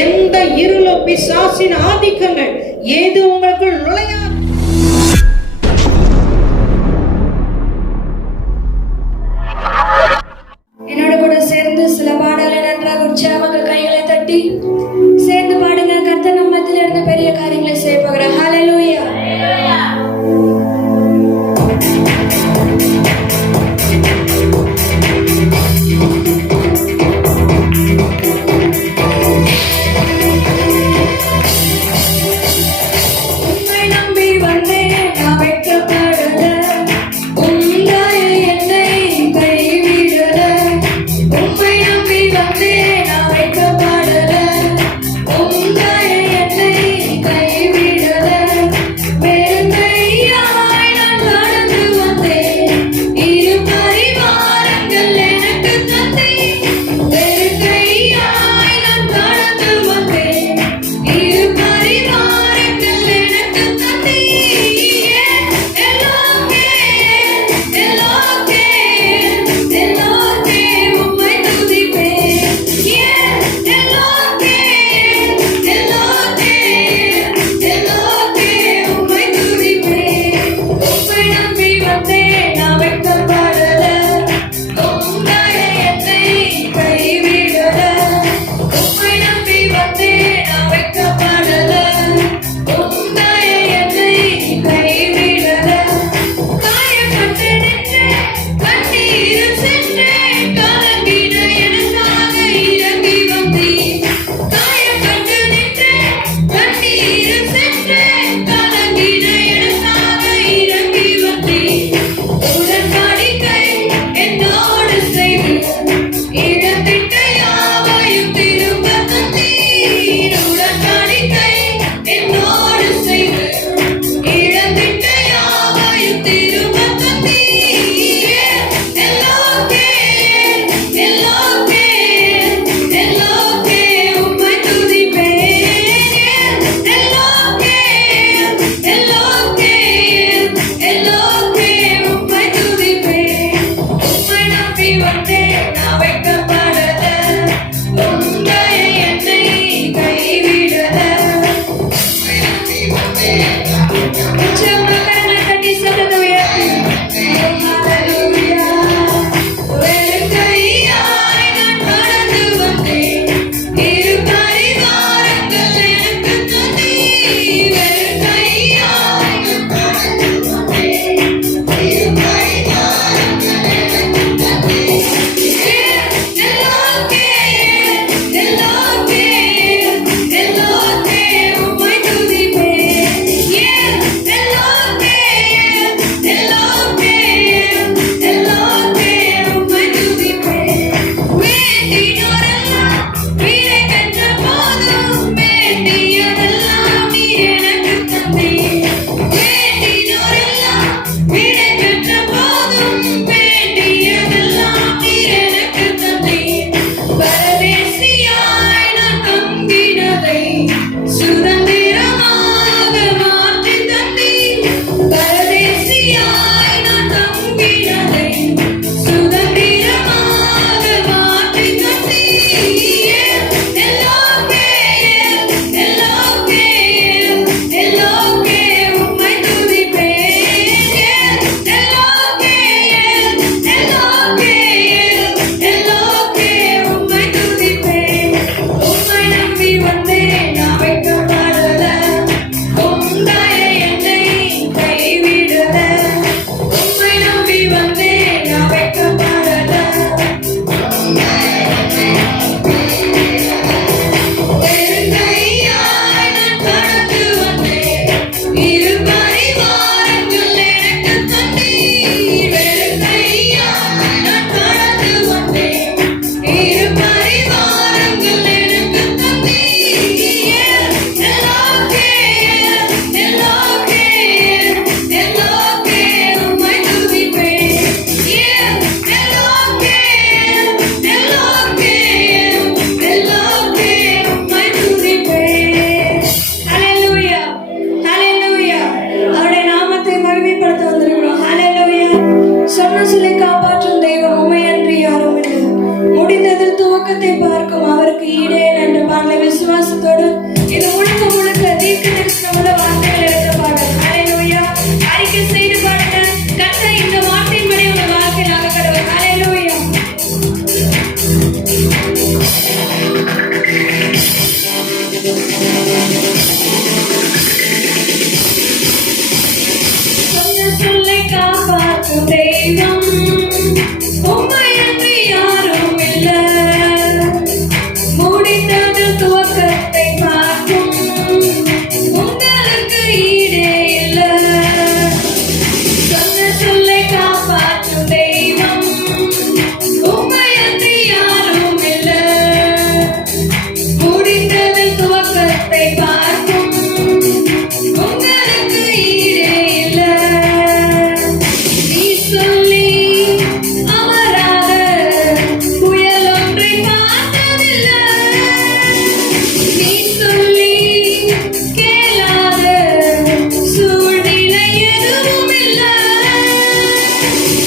எந்த இருளும் பிசாசின் ஆதிக்கங்கள் ஏது உங்களுக்குள் நுழையாது. என்னோட கூட சேர்ந்து சில பாடலை நன்றாக உற்சாகமாக கைகளை தட்டி சேர்ந்து பாடுங்க. கர்த்தர் நம்ம மத்தியில இருந்து பெரிய காரியங்களை செய்ய போகிறார். ஹல்லேலூயா. உம்மை நம்பி வந்தேன், நான் வெட்கப்படல. உம் தயை என்னை கைவிடல. உம்மை நம்பி வந்தேன், நான் வெட்கப்படல. உம் தயை என்னை கைவிடல. ஒன்றை பார்க்கும் உங்களுக்கு ஈடே இல்ல. நீ சொல்லி அமராத புயல் ஒன்றை பார்த்ததில்லை. நீ சொல்லி கேளாத சூழ்நிலை எதுவும் இல்லை.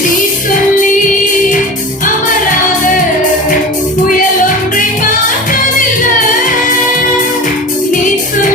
நீ சொல்லி அமராத புயல் ஒன்றை பார்த்ததில்லை. நீ சொல்லி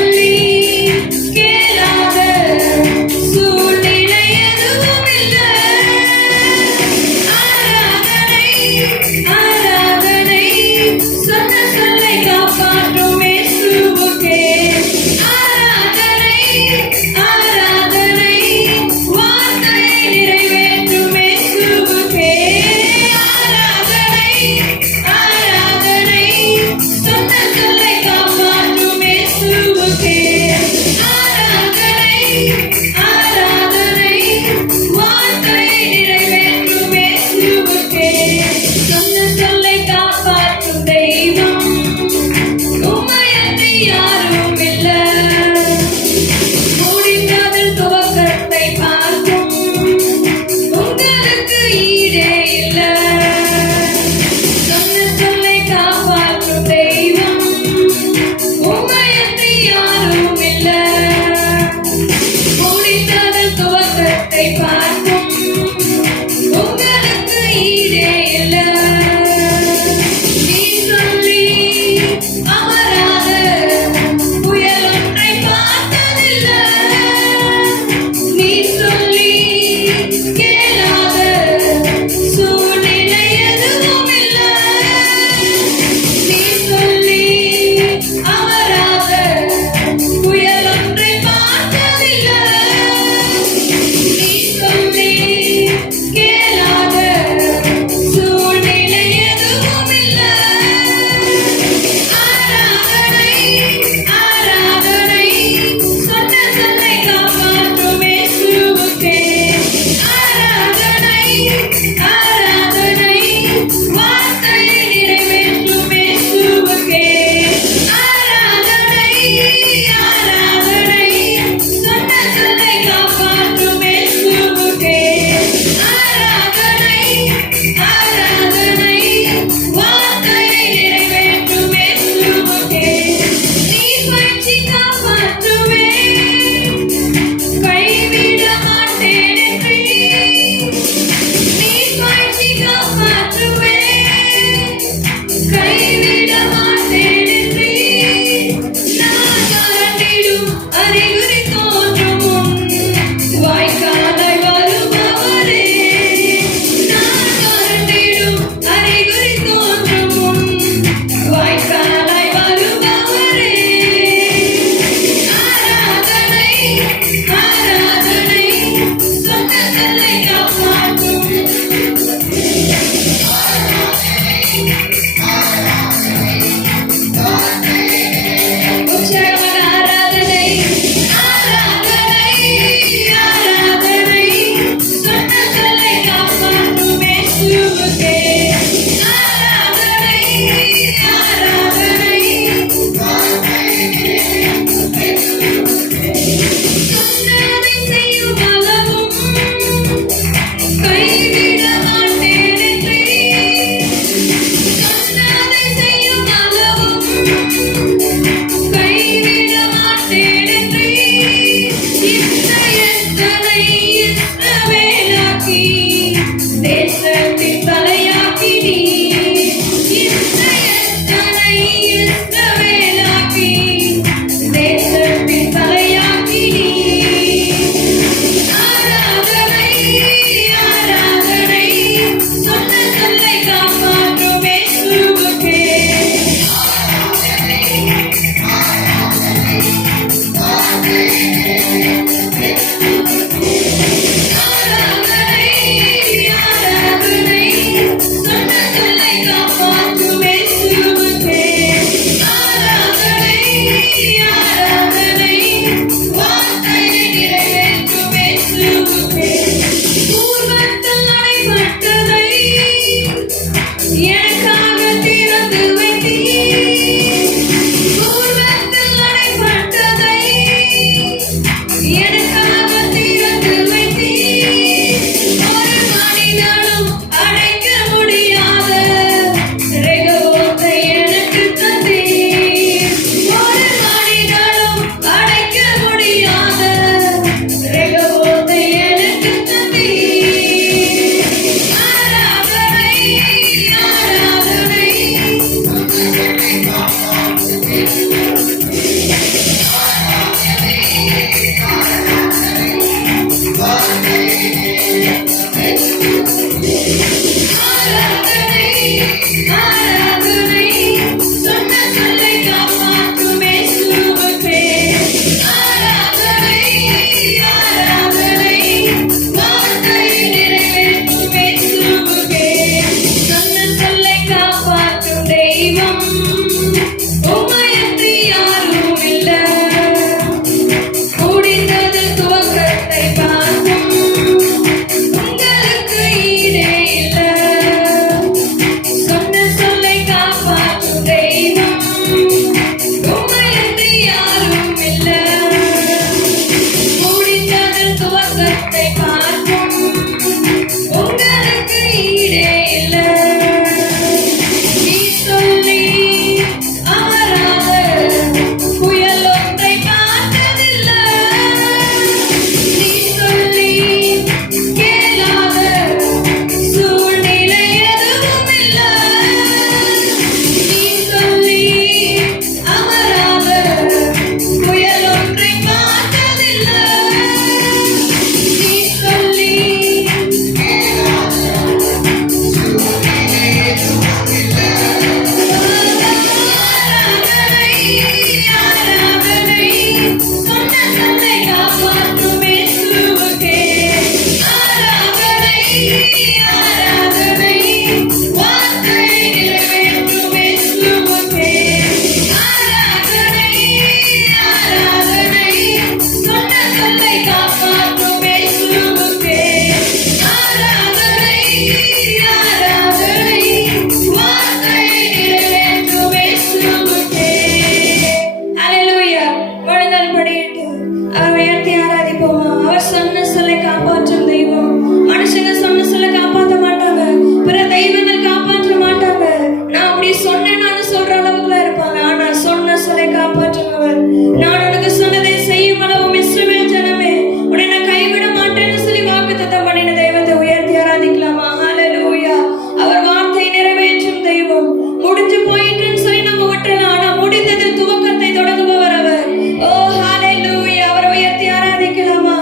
அதை காப்பாற்றுபவர். நான் உனக்கு சொன்னதை செய்யும் அளவும் இஸ்ரவேல் ஜனமே, உன்னை நான் கைவிட மாட்டேன்னு சொல்லி வாக்குத்தத்தம் பண்ணின தெய்வத்தை உயர்த்தி ஆராதிக்கலாமா? ஹalleluya. அவர் வார்த்தை நிறைவேற்றும் தெய்வம். முடிஞ்சு போயிட்டுன்னு சொல்லி நம்ம விட்டுறலாம், ஆனா முடிந்ததில் துவக்கத்தை தொடங்குபவர் அவர். ஓ ஹalleluya. அவரை உயர்த்தி ஆராதிக்கலாமா?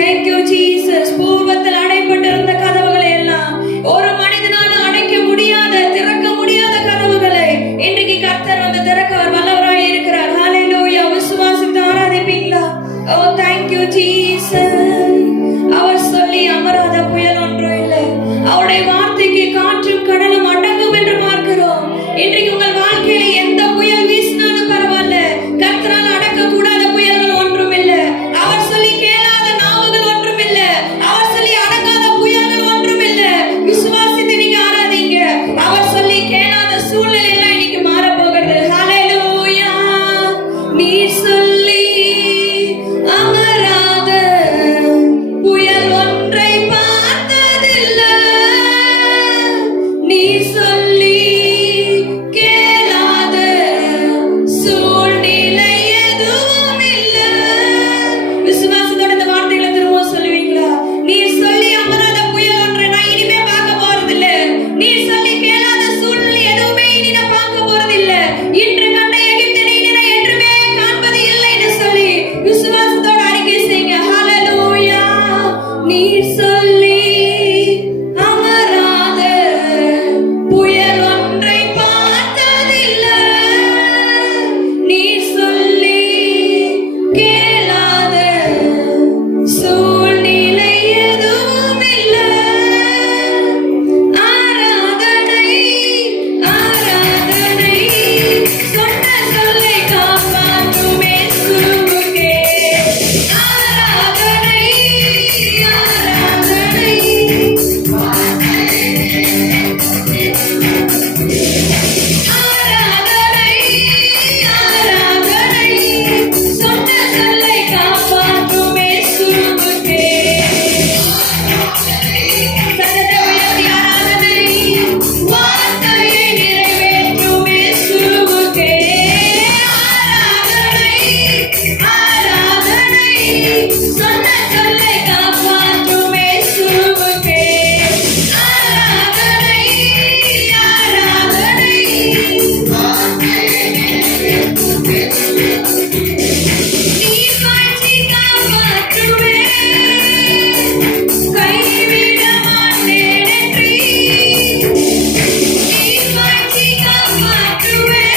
Thank you Jesus. பூர்வத்தில் அடைப்பட்டிருந்த கதவுகளை எல்லாம், ஒரு மனிதனால அடைக்க முடியாத, திறக்க முடியாத கதவுகளை இன்றைக்கு கர்த்தர் வந்து திறக்க அவர் வல்லவராய் இருக்கிறார். ஹalleluya. விசுவாசித்து ஆராதிப்பீங்களா? ஓ thank you Jesus. அவர் சொல்லி அமராத புயல் ஒன்றும் இல்லை. அவருடைய வார்த்தைக்கு காற்றும் கடலும் அடங்கும் என்று பார்க்கிறோம். இன்றைக்கு உங்கள் வாழ்க்கையில எந்த புயல் வீசினாலும் பரவாயில்ல, கர்த்தரால் அடக்க கூடாத புயல்கள் ஒன்றும் இல்லை. அவர் சொல்லி கேளாத நாவுகள் ஒன்றும் இல்லை. அவர் சொல்லி அடங்காத புயல்கள் ஒன்றும் இல்லை. விசுவாசித்து நீங்க ஆராதிங்க. அவர் சொல்லி கேளாத சூழ்நிலை எல்லாம் இன்னைக்கு மாற போகிறது. ஹalleluya. நீ சொல்லி அமராத புயல் ஒன்றை பார்த்ததில்லை. நீ சொல்லி கேளாத சூழ்நிலை எதுவும் இல்லை. விசுவாசத்தோட இந்த வார்த்தைகளை திரும்ப சொல்லுவீங்களா? நீ சொல்லி அமராத புயல் ஒன்றை நான் இனிமே பார்க்க போறதில்ல. நீ சொல்லி கேளாத சூழ்நிலை எதுவுமே இனி நான் பார்க்க போறதில்ல. இன்று கண்ட எகிப்தினை இனி நான் என்றுமே காண்பது இல்லைன்னு சொல்லி விசுவாசத்தோட அறிக்கை செய்யுங்க. ஹalleluya. நீ சொல்லி அமராத புயல் ஒன்றை பார்த்ததில்லை. நீ சொல்லி கேளாத சூழ்நிலை எதுவும் இல்லை. ஆராதனை ஆராதனை சொன்ன சொல்லை காப்பாற்றும் இயேசுவுக்கே. ஆராதனை ஆராதனை ஆராதனை ஆராதனை சொன்ன சொல்லை காப்பாற்றும் இயேசுவுக்கே. சத்தத்தை உயர்த்தி ஆராதனை, வார்த்தையை நிறைவேற்றும் இயேசுவுக்கே. ஆராதனை ஆராதனை சொன்ன சொல்லை காப்பாற்றும் இயேசுவுக்கே. ஆராதனை ஆராதனை நீ மாற்றி காப்பாற்றுவே, கைவிட மாட்டேன் என்று. நீ மாற்றி காப்பாற்றுவே,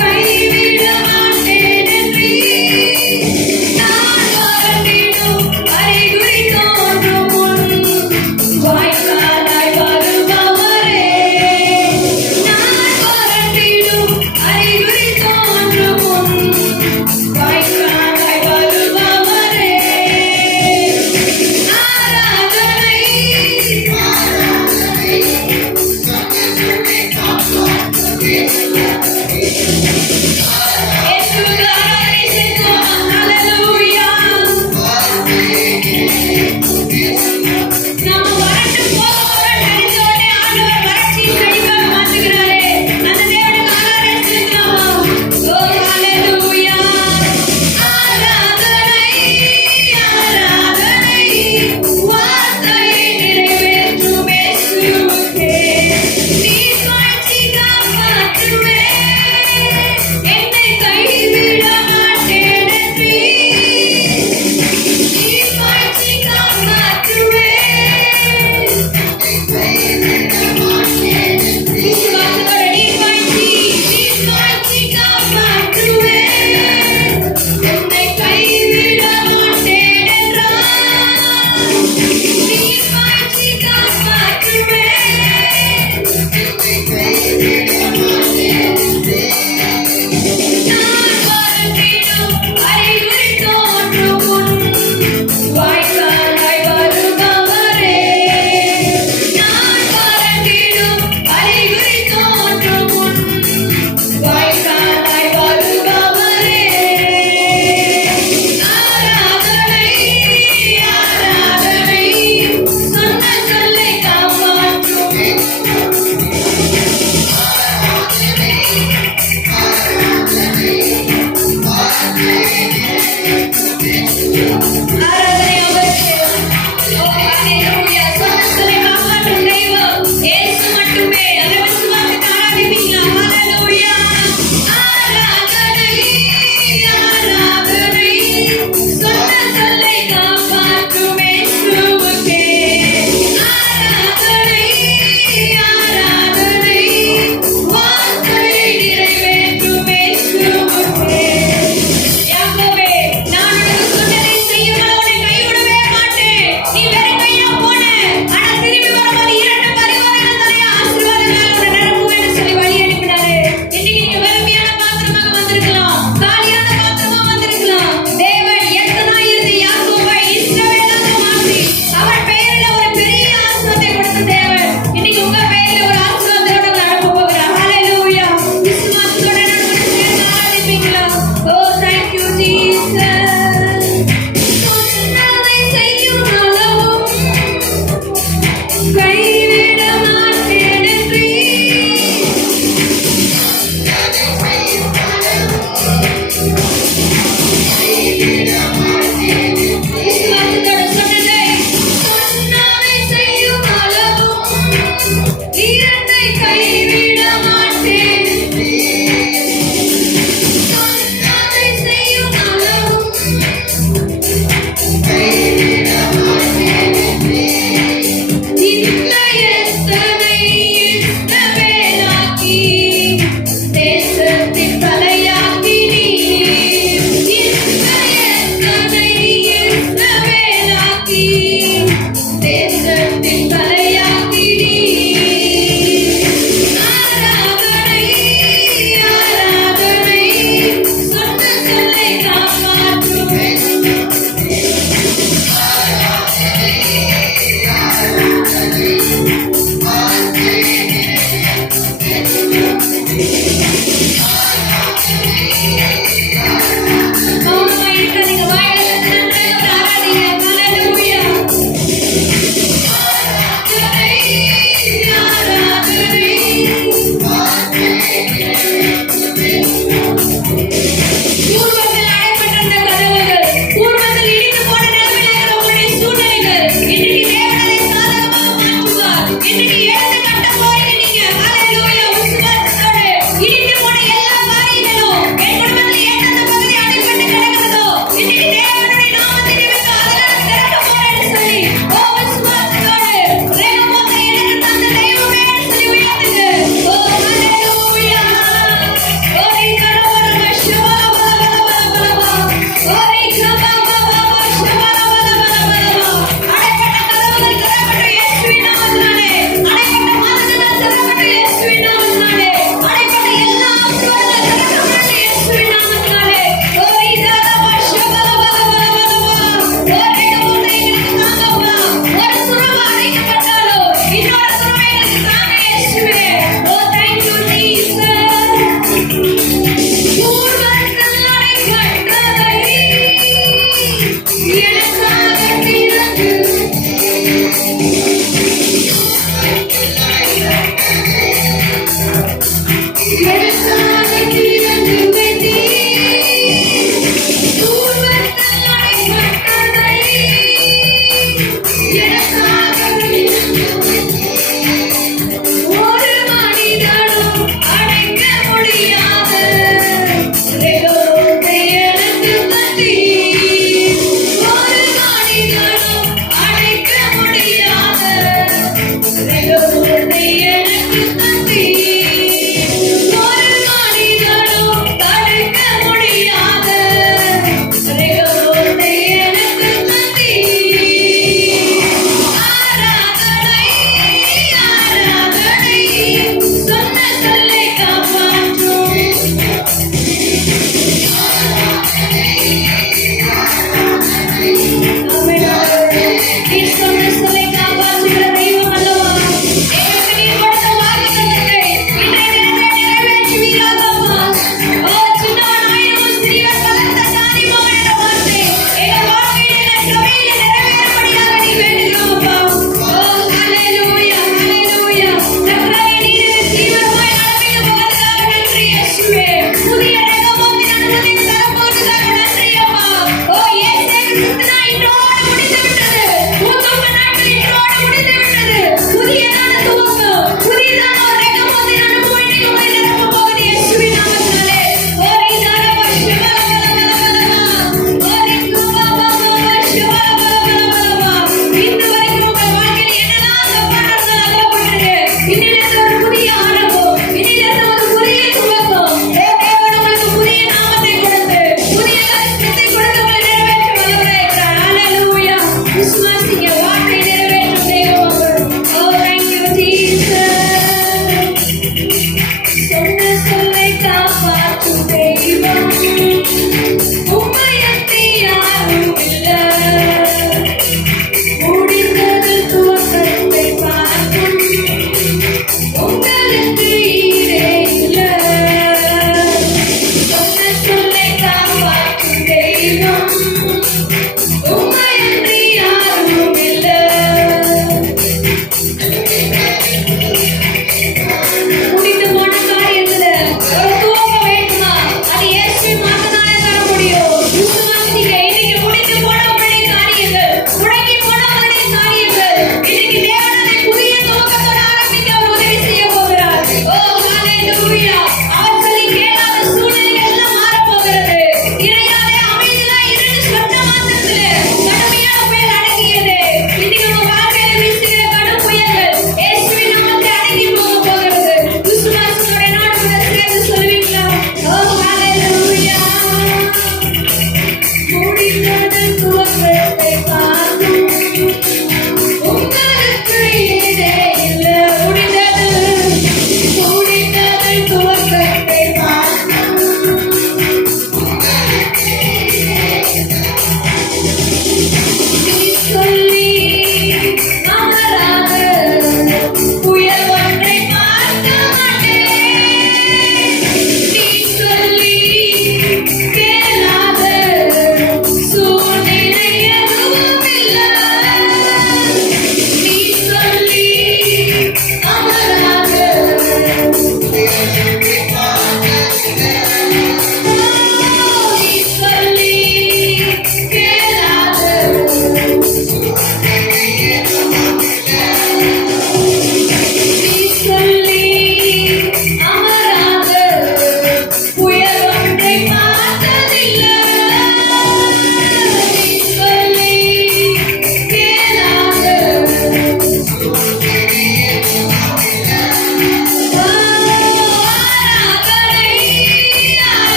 கைவிட மாட்டேன் என்று. நான் வரண்டிடும் அறிகுறி தோன்றும் முன் வாய்க்காலாய் வருபவரே. நான் வரண்டிடும் அறிகுறி தோன்றும் மௌனமா இருக்காதீங்க. வாயில திறந்து ஆராதிங்க. ஹalleluya. பூர்வத்தில் அடைபட்டிருந்த கதவுகள், பூர்வத்தில் இடிந்து போன நிலைமையில் இருக்கிற உங்களுடைய சூழ்நிலைகள், இன்றைக்கு தேவன் அதை சாதகமாக மாற்றுவார். இன்றைக்கு எழுந்து கட்ட போறீங்க நீங்க. ஹalleluya. விசுவாசத்தோடு இடிந்து போன எல்லா காரியங்களும், என் குடும்பத்தில்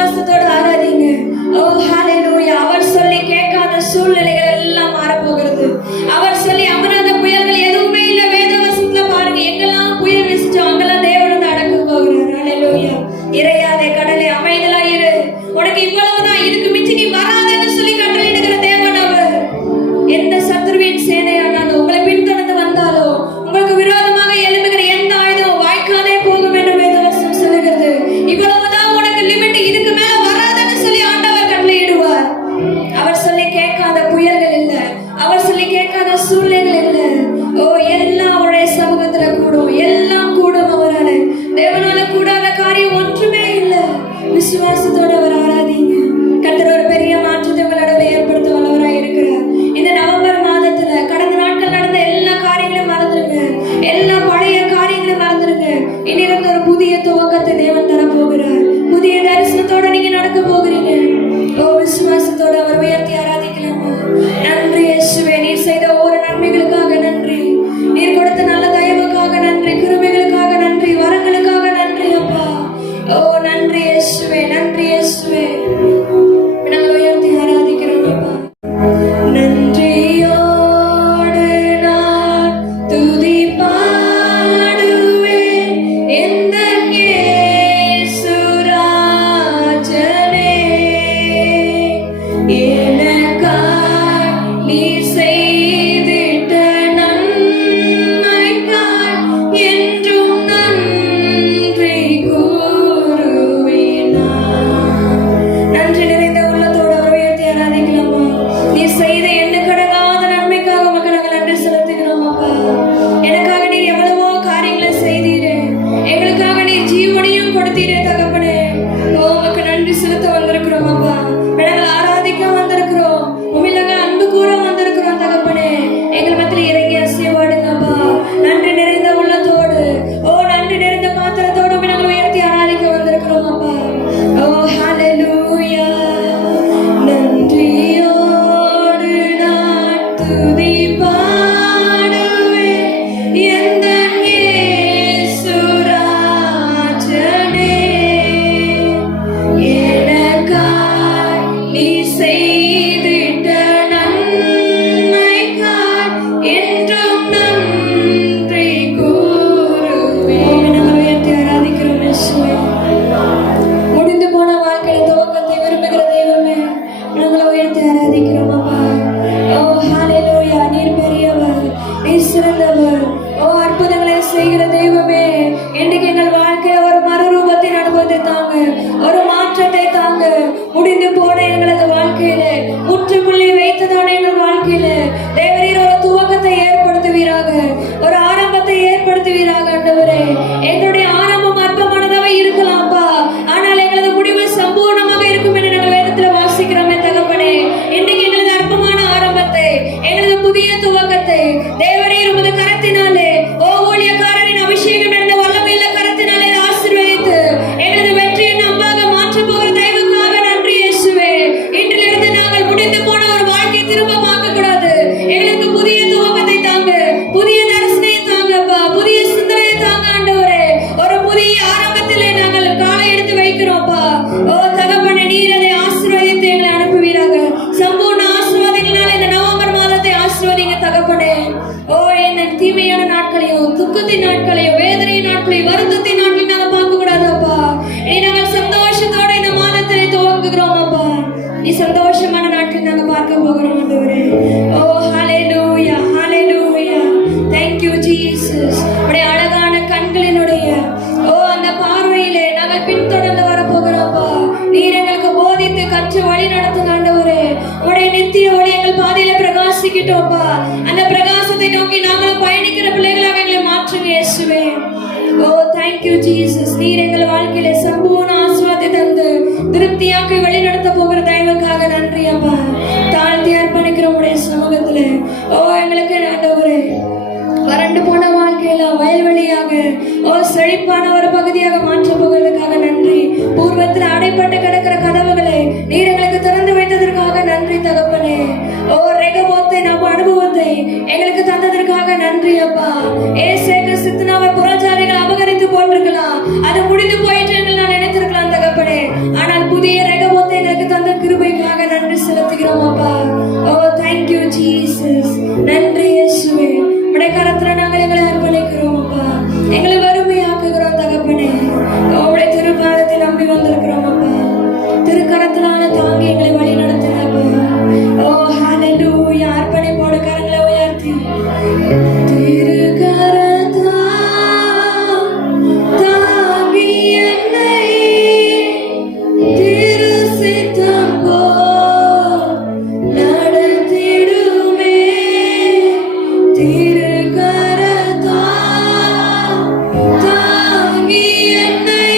விசுவாசத்தோட ஆராதிங்க. ஓ ஹalleluya. அவர் சொல்லி கேட்காத சூழ்நிலைகள் எல்லாம் மாறப்போகிறது. அவர் சொல்லி அமராத புயல்கள் எதுவுமே இல்ல. வேதவசனத்துல பாருங்க, எங்கெல்லாம் புயல் வீசுச்சோ அங்கெல்லாம் தேவன் வந்து அடக்க போகிறார். ஹalleluya. இறையாதே கடலே அமைதலா இரு, உனக்கு இவ்வளவுதான், இதுக்கு மிஞ்சி நீ வராதன்னு சொல்லி கட்டளையிடுகிற தேவன் அவர். எந்த சத்துருவின் சேனையானாலும் உங்களை பின்தொடர்ந்து வந்தாலோ உங்களுக்கு விரோதமாக எழும்புகிற எந்த ஆயுதம் வாய்க்காதே போகும் என்று வேதவசனம் சொல்லுகிறது. இவ்வளவுதான் உனக்கு லிமிட், இதுக்கு மேல வராதன்னு சொல்லி ஆண்டவர் கட்டளையிடுவார். அவர் சொல்லி கேட்காத புயல்கள் இல்ல, அவர் சொல்லி கேட்காத சூழ்நிலைகள் இல்ல. ஓ எல்லாம் அவருடைய சமூகத்துல கூடும், எல்லாம் கூடும் அவரால. தேவனால கூடாத காரியம் ஒன்றுமே இல்ல. விசுவாசத்தோட அவர் ஆராதிங்க. கர்த்தர் ஒரு பெரிய மாற்றத்தை உங்களோட ஏற்படுத்த வல்லவராய் இருக்கிறார். இந்த நவம்பர் மாதத்துல கடந்த நாட்கள் நடந்த எல்லா காரியங்களையும் மறந்துருங்க, எல்லா பழைய காரியங்களையும் மறந்துருங்க. இனியிருந்து ஒரு புதிய துவக்கத்தை தேவன் தர போகிறார். புதிய தரிசனத்தோட நீங்க நடக்க போகிறீங்க. ஓ விசுவாசத்தோட அவர் உயர்த்தி ஆராதிக்கலாமா? நன்றி இயேசுவே, நீர் செய்த ஒவ்வொரு நன்மைகளுக்காக நன்றி, நீர் கொடுத்த நல்ல தயவுக்காக நன்றி, கிருபைகளுக்காக நன்றி, வரங்களுக்காக நன்றி அப்பா. ஓ நன்றி இயேசுவே, நன்றி இயேசுவே. நாங்கள் உயர்த்தி ஆராதிக்கிறோம் அப்பா. நன்றியோடு நான் துதி பாடுவேன் எந்தன் இயேசுராஜனே. எனக்காய் நீர் செய்திட்ட நன்மைக்காய் என்றும் நன்றி கூறுவேன் நான். நன்றி நிறைந்த உள்ளத்தோடு அவர் உயர்த்தி ஆராதிக்கலாமா? நீர் செய்த எண்ணுக்கடங்காத நன்மைக்காக உமக்கு நாங்கள் நன்றி செலுத்துகிறோம் அப்பா. எனக்காக நீர் எவ்வளவோ காரியங்களை செய்தீரே, எங்களுக்காக நீர் ஜீவனையும் கொடுத்தீரே தகப்பனே. ஓ உமக்கு நன்றி செலுத்த வந்திருக்கிறோம் அப்பா. நாங்கள் ஆராதிக்க வந்திருக்கிறோம், உண்மையிலாக அன்பு கூற வந்திருக்கிறோம் தகப்பனே. எங்கள் மத்தியில் இறங்கி அசைவாடுங்க அப்பா. நன்றி நிறைந்த உள்ளத்தோடு, ஓ நன்றி நிறைந்த பாத்திரத்தோடு நாங்கள் உயர்த்தி ஆராதிக்க வந்திருக்கிறோம் அப்பா. ஓ ஹalleluya. நன்றியோடு நான் துதி பாடுவேன் எந்தன் இயேசுராஜனே. எனக்காய் நீர் செய்திட்ட நன்மைக்காய் என்றும் நன்றி கூறுவேன். நாங்கள் உயர்த்தி ஆராதிக்கிறோம் இயேசுவே. முடிந்து போன வாழ்க்கையின் துவக்கத்தை விரும்புகிற தெய்வமே, நாங்கள் உயர்த்தி ஆராதிக்கிறோம் அப்பா. ஓ ஹalleluya. நீர் பெரியவர், நீர் சிறந்தவர். ஓ அற்புதங்களை செய்கிற தெய்வமே, இன்றைக்கு எங்கள் வாழ்க்கையில ஒரு மறுரூபத்தின் அனுபவத்தை தாங்க, ஒரு மாற்றத்தை தாங்க. முடிந்து போன எங்களது வாழ்க்கையில முற்றுப்புள்ளி வைத்ததான எங்கள் வாழ்க்கையில தேவரீர் ஒரு துவக்கத்தை ஏற்படுத்துவீராக, ஒரு ஆரம்பத்தை ஏற்படுத்துவீராக ஆண்டவரே. எங்களுடைய ஆரம்பம் அற்பமானதாக இருக்கலாம்ப்பா, ஆனால் எங்களது முடிவு சம்பூர்ணமாக இருக்கும் என்று நாங்கள் வேதத்துல வாசிக்கிறோமே தகப்பனே. இன்றைக்கு எங்களது அற்பமான ஆரம்பத்தை, எங்களது புதிய துவக்கத்தை தேவரீர் உமது கரத்தினாலே, ஓ ஊழியக்காரரின் அபிஷேகம் நடந்த வல்லமையுள்ள கரத்தினாலே ஆசீர்வதித்து எங்களது வெற்றியின் நம்பாக மாற்றப் போகிற தெய்வத்துக்காக நன்றி இயேசுவே. இன்றிலிருந்து நாங்கள் முடிந்து போன ஒரு வாழ்க்கை திரும்ப பார்க்க கூடாது. எங்களுக்கு புதிய துவக்கத்தை தாங்க, புதிய தரிசனத்தை தாங்கப்பா, புதிய சிந்தனையை தாங்க ஆண்டவரே. ஒரு புதிய ஆரம்பத்திலே நாங்கள் காலை எடுத்து வைக்கிறோம்ப்பா. ஓ தகப்பனே, நீர் அதை ஆசீர்வதித்து எங்களை அனுப்புவீராக. சம்பூர்ண ஆசீர்வாதங்களால் இந்த நவம்பர் மாதத்தை ஆசீர்வதிங்க தகப்பனே. ஓ என்ன தீமையான நாட்களையும், துக்கத்தின் நாட்களையும், வேதனையின் நாட்களையும், வருத்தத்தின் நாட்களையும் நாங்கள் பார்க்க கூடாதப்பா. இனி நாங்கள் சந்தோஷத்தோட இந்த மாதத்தை துவங்குகிறோம் அப்பா. நீ சந்தோஷமான நாட்கள் நாங்கள் பார்க்க போகிறோம் ஆண்டவரே. ஓ ஹalleluya, ஹalleluya. Thank you Jesus. உடைய அழகான கண்களினுடைய ஓ அந்த பார்வையிலே நாங்கள் பின்தொடர்ந்து வரப்போகிறோம்ப்பா. நீர் எங்களுக்கு போதித்து கற்று வழி நடத்துங்க ஆண்டவரே. உடைய நித்திய ஒளி எங்கள் பாதையில பிரகாசிக்கட்டும்ப்பா. அந்த பிரகாசத்தை நோக்கி நாங்களும் பயணிக்கிற பிள்ளைகளாக எங்களை மாற்றுங்க இயேசுவே. ஓ thank you Jesus. நீர் எங்கள் வாழ்க்கையில சம்பூர்ண ஆசீர்வாதத்தை தந்து திருப்தியாக்கி வழி நடத்த போகிற தயவுக்காக நன்றி அப்பா. தாழ்த்தி அர்ப்பணிக்கிறோம் உடைய சமூகத்துல. ஓ எங்களுக்கு ஆண்டவரே வறண்டு போன வாழ்க்கையில வயல்வெளியாக ஓ செழிப்பான ஒரு பகுதியாக மாற்ற போகிறதுக்காக நன்றி. பூர்வத்தில் அடைப்பட்டு கிடக்கிற கதவுகளை நீர் எங்களுக்கு திறந்து வைத்ததற்காக நன்றி தகப்பனே. ஓ ரெகபோத்தை நம்ம அனுபவத்தை எங்களுக்கு தந்ததற்காக நன்றி அப்பா. ஏசேக்கு சித்தனாவை புறஜாதிகள் அபகரித்து போட்டிருக்கலாம், அது முடிந்து போயிட்டு என்று நான் நினைத்திருக்கலாம் தகப்பனே. ஆனால் புதிய தாங்கி எங்களை வழி நடத்துங்க. ஓ ஹalleluya. அர்ப்பணிப்போடு கரங்களை உயர்த்தி திருக்கரத்தா தாங்கி என்னை திரு சித்தம் போல் நடத்திடுமே. திருக்கரத்தா தாங்கி என்னை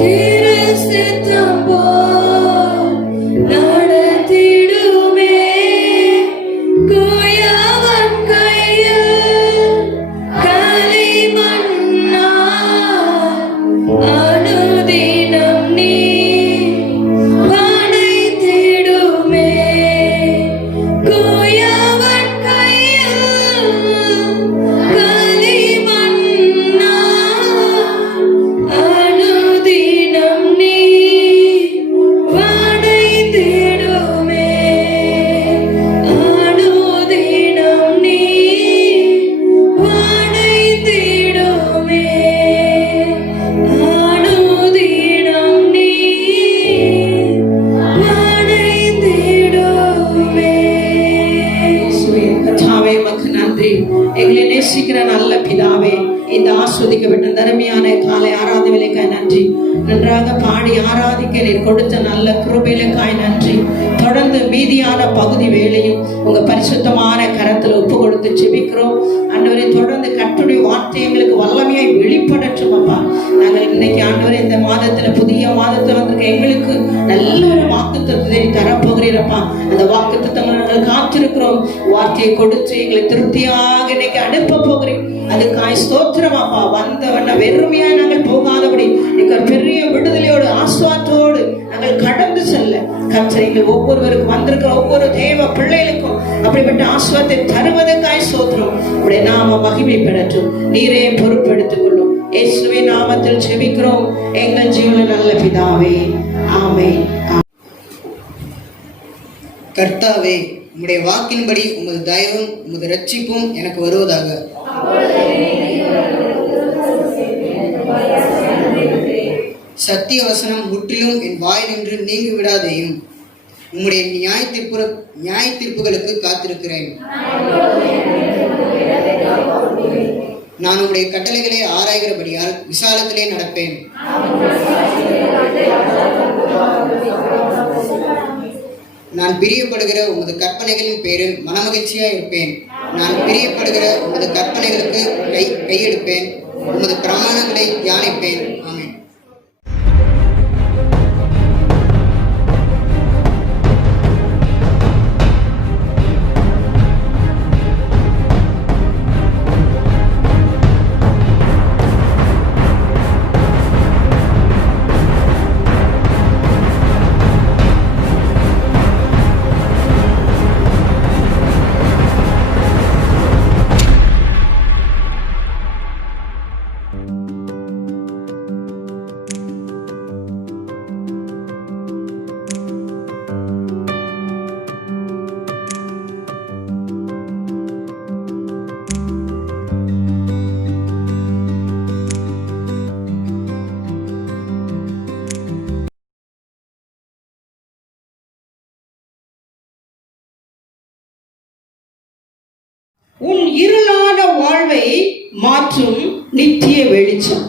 திரு சித்தம் போல் நடத்திடுமே. கோயவன் கையில் களிமண்ணா அனுதினம் நீ படைத்திடுமே. கோயவன் கையில் களிமண்ணா அனுதினம் நீ படைத்திடுமே. அனுதினம் நீ படைத்திடுமே. அனுதினம் நீ படைத்திடுமே. கர்த்தாவே உமக்கு நன்றி. எங்களை நேசிக்கிற நல்ல பிதாவே, இந்த ஆஸ்வதிக்கப்பட்ட தருமையான காலை ஆராதனைக்காய் நன்றி. நன்றாக பாடி ஆராதிக்க நீர் கொடுத்த நல்ல கிருபைகளுக்காய் நன்றி. தொடர்ந்து மீதியான பகுதி வேலையும் உங்க பரிசுத்தமான கரத்துல ஒப்பு கொடுத்து ஜெபிக்கிறோம். ஆண்டவரே, தொடர்ந்து கர்த்தருடைய வார்த்தை எங்களுக்கு வல்லமையாய் வெளிப்படட்டும் அப்பா. நாங்கள் இன்னைக்கு ஆண்டவரே இந்த மாதத்துல புதிய மாதத்துல வந்திருக்க எங்களுக்கு நல்ல ஒரு வாக்குத்தத்தத்தை தரப்போகிறீரப்பா. அந்த வாக்குத்தத்தங்களை நாங்கள் காத்திருக்கிறோம். வார்த்தையை கொடுத்து எங்களை திருப்தியாக இன்னைக்கு அனுப்ப போகிறேன். அதுக்காய் ஸ்தோத்திரம் அப்பா. வந்தவண்ண வெறுமையாய் நாங்கள் போகாதபடி இன்னைக்கு பெரிய விடுதலையோடு ஆஸ்வாத்தோடு நாங்கள் கடந்து செல்ல கர்த்தர் எங்கள் ஒவ்வொருவருக்கும் வந்திருக்கிற ஒவ்வொரு தேவ பிள்ளைகளுக்கும் அப்படிப்பட்ட ஆஸ்வாத்தை தருவதற்காய் ஸ்தோத்திரம். உடைய நாம மகிமைப்படட்டும். நீரே பொறுப்பெடுத்துக் கொள்ளும். இயேசுவின் நாமத்தில் ஜெபிக்கிறோம் எங்கள் ஜீவன நல்ல பிதாவே, ஆமென். கர்த்தாவே, உம்முடைய வாக்கின்படி உமது தயவும் உமது இரட்சிப்பும் எனக்கு வருவதாக. சத்திய வசனம் முற்றிலும் என் வாய் நின்று நீங்கி விடாதேயும். உம்முடைய நியாய தீர்ப்புகளுக்கு காத்திருக்கிறேன். நான் உம்முடைய கட்டளைகளை ஆராய்கிறபடியால் விசாலத்திலே நடப்பேன். நான் பிரியப்படுகிற உமது கற்பனைகளின் பேரில் மனமகிழ்ச்சியா இருப்பேன். நான் பிரியப்படுகிற உமது கற்பனைகளுக்கு கையெடுப்பேன். உமது பிரமாணங்களை தியானிப்பேன். ஆமென். உன் இருளான வாழ்வை மாற்றும் நித்திய வெளிச்சம்.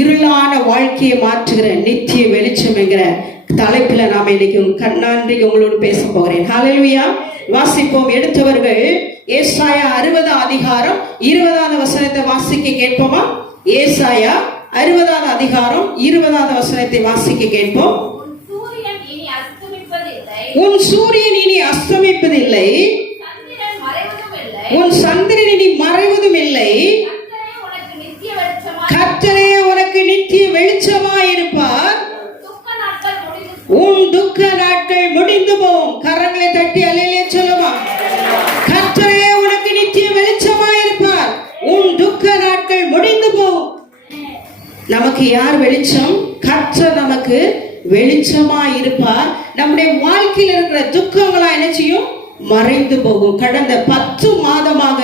இருளான வாழ்க்கையை மாற்றுகிற நித்திய வெளிச்சம் என்கிற தலைப்புல நாம இன்னைக்கு கண்ணான்றைக்கு உங்களோடு பேச போகிறேன். ஹல்லேலூயா. வாசிப்போம். எடுத்தவர்கள் ஏசாயா 60 அதிகாரம் 20வது வசனத்தை வாசிக்க கேட்போமா? ஏசாயா 60வது அதிகாரம் 20வது வசனத்தை வாசிக்க கேட்போம். உன் சூரியன் இனி அஸ்தமிப்பதில்லை, உன் சந்திரன் இனி மறைவதும் இல்லை. கர்த்தரே உனக்கு நித்திய வெளிச்சமாய் இருப்பார். உன் துக்க நாட்கள் முடிந்து போகும். கரங்களை தட்டி அல்லேலூயா சொல்லுமா. கர்த்தரே உனக்கு நித்திய வெளிச்சமாய் இருப்பார். உன் துக்க நாட்கள் முடிந்து போகும். நமக்கு யார் வெளிச்சம்? கர்த்தர் நமக்கு வெளிச்சமாய் இருப்பார். நம்முடைய வாழ்க்கையில் இருக்கிற துக்கங்களா என்ன செய்யும்? மறைந்து போகும். கடந்த 10 மாதமாக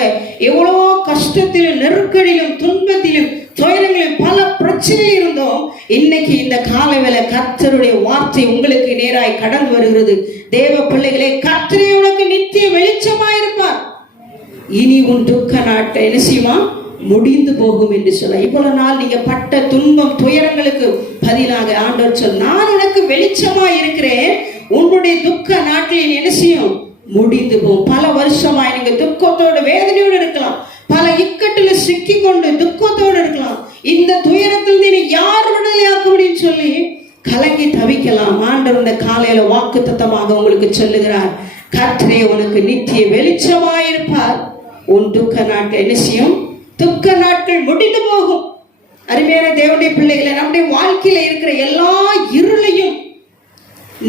எவ்வளவோ கஷ்டத்திலும் நெருக்கடியிலும் துன்பத்திலும் துயரங்களில் பல பிரச்சனை இருந்தோம். இன்னைக்கு இந்த காலை வேளை கர்த்தருடைய வார்த்தை உங்களுக்கு நேராய் கடந்து வருகிறது. தேவ பிள்ளைகளே, கர்த்தரே உனக்கு நித்திய வெளிச்சமாயிருப்பார். இனி உன் துக்க நாட்டை என்ன செய்யுமா முடிந்து போகும் என்று சொல்ல. இவ்வளவு நாள் நீங்க பட்ட துன்பம் துயரங்களுக்கு பதிலாக ஆண்டவர் சொல், நான் உனக்கு வெளிச்சமா இருக்கிறேன், உன்னுடைய துக்க நாட்டில் என்ன செய்யும் முடிந்து போகும். பல வருஷமாய் நீங்க துக்கத்தோடு வேதனையோடு இருக்கலாம், பல இக்கட்டுல சிக்கி கொண்டு துக்கத்தோடு இருக்கலாம். இந்த துயரத்தில் நீ யார் விடுதலையாக்க முடியும் சொல்லி கலங்கி தவிக்கலாம். ஆண்டவர் இந்த காலையில வாக்குத்தத்தமாக உங்களுக்கு சொல்லுகிறார், கர்த்தரே உனக்கு நித்திய வெளிச்சமாயிருப்பார். உன் துக்க நாட்கள் என்ன செய்யும், துக்க நாட்கள் முடிந்து போகும். அருமையான தேவனுடைய பிள்ளைகளை, நம்முடைய வாழ்க்கையில இருக்கிற எல்லா இருளையும்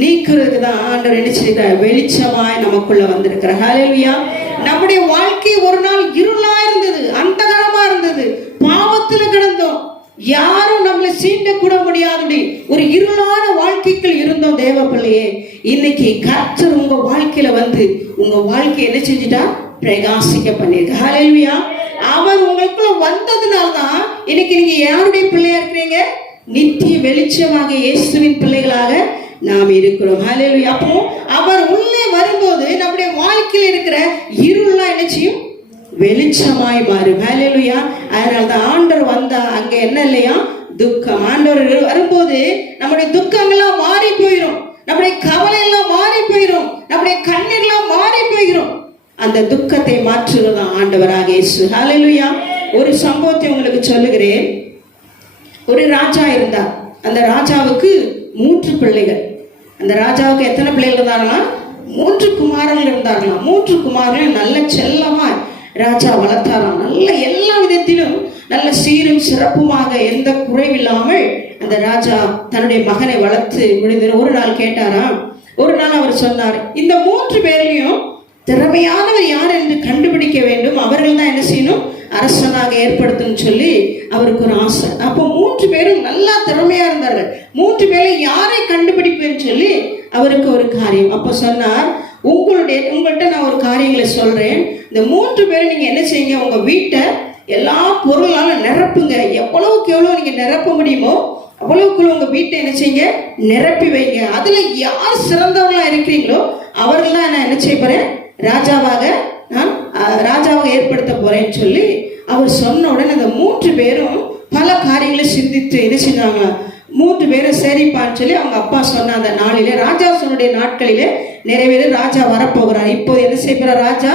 நீக்கிறதுக்கு தான் ஆண்டவர் என்ன செய்கிறார், வெளிச்சமாய் நமக்குள்ள வந்திருக்கிறார். ஹல்லேலூயா. நம்முடைய வாழ்க்கை ஒரு நாள் இருளா இருந்தது, அந்தகாரமா இருந்தது, பாவத்துல கிடந்தோம், யாரும் நம்மளை சீண்ட கூட முடியாதபடி ஒரு இருளான வாழ்க்கைக்குள் இருந்தோம். தேவ பிள்ளையே, இன்னைக்கு கர்த்தர் உங்க வாழ்க்கையில வந்து உங்க வாழ்க்கையை என்ன செஞ்சுட்டா பிரகாசிக்க பண்ணிருக்கு. ஹல்லேலூயா. அவர் உங்களுக்குள்ள வந்ததுனால்தான் இன்னைக்கு நீங்க யாருடைய பிள்ளையா இருக்கிறீங்க, நித்திய வெளிச்சமாக இயேசுவின் பிள்ளைகளாக நாம் இருக்கிறோம். ஹல்லேலூயா. அப்போ அவர் உள்ளே வரும்போது நம்முடைய வாழ்க்கையில் இருக்கிற இருள்லாம் என்ன செய்யும், வெளிச்சமாய் மாறும். ஹல்லேலூயா. அதனால்தான் ஆண்டவர் வந்தா அங்க என்ன இல்லையா, துக்கம். ஆண்டவர் வரும்போது நம்முடைய துக்கங்கள்லாம் மாறி போயிடும், நம்முடைய கவலை எல்லாம் மாறி போயிடும், நம்முடைய கண்ணீர்லாம் மாறி போயிடும். அந்த துக்கத்தை மாற்றுவதுதான் ஆண்டவராக இயேசு. ஹல்லேலூயா. ஒரு சம்பவத்தை உங்களுக்கு சொல்லுகிறேன். ஒரு ராஜா இருந்தார். அந்த ராஜாவுக்கு 3 பிள்ளைகள். அந்த ராஜாவுக்கு எத்தனை பிள்ளைகள் இருந்தார்களா, 3 குமாரர்கள் இருந்தார்களாம். 3 குமாரர்கள் நல்ல செல்லமா ராஜா வளர்த்தாராம். நல்ல எல்லா விதத்திலும் நல்ல சீரும் சிறப்புமாக எந்த குறைவில்லாமல் அந்த ராஜா தன்னுடைய மகனை வளர்த்து முடிந்த. ஒரு நாள் கேட்டாராம், ஒரு நாள் அவர் சொன்னார், இந்த 3 பேர்லையும் திறமையானவர் யார் என்று கண்டுபிடிக்க வேண்டும், அவர்கள் தான் என்ன செய்யணும், அரசனாக ஏற்படுத்தும் சொல்லி அவருக்கு ஒரு ஆசை. அப்போ 3 பேரும் நல்லா திறமையா இருந்தார்கள். 3 பேரும் யாரை கண்டுபிடிப்பேன்னு சொல்லி அவருக்கு ஒரு காரியம். அப்போ சொன்னார், உங்கள்கிட்ட நான் ஒரு காரியங்களை சொல்றேன், இந்த 3 பேரும் நீங்க என்ன செய்யுங்க, உங்க வீட்டை எல்லா பொருளால நிரப்புங்க. எவ்வளவுக்கு எவ்வளவு நீங்க நிரப்ப முடியுமோ அவ்வளவுக்குள்ள உங்க வீட்டை என்ன செய்யுங்க, நிரப்பி வைங்க. அதுல யார் சிறந்தவங்களா இருக்கிறீங்களோ அவர்கள் தான் நான் என்ன செய்ய போறேன், ராஜாவாக ஏற்படுத்த போறேன்னு சொல்லி அவர் சொன்ன உடனே அந்த 3 பேரும் பல காரியங்களை சிந்தித்து என்ன செஞ்சாங்க, 3 பேரும் சரிப்பான்னு சொல்லி அவங்க அப்பா சொன்ன அந்த நாளிலே, ராஜா சொன்னுடைய நாட்களிலே நிறைவேற ராஜா வரப்போகிறார். இப்போ என்ன செய்ய போறார், ராஜா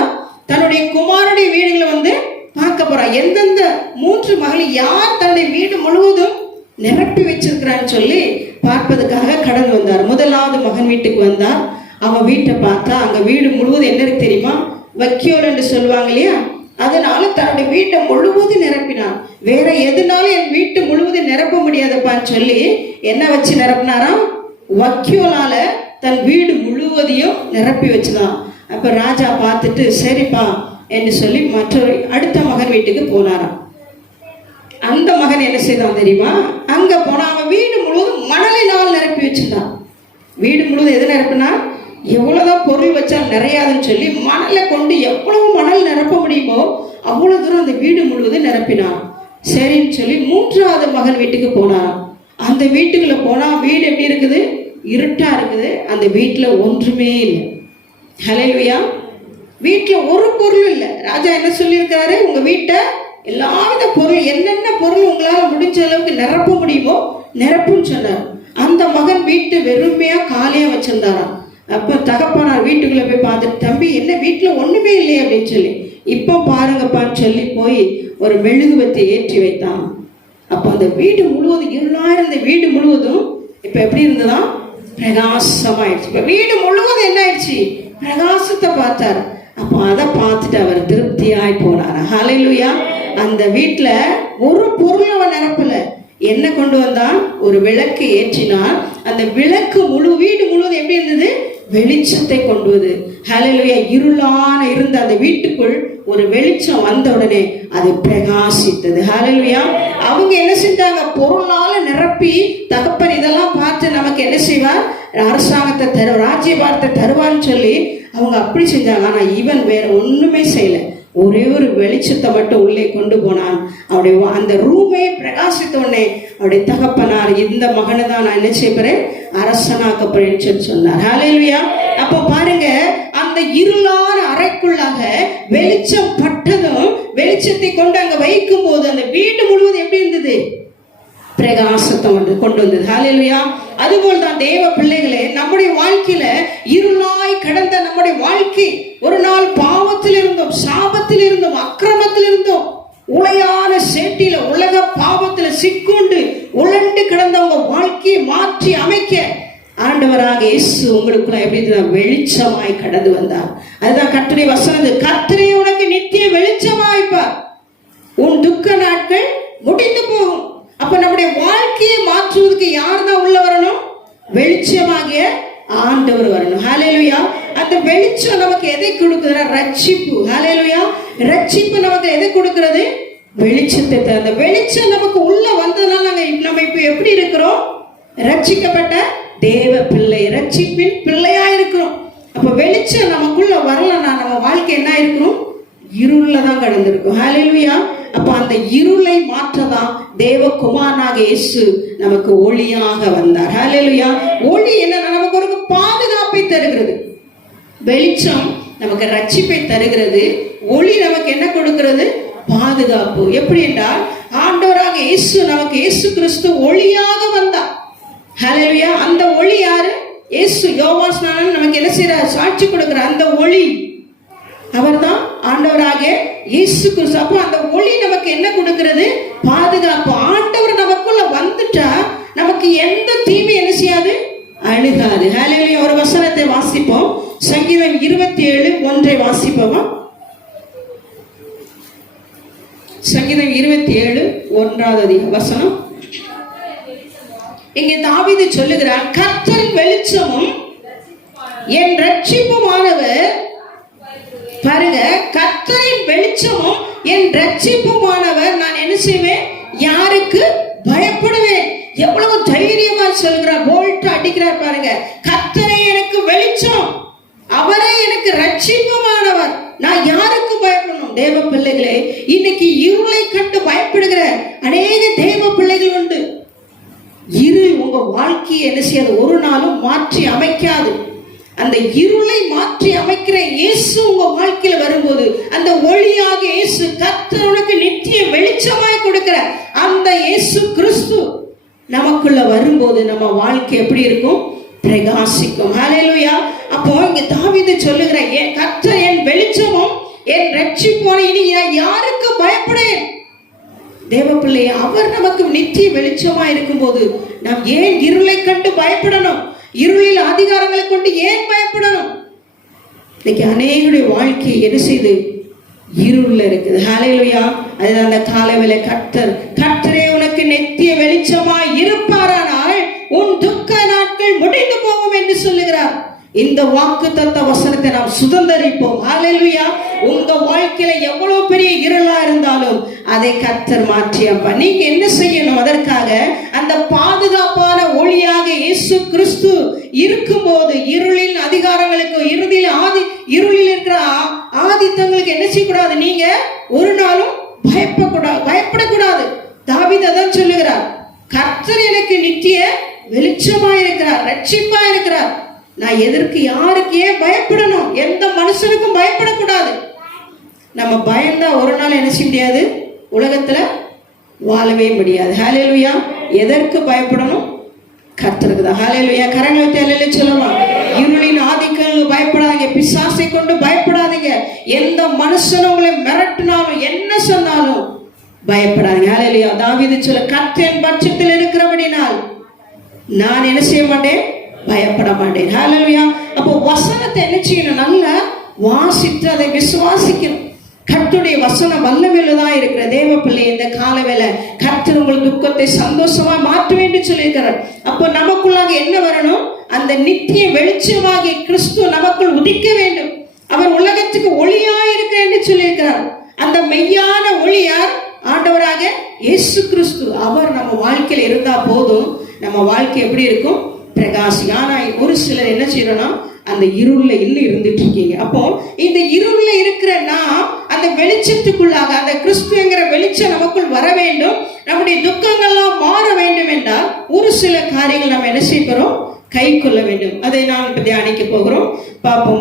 தன்னுடைய குமாரனுடைய வீடுகளை வந்து பார்க்க போறார். எந்தெந்த 3 மகள் யார் தன்னுடைய வீடு முழுவதும் நிரப்பி வச்சிருக்கிறான்னு சொல்லி பார்ப்பதற்காக கடந்து வந்தார். முதலாவது மகன் வீட்டுக்கு வந்தார். அவன் வீட்டை பார்த்தா அங்க வீடு முழுவதும் என்ன இருக்கு தெரியுமா, வக்கியோல் என்று சொல்லுவாங்க இல்லையா, அதனால தன்னுடைய வீட்டை முழுவதும் நிரப்பினான். வேற எதுனாலும் என் வீட்டு முழுவதும் நிரப்ப முடியாதப்பான்னு சொல்லி என்ன வச்சு நிரப்பினாராம், வக்கியோலால தன் வீடு முழுவதையும் நிரப்பி வச்சுதான். அப்ப ராஜா பார்த்துட்டு சரிப்பா என்று சொல்லி மற்றொரு அடுத்த மகன் வீட்டுக்கு போனாராம். அந்த மகன் என்ன செய்தான் தெரியுமா, அங்க போனா அவன் வீடு முழுவதும் மணலினால் நிரப்பி வச்சிருந்தான். வீடு முழுவதும் எது நிரப்புனா, எவ்வளவுதான் பொருள் வச்சா நிறையாதுன்னு சொல்லி மணலை கொண்டு எவ்வளவு மணல் நிரப்ப முடியுமோ அவ்வளவு தூரம் அந்த வீடு முழுவதும் நிரப்பினான். சரின்னு சொல்லி 3வது மகன் வீட்டுக்கு போனாராம். அந்த வீட்டுக்குள்ள போனா வீடு எப்படி இருக்குது, இருட்டா இருக்குது. அந்த வீட்டுல ஒன்றுமே இல்லை. ஹல்லேலூயா. வீட்டுல ஒரு பொருள் இல்லை. ராஜா என்ன சொல்லியிருக்காரு, உங்க வீட்டை எல்லாவித பொருள், என்னென்ன பொருள் உங்களால முடிஞ்ச அளவுக்கு நிரப்ப முடியுமோ நிரப்புன்னு சொன்னார். அந்த மகன் வீட்டு வெறுமையா காலியா வச்சிருந்தாராம். அப்ப தகப்பனார் வீட்டுக்குள்ள போய் பார்த்துட்டு, தம்பி என்ன வீட்டுல ஒண்ணுமே இல்லையே அப்படின்னு சொல்லி, இப்போ பாருங்கப்பான்னு சொல்லி போய் ஒரு மெழுகுவத்தை ஏற்றி வைத்தான். அப்ப அந்த வீடு முழுவதும் இருளாயிருந்த வீடு முழுவதும் இப்ப எப்படி இருந்ததா, பிரகாசமாயிடுச்சு. இப்ப வீடு முழுவதும் என்ன ஆயிடுச்சு, பிரகாசத்தை பார்த்தார். அப்போ அதை பார்த்துட்டு அவர் திருப்தியாய் போனார். ஹல்லேலூயா. அந்த வீட்டுல ஒரு பொருள் அவன் நிரப்பல. என்ன கொண்டு வந்தான், ஒரு விளக்கு ஏற்றினான். அந்த விளக்கு வீடு முழுவதும் எப்படி இருந்தது, வெளிச்சத்தை கொண்டு வந்து. ஹல்லேலூயா. இருளான இருந்த அந்த வீட்டுக்குள் ஒரு வெளிச்சம் வந்த உடனே அது பிரகாசித்தது. ஹல்லேலூயா. அவங்க என்ன செஞ்சாங்க, பொருளால நிரப்பி, தகப்பன் இதெல்லாம் பார்த்து நமக்கு என்ன செய்வார், அரசாங்கத்தை ராஜ்யபாரத்தை தருவான்னு சொல்லி அவங்க அப்படி செஞ்சாங்க. ஆனா இவன் வேற ஒண்ணுமே செய்யல. ஒரே ஒரு வெளிச்சத்தை மட்டும் உள்ளே கொண்டு போனான். அவருடைய அந்த ரூமே பிரகாசித்த உடனே அவருடைய தகப்பனார், இந்த மகனை தான் நான் என்ன செய்யறேன், அரசனாக்கப்படுறேன்னு சொல்லி சொன்னார். ஹல்லேலூயா. அப்போ பாருங்க, அந்த இருளான அறைக்குள்ளாக வெளிச்சம் பட்டதும் வெளிச்சத்தை கொண்டு அங்க வைக்கும் போது அந்த வீடு முழுவதும் எப்படி இருந்தது, பிரகாசத்தை வந்து கொண்டு வந்தது. ஹல்லேலூயா. அதுபோல் தான் தேவ பிள்ளைகளே, நம்முடைய வாழ்க்கையில இருளாய் கடந்த நம்முடைய வாழ்க்கை ஒரு நாள் பாவத்தில் இருந்தோம், சாபத்தில் இருந்தோம், அக்கிரமத்தில் இருந்தோம், உளையான சேட்டில உலக பாவத்துல சிக்குண்டு உழண்டு கிடந்தவங்க வாழ்க்கையை மாற்றி அமைக்க ஆண்டவராக இயேசு உங்களுக்குள்ள எப்படி வெளிச்சமாய் கடந்து வந்தார். அதுதான் கர்த்தருடைய வசனம், கர்த்தரே உனக்கு நித்திய வெளிச்சமாய்ப்பார், உன் துக்க நாட்கள் முடிந்து போகும். அப்ப நம்முடைய வாழ்க்கையை மாற்றுவதற்கு யார் தான் உள்ள வரணும், வெளிச்சமாகிய ஆண்டவர் வரணும். ஹல்லேலூயா. அந்த வெளிச்சம் நமக்கு எதை கொடுக்குதுன்னா ரட்சிப்பு. ஹல்லேலூயா. ரட்சிப்பு நமக்கு எதை கொடுக்கிறது, வெளிச்சத்தை. அந்த வெளிச்சம் நமக்கு உள்ள வந்ததுனால நம்ம இப்ப எப்படி இருக்கிறோம், ரட்சிக்கப்பட்ட தேவ பிள்ளை, ரட்சிப்பின் பிள்ளையா இருக்கிறோம். அப்ப வெளிச்சம் நமக்குள்ள வரலன்னா நம்ம வாழ்க்கை என்ன இருக்கும், இருள தான் கடந்திருக்கும். ஹல்லேலூயா. அப்ப அந்த இருளை மாற்றதான் தேவகுமாரனாக இயேசு நமக்கு ஒளியாக வந்தார். ஹல்லேலூயா. ஒளி என்ன, நமக்கு ஒரு பாதுகாப்பை தருகிறது. வெளிச்சம் நமக்கு ரட்சிப்பை தருகிறது, ஒளி நமக்கு என்ன கொடுக்கிறது, பாதுகாப்பு. எப்படி என்றால் ஆண்டவராக இயேசு நமக்கு இயேசு கிறிஸ்து ஒளியாக வந்தார். ஹல்லேலூயா. அந்த ஒளி யாரு, இயேசு. யோவான் ஸ்நானன் நமக்கு என்ன செய்யறார், சாட்சி கொடுக்கிறார். அந்த ஒளி அவர்தான் ஆண்டவராக இயேசு கிறிஸ்து. அப்போ அந்த ஒளி நமக்கு என்ன கொடுக்கிறது, பாதுகாப்பு. ஆண்டவர் நமக்குள்ள வந்துட்டா நமக்கு எந்த தீமை என்ன செய்யாது, அணுகாது. ஹல்லேலூயா. ஒரு வசனத்தை வாசிப்போம். சங்கீதம் 27:1 வாசிப்போமா? சங்கீதம் 27:1 வசனம். இங்கே தாவீது சொல்லுகிறார், கர்த்தரின் வெளிச்சமும் என் ரட்சிப்புமானவர். பாருங்க, கர்த்தரின் வெளிச்சமும் என் ரட்சிப்புமானவர், நான் என்ன செய்வேன், யாருக்கு பயப்படுவேன். எவ்வளவு தைரியமா சொல்கிறார், போல்ட் அடிக்கிறார். பாருங்க, கர்த்தரே எனக்கு வெளிச்சம், அவரே எனக்கு ரட்சிப்புமானவர், நான் யாருக்கு பயப்படணும். தேவ பிள்ளைகளே, இன்னைக்கு இருளை கண்டு பயப்படுகிற அநேக தேவ பிள்ளைகள் உண்டு. இருள் உங்க வாழ்க்கையை என்ன செய்யாது, ஒரு நாளும் மாற்றி அமைக்காது. அந்த இருளை மாற்றி அமைக்கிற இயேசு உங்க வாழ்க்கையில வரும்போது, அந்த ஒளியாக இயேசு, கர்த்தர் உனக்கு நித்திய வெளிச்சமாய் கொடுக்கிற அந்த இயேசு கிறிஸ்து நமக்குள்ள வரும்போது நம்ம வாழ்க்கை எப்படி இருக்கும், பிரகாசிக்கும். ஹல்லேலூயா. அப்போ இங்க தாவீது சொல்லுகிற, என் கர்த்தர் என் வெளிச்சமும் என் ரட்சிப்புமான, இனி நான் யாருக்கு பயப்படேன். தேவ பிள்ளை, அவர் நமக்கு நித்திய வெளிச்சமா இருக்கும் போது நாம் ஏன் இருளை கண்டு பயப்படணும், இருளில் அதிகாரங்களை கொண்டு ஏன் பயப்படணும். இன்னைக்கு அநேகருடைய வாழ்க்கை என்ன செய்து, இருள்ல இருக்குது. ஹல்லேலூயா. அதுதான் அந்த காலைவேளை கர்த்தரே உனக்கு நித்திய வெளிச்சமாய் இருப்பாரானால் உன் துக்க நாட்கள் முடிந்து போகும் என்று சொல்லுகிறார். இந்த வாக்குத்தத்த வசனத்தை நாம் சுதந்தரிப்போம். ஹல்லேலூயா. உங்க வாழ்க்கையில எவ்வளவு பெரிய இருளா இருந்தாலும் அதை கர்த்தர் மாற்றியப்பா. நீங்க என்ன செய்யணும், அதற்காக அந்த பாதுகாப்பான ஒளியாக இயேசு கிறிஸ்து இருக்கும்போது இருளின் அதிகாரங்களுக்கு, இருளில் இருக்கிற ஆதித்தங்களுக்கு என்ன செய்யக்கூடாது, நீங்க ஒரு நாளும் பயப்படக்கூடாது. தாவீது அதான் சொல்லுகிறார், கர்த்தர் எனக்கு நித்திய வெளிச்சமா இருக்கிறார், ரட்சிப்பா இருக்கிறார், நான் எதற்கு யாருக்கு ஏன் பயப்படணும், எந்த மனுஷனுக்கும் பயப்படக்கூடாது. நம்ம பயந்தா ஒரு நாள் என்ன செய்ய முடியாது, உலகத்துல வாழவே முடியாது. ஹல்லேலூயா. எதற்கு பயப்படணும், கர்த்தருக்கு தான். ஹல்லேலூயா. கரங்களை தேலையில சொல்லலாம், இருளின் ஆதிக்கங்கள் பயப்படாதீங்க, பிசாசை கொண்டு பயப்படாதீங்க, எந்த மனுஷனும் உங்களை மிரட்டினாலும் என்ன சொன்னாலும் பயப்படாதீங்க. ஹல்லேலூயா. தாவீது சொல்ல, கர்த்தரின் பட்சத்தில் இருக்கிறபடினால் நான் என்ன செய்ய மாட்டேன், பயப்பட மாட்டேன். ஹல்லேலூயா. அப்போ வசனத்தை என்ன செய்யணும், நல்லா வாசித்து அதை விசுவாசிக்கணும். கர்த்தருடைய வசனம் வல்லமையில்தான் இருக்கிற தேவ பிள்ளை, இந்த காலவேளை கர்த்தர் உங்கள் துக்கத்தை சந்தோஷமா மாற்ற வேண்டும் சொல்லியிருக்கிறார். அப்போ நமக்குள்ளாக என்ன வரணும், அந்த நித்திய வெளிச்சமாகிய கிறிஸ்து நமக்குள் உதிக்க வேண்டும். அவர் உலகத்துக்கு ஒளியா இருக்கிறார் என்று சொல்லியிருக்கிறார். அந்த மெய்யான ஒளி யார், ஆண்டவராக இயேசு கிறிஸ்து. அவர் நம்ம வாழ்க்கையில இருந்தா போதும், நம்ம வாழ்க்கை எப்படி இருக்கும், பிரகாசி. ஆனா ஒரு சிலர் என்ன செய்யறோம்னா, அந்த இருள்ல இன்னும் இருந்துட்டு இருக்கீங்க. அப்போ இந்த இருள்ல இருக்கிற நாம் அந்த வெளிச்சத்துக்குள்ளாக, அந்த கிறிஸ்துங்கிற வெளிச்சம் நமக்குள் வர வேண்டும், நம்முடைய துக்கங்கள்லாம் மாற வேண்டும் என்றால் ஒரு சில காரியங்கள் நம்ம என்ன செய்ய போறோம், கை கொள்ள வேண்டும். அதை நாம் இப்ப தியானிக்க போகிறோம். பார்ப்போம்.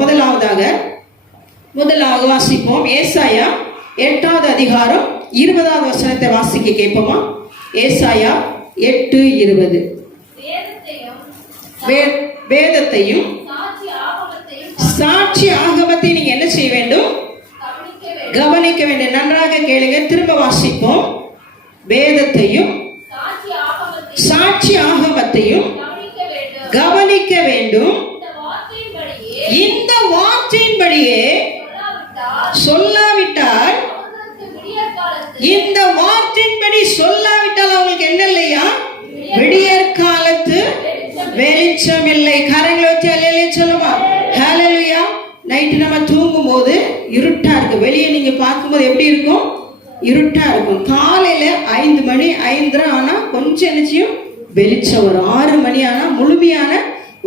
முதலாவது வாசிப்போம். ஏசாயா 8வது அதிகாரம் 20வது வசனத்தை வாசிக்க கேட்போமா? ஏசாயா 8:20. வேதத்தையும் சாட்சி ஆகமத்தை நீங்க என்ன செய்ய வேண்டும், கவனிக்க வேண்டும். நன்றாக கேளுங்க, திரும்ப வாசிப்போம். வேதத்தையும் சாட்சி ஆகமத்தையும் கவனிக்க வேண்டும். இந்த வார்த்தையின்படியே சொல்லாவிட்டால், இந்த வார்த்தையின்படி சொல்லாவிட்டால் அவங்களுக்கு என்ன இல்லையா, விடியற் காலத்து வெளிச்சம் இல்லை. கரங்களை வச்சு அல்லேலூயா சொல்லுமா? ஹல்லேலூயா. நைட்டு நம்ம தூங்கும் போது இருட்டா இருக்கு. வெளியே நீங்க பார்க்கும்போது எப்படி இருக்கும், இருட்டா இருக்கும். காலையில 5 மணி 5:30 ஆனா கொஞ்சம் என்னச்சியும் வெளிச்சம் வரும். 6 மணி ஆனா முழுமையான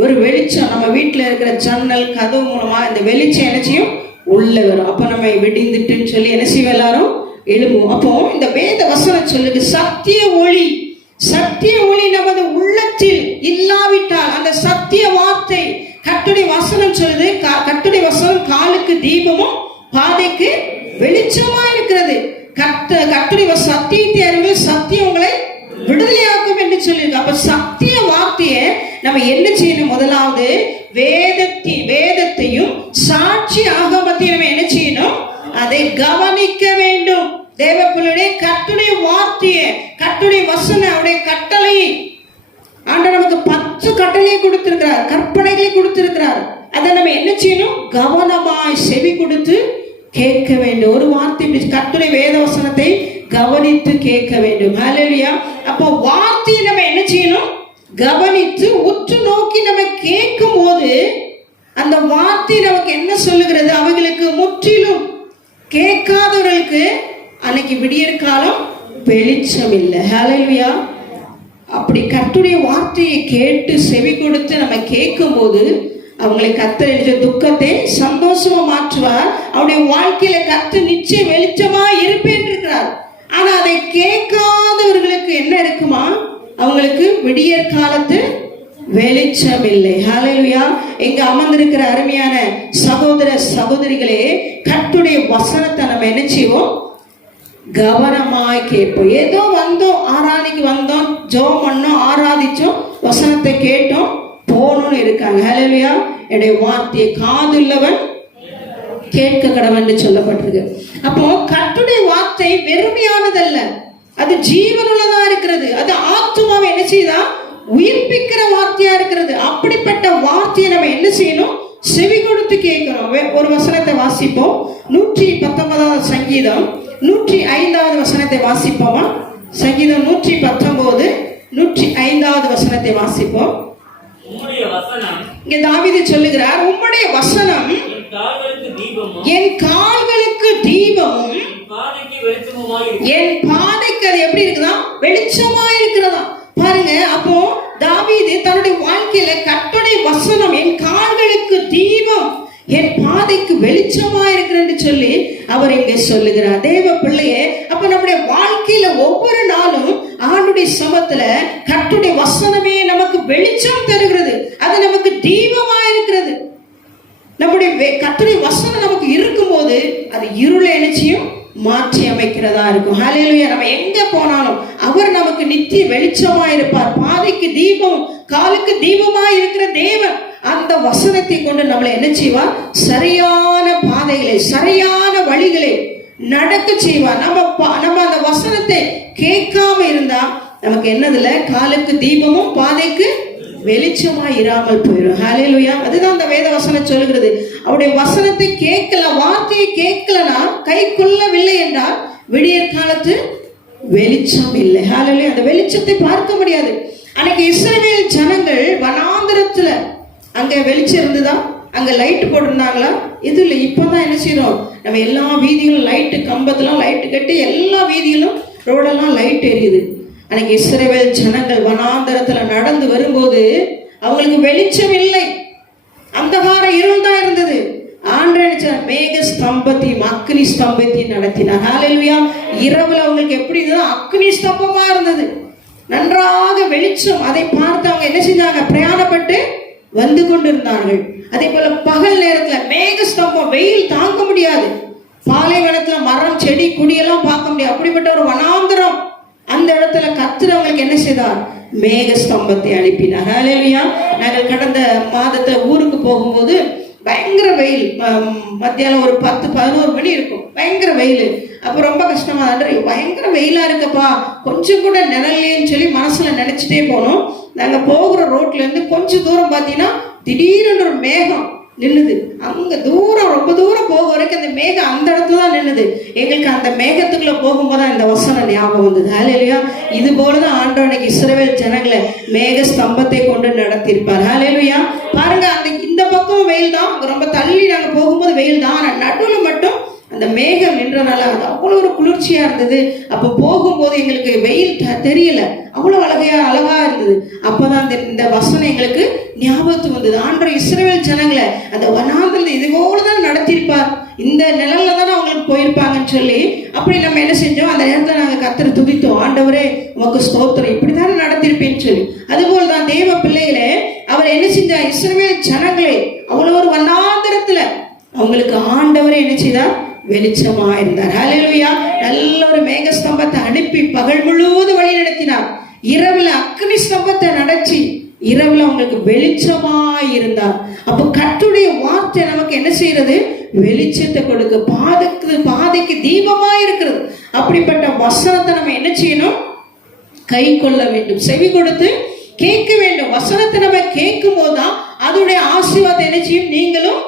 ஒரு வெளிச்சம் நம்ம வீட்டுல இருக்கிற ஜன்னல் கதவு மூலமா இந்த வெளிச்சம் என்னச்சியும் உள்ள வரும். அப்ப நம்ம விடிந்துட்டுன்னு சொல்லி என்ன செய்வோம், எல்லாரும் எழும்பும். அப்போ இந்த வேத வசனம் சொல்லுது, சத்திய ஒளி, சத்திய ஒளி நமது உள்ளத்தில் இல்லாவிட்டால், அந்த சத்திய வார்த்தை கர்த்தருடைய வசனம் சொல்லுது, கர்த்தருடைய வசனம் காலுக்கு தீபமும் பாதைக்கு வெளிச்சமா இருக்கிறது. கர்த்தருடைய சத்தியத்தை அறிவு, சத்தியம் உங்களை விடுதலையாக்கும் என்று சொல்லியிருக்கு. அப்ப சத்திய வார்த்தையை நம்ம என்ன செய்யணும், முதலாவது வேதத்தையும் சாட்சி ஆகமத்தையும் நம்ம என்ன செய்யணும், அதை கவனிக்க வேண்டும். தேவப்பிள்ளையுடைய கர்த்தருடைய வார்த்தையை, கர்த்தருடைய வசனம், அவருடைய கட்டளை, ஆண்டவர் நமக்கு 10 கட்டளையை கொடுத்திருக்கிறார், கற்பனைகளை கொடுத்திருக்கிறார். அதை நம்ம என்ன செய்யணும், கவனமாய் செவி கொடுத்து கேட்க வேண்டும். ஒரு வார்த்தை கர்த்தருடைய வேத வசனத்தை கவனித்து கேட்க வேண்டும். ஹல்லேலூயா. அப்போ வார்த்தையை நம்ம என்ன செய்யணும், கவனித்து உற்று நோக்கி நம்ம கேட்கும் போது அந்த வார்த்தை நமக்கு என்ன சொல்லுகிறது, அவங்களுக்கு முற்றிலும் கேட்காதவர்களுக்கு அன்னைக்கு விடியற் காலம் வெளிச்சம் இல்லை. ஹல்லேலூயா. அப்படி கர்த்தருடைய வார்த்தையை கேட்டு செவி கொடுத்து நம்ம கேட்கும் போது அவங்களை கர்த்தர் எழுத துக்கத்தை சந்தோஷமா மாற்றுவார். அவருடைய வாழ்க்கையில கர்த்தர் நிச்சயம் வெளிச்சமா இருப்பேன் இருக்கிறார். ஆனா அதை கேட்காதவர்களுக்கு என்ன இருக்குமா, அவங்களுக்கு விடியற் காலத்து வெளிச்சம் இல்லை. ஹல்லேலூயா. இங்க அமர்ந்திருக்கிற அருமையான சகோதர சகோதரிகளே, கர்த்தருடைய வசனத்தை நம்ம என்ன செய்வோம், கவனமாய் கேட்போம். ஏதோ வந்தோம், ஆராதிக்கு வந்தோம், ஜெபம் பண்ணோம், ஆராதிச்சோம், வசனத்தை கேட்டோம், போகணும்னு இருக்காங்க. ஹல்லேலூயா. என்னுடைய வார்த்தையை காதுள்ளவன் கேட்க கடவன் சொல்லப்பட்டிருக்கு. அப்போ கர்த்தருடைய வார்த்தை வெறுமையானதல்ல, அது ஜீவனுள்ளதா இருக்கிறது. அது ஆத்துமாவை என்ன செய்தா, உயிர்ப்பிக்கிற வார்த்தையா இருக்கிறது. அப்படிப்பட்ட வார்த்தையை நம்ம என்ன செய்யணும், செவி கொடுத்து கேட்கணும். ஒரு வசனத்தை வாசிப்போம். 119வது சங்கீதம் 105வது வசனத்தை வாசிப்போமா? சங்கீதம் 119 105வது வசனத்தை வாசிப்போம். இங்க தாவீது சொல்லுகிறார், உம்முடைய வசனம் என் கால்களுக்கு தீபமும் என் பாதைக்கு அது எப்படி இருக்குதா, வெளிச்சமா இருக்கிறதா. பாருங்க, அப்போ தாவீது தன்னுடைய வாழ்க்கையில கர்த்தருடைய வசனம் என் கால்களுக்கு தீபம், என் பாதைக்கு வெளிச்சமா இருக்கிறன்னு சொல்லி அவர் இங்கே சொல்லுகிறார். தேவ பிள்ளையே, அப்ப நம்முடைய வாழ்க்கையில ஒவ்வொரு நாளும் ஆண்டுடைய சமத்துல கர்த்தருடைய வசனமே நமக்கு வெளிச்சம் தருகிறது. அது நமக்கு தீபமா இருக்கிறது. நம்முடைய கர்த்தருடைய வசனம் நமக்கு இருக்கும்போது அது இருளை நிச்சயம் மாற்றி அமைக்கிறதா இருக்கும். ஹல்லேலூயா. நம்ம எங்க போனாலும் அவர் நமக்கு நித்திய வெளிச்சமா இருப்பார். பாதைக்கு தீபம், காலுக்கு தீபமா இருக்கிற தேவன் அந்த வசனத்தை கொண்டு நம்மளை என்ன செய்வார், சரியான பாதைகளை, சரியான வழிகளை நடக்க செய்வார். நம்ம அந்த வசனத்தை கேட்காம இருந்தா நமக்கு என்னதுல, காலுக்கு தீபமும் பாதைக்கு வெளிச்சமா இராமல் போயிடும். ஹல்லேலூயா. அதுதான் அந்த வேத வசனம் சொல்லுகிறது. அவருடைய வசனத்தை கேட்கல, வார்த்தையை கேட்கலனா, கை கொள்ளவில்லை என்றால் விடியற் காலத்து வெளிச்சம் இல்லை. ஹல்லேலூயா. அந்த வெளிச்சத்தை பார்க்க முடியாது. அன்னைக்கு இஸ்ரவேல் ஜனங்கள் வனாந்திரத்துல அங்க வெளிச்சம் இருந்துதான், அங்க லைட் போட்டிருந்தாங்களா? இது இல்லை. இப்பதான் என்ன செய்யறோம், நம்ம எல்லா வீதிகளும் லைட்டு, கம்பத்தெல்லாம் லைட்டு கட்டி எல்லா வீதிகளும் ரோடெல்லாம் லைட் எரியுது. அன்னைக்கு இஸ்ரவேல் ஜனங்கள் வனாந்தரத்துல நடந்து வரும்போது அவங்களுக்கு வெளிச்சம் இல்லை, அந்தகார ஆண்டவர் மேக ஸ்தம்பத்தையும் அக்னி ஸ்தம்பத்தையும் நடத்தினார். ஹalleluya. இரவுல அவங்களுக்கு எப்படி இருந்தது? அக்னி ஸ்தம்பமா இருந்தது, நன்றாக வெளிச்சம். அதை பார்த்து அவங்க என்ன செஞ்சாங்க? பிரயாணப்பட்டு வந்து கொண்டிருந்தார்கள். அதே போல பகல் நேரத்துல மேக ஸ்தம்பம், வெயில் தாங்க முடியாது. பாலைவனத்துல மரம் செடி கொடியெல்லாம் பார்க்க முடியாது, அப்படிப்பட்ட ஒரு வனாந்தரம். அந்த இடத்துல கர்த்தர் அவங்களுக்கு என்ன செய்தார்? மேக ஸ்தம்பத்தை அனுப்பினார். ஹalleluya. நாங்கள் கடந்த மாதத்தை ஊருக்கு போகும்போது பயங்கர வெயில், மத்தியானம் ஒரு 10-11 மணி இருக்கும், பயங்கர வெயில். அப்போ ரொம்ப கஷ்டமா பயங்கர வெயிலா இருக்கப்பா, கொஞ்சம் கூட நிழல்லேன்னு சொல்லி மனசுல நினைச்சிட்டே போனோம். நாங்க போகிற ரோட்ல இருந்து கொஞ்சம் தூரம் பார்த்தீங்கன்னா திடீர்னு ஒரு மேகம் நின்னுது. அங்க தூரம், ரொம்ப தூரம் போக வரைக்கும் அந்த மேகம் அந்த இடத்துல தான் நின்னுது. எங்களுக்கு அந்த மேகத்துக்குள்ள போகும்போது இந்த வசனம் ஞாபகம் வந்தது. ஹalleluya. இது போலதான் ஆண்டவர் இஸ்ரவேல் ஜனங்களை மேக ஸ்தம்பத்தை கொண்டு நடத்தியிருப்பார். ஹalleluya. பாருங்க, அந்த இந்த பக்கம் வெயில் தான், ரொம்ப தள்ளி நாங்க போகும்போது வெயில் தான், ஆனா நடுவுல மட்டும் அந்த மேகம் நின்றனால அது அவ்வளவு ஒரு குளிர்ச்சியா இருந்தது. அப்ப போகும்போது எங்களுக்கு வெயில் தெரியல, அவ்வளவு அழகா இருந்தது. அப்பதான் இந்த வசனம் எங்களுக்கு ஞாபகத்துக்கு வந்தது. ஆண்டவர் இஸ்ரவேல் ஜனங்களை அந்த வனாந்தரத்துல இது போலதான் நடத்தியிருப்பார், இந்த நிழல்ல தானே அவங்களுக்கு போயிருப்பாங்கன்னு சொல்லி அப்படி நம்ம என்ன செஞ்சோம்? அந்த நேரத்துல நாங்க கர்த்தரை துதித்தோம். ஆண்டவரே உமக்கு ஸ்தோத்திரம், இப்படித்தானே நடத்திருப்பேன்னு சொல்லி. அதுபோல்தான் தேவ பிள்ளைகளே, அவர் என்ன செஞ்சார்? இஸ்ரவேல் ஜனங்களே அவ்வளவு ஒரு வனாந்தரத்துல அவங்களுக்கு ஆண்டவரே என்ன செய்தார்? வெளிச்சமா இருந்தார். ஹalleluya. நல்ல ஒரு மேக ஸ்தம்பத்தை அனுப்பி பகல் முழுவதும் வழி நடத்தினார். இரவுல அக்னி ஸ்தம்பத்தை நடத்தி இரவுல அவங்களுக்கு வெளிச்சமா இருந்தார். அப்ப கர்த்தருடைய வார்த்தை நமக்கு என்ன செய்யறது? வெளிச்சத்தை கொடுக்க, பாதைக்கு தீபமா இருக்கிறது. அப்படிப்பட்ட வசனத்தை நம்ம என்ன செய்யணும்? கை கொள்ள வேண்டும், செவி கொடுத்து கேட்க வேண்டும். வசனத்தை நம்ம கேட்கும் போதுதான் அதோடைய ஆசீர்வாதம் என்ன செய்யும்? நீங்களும்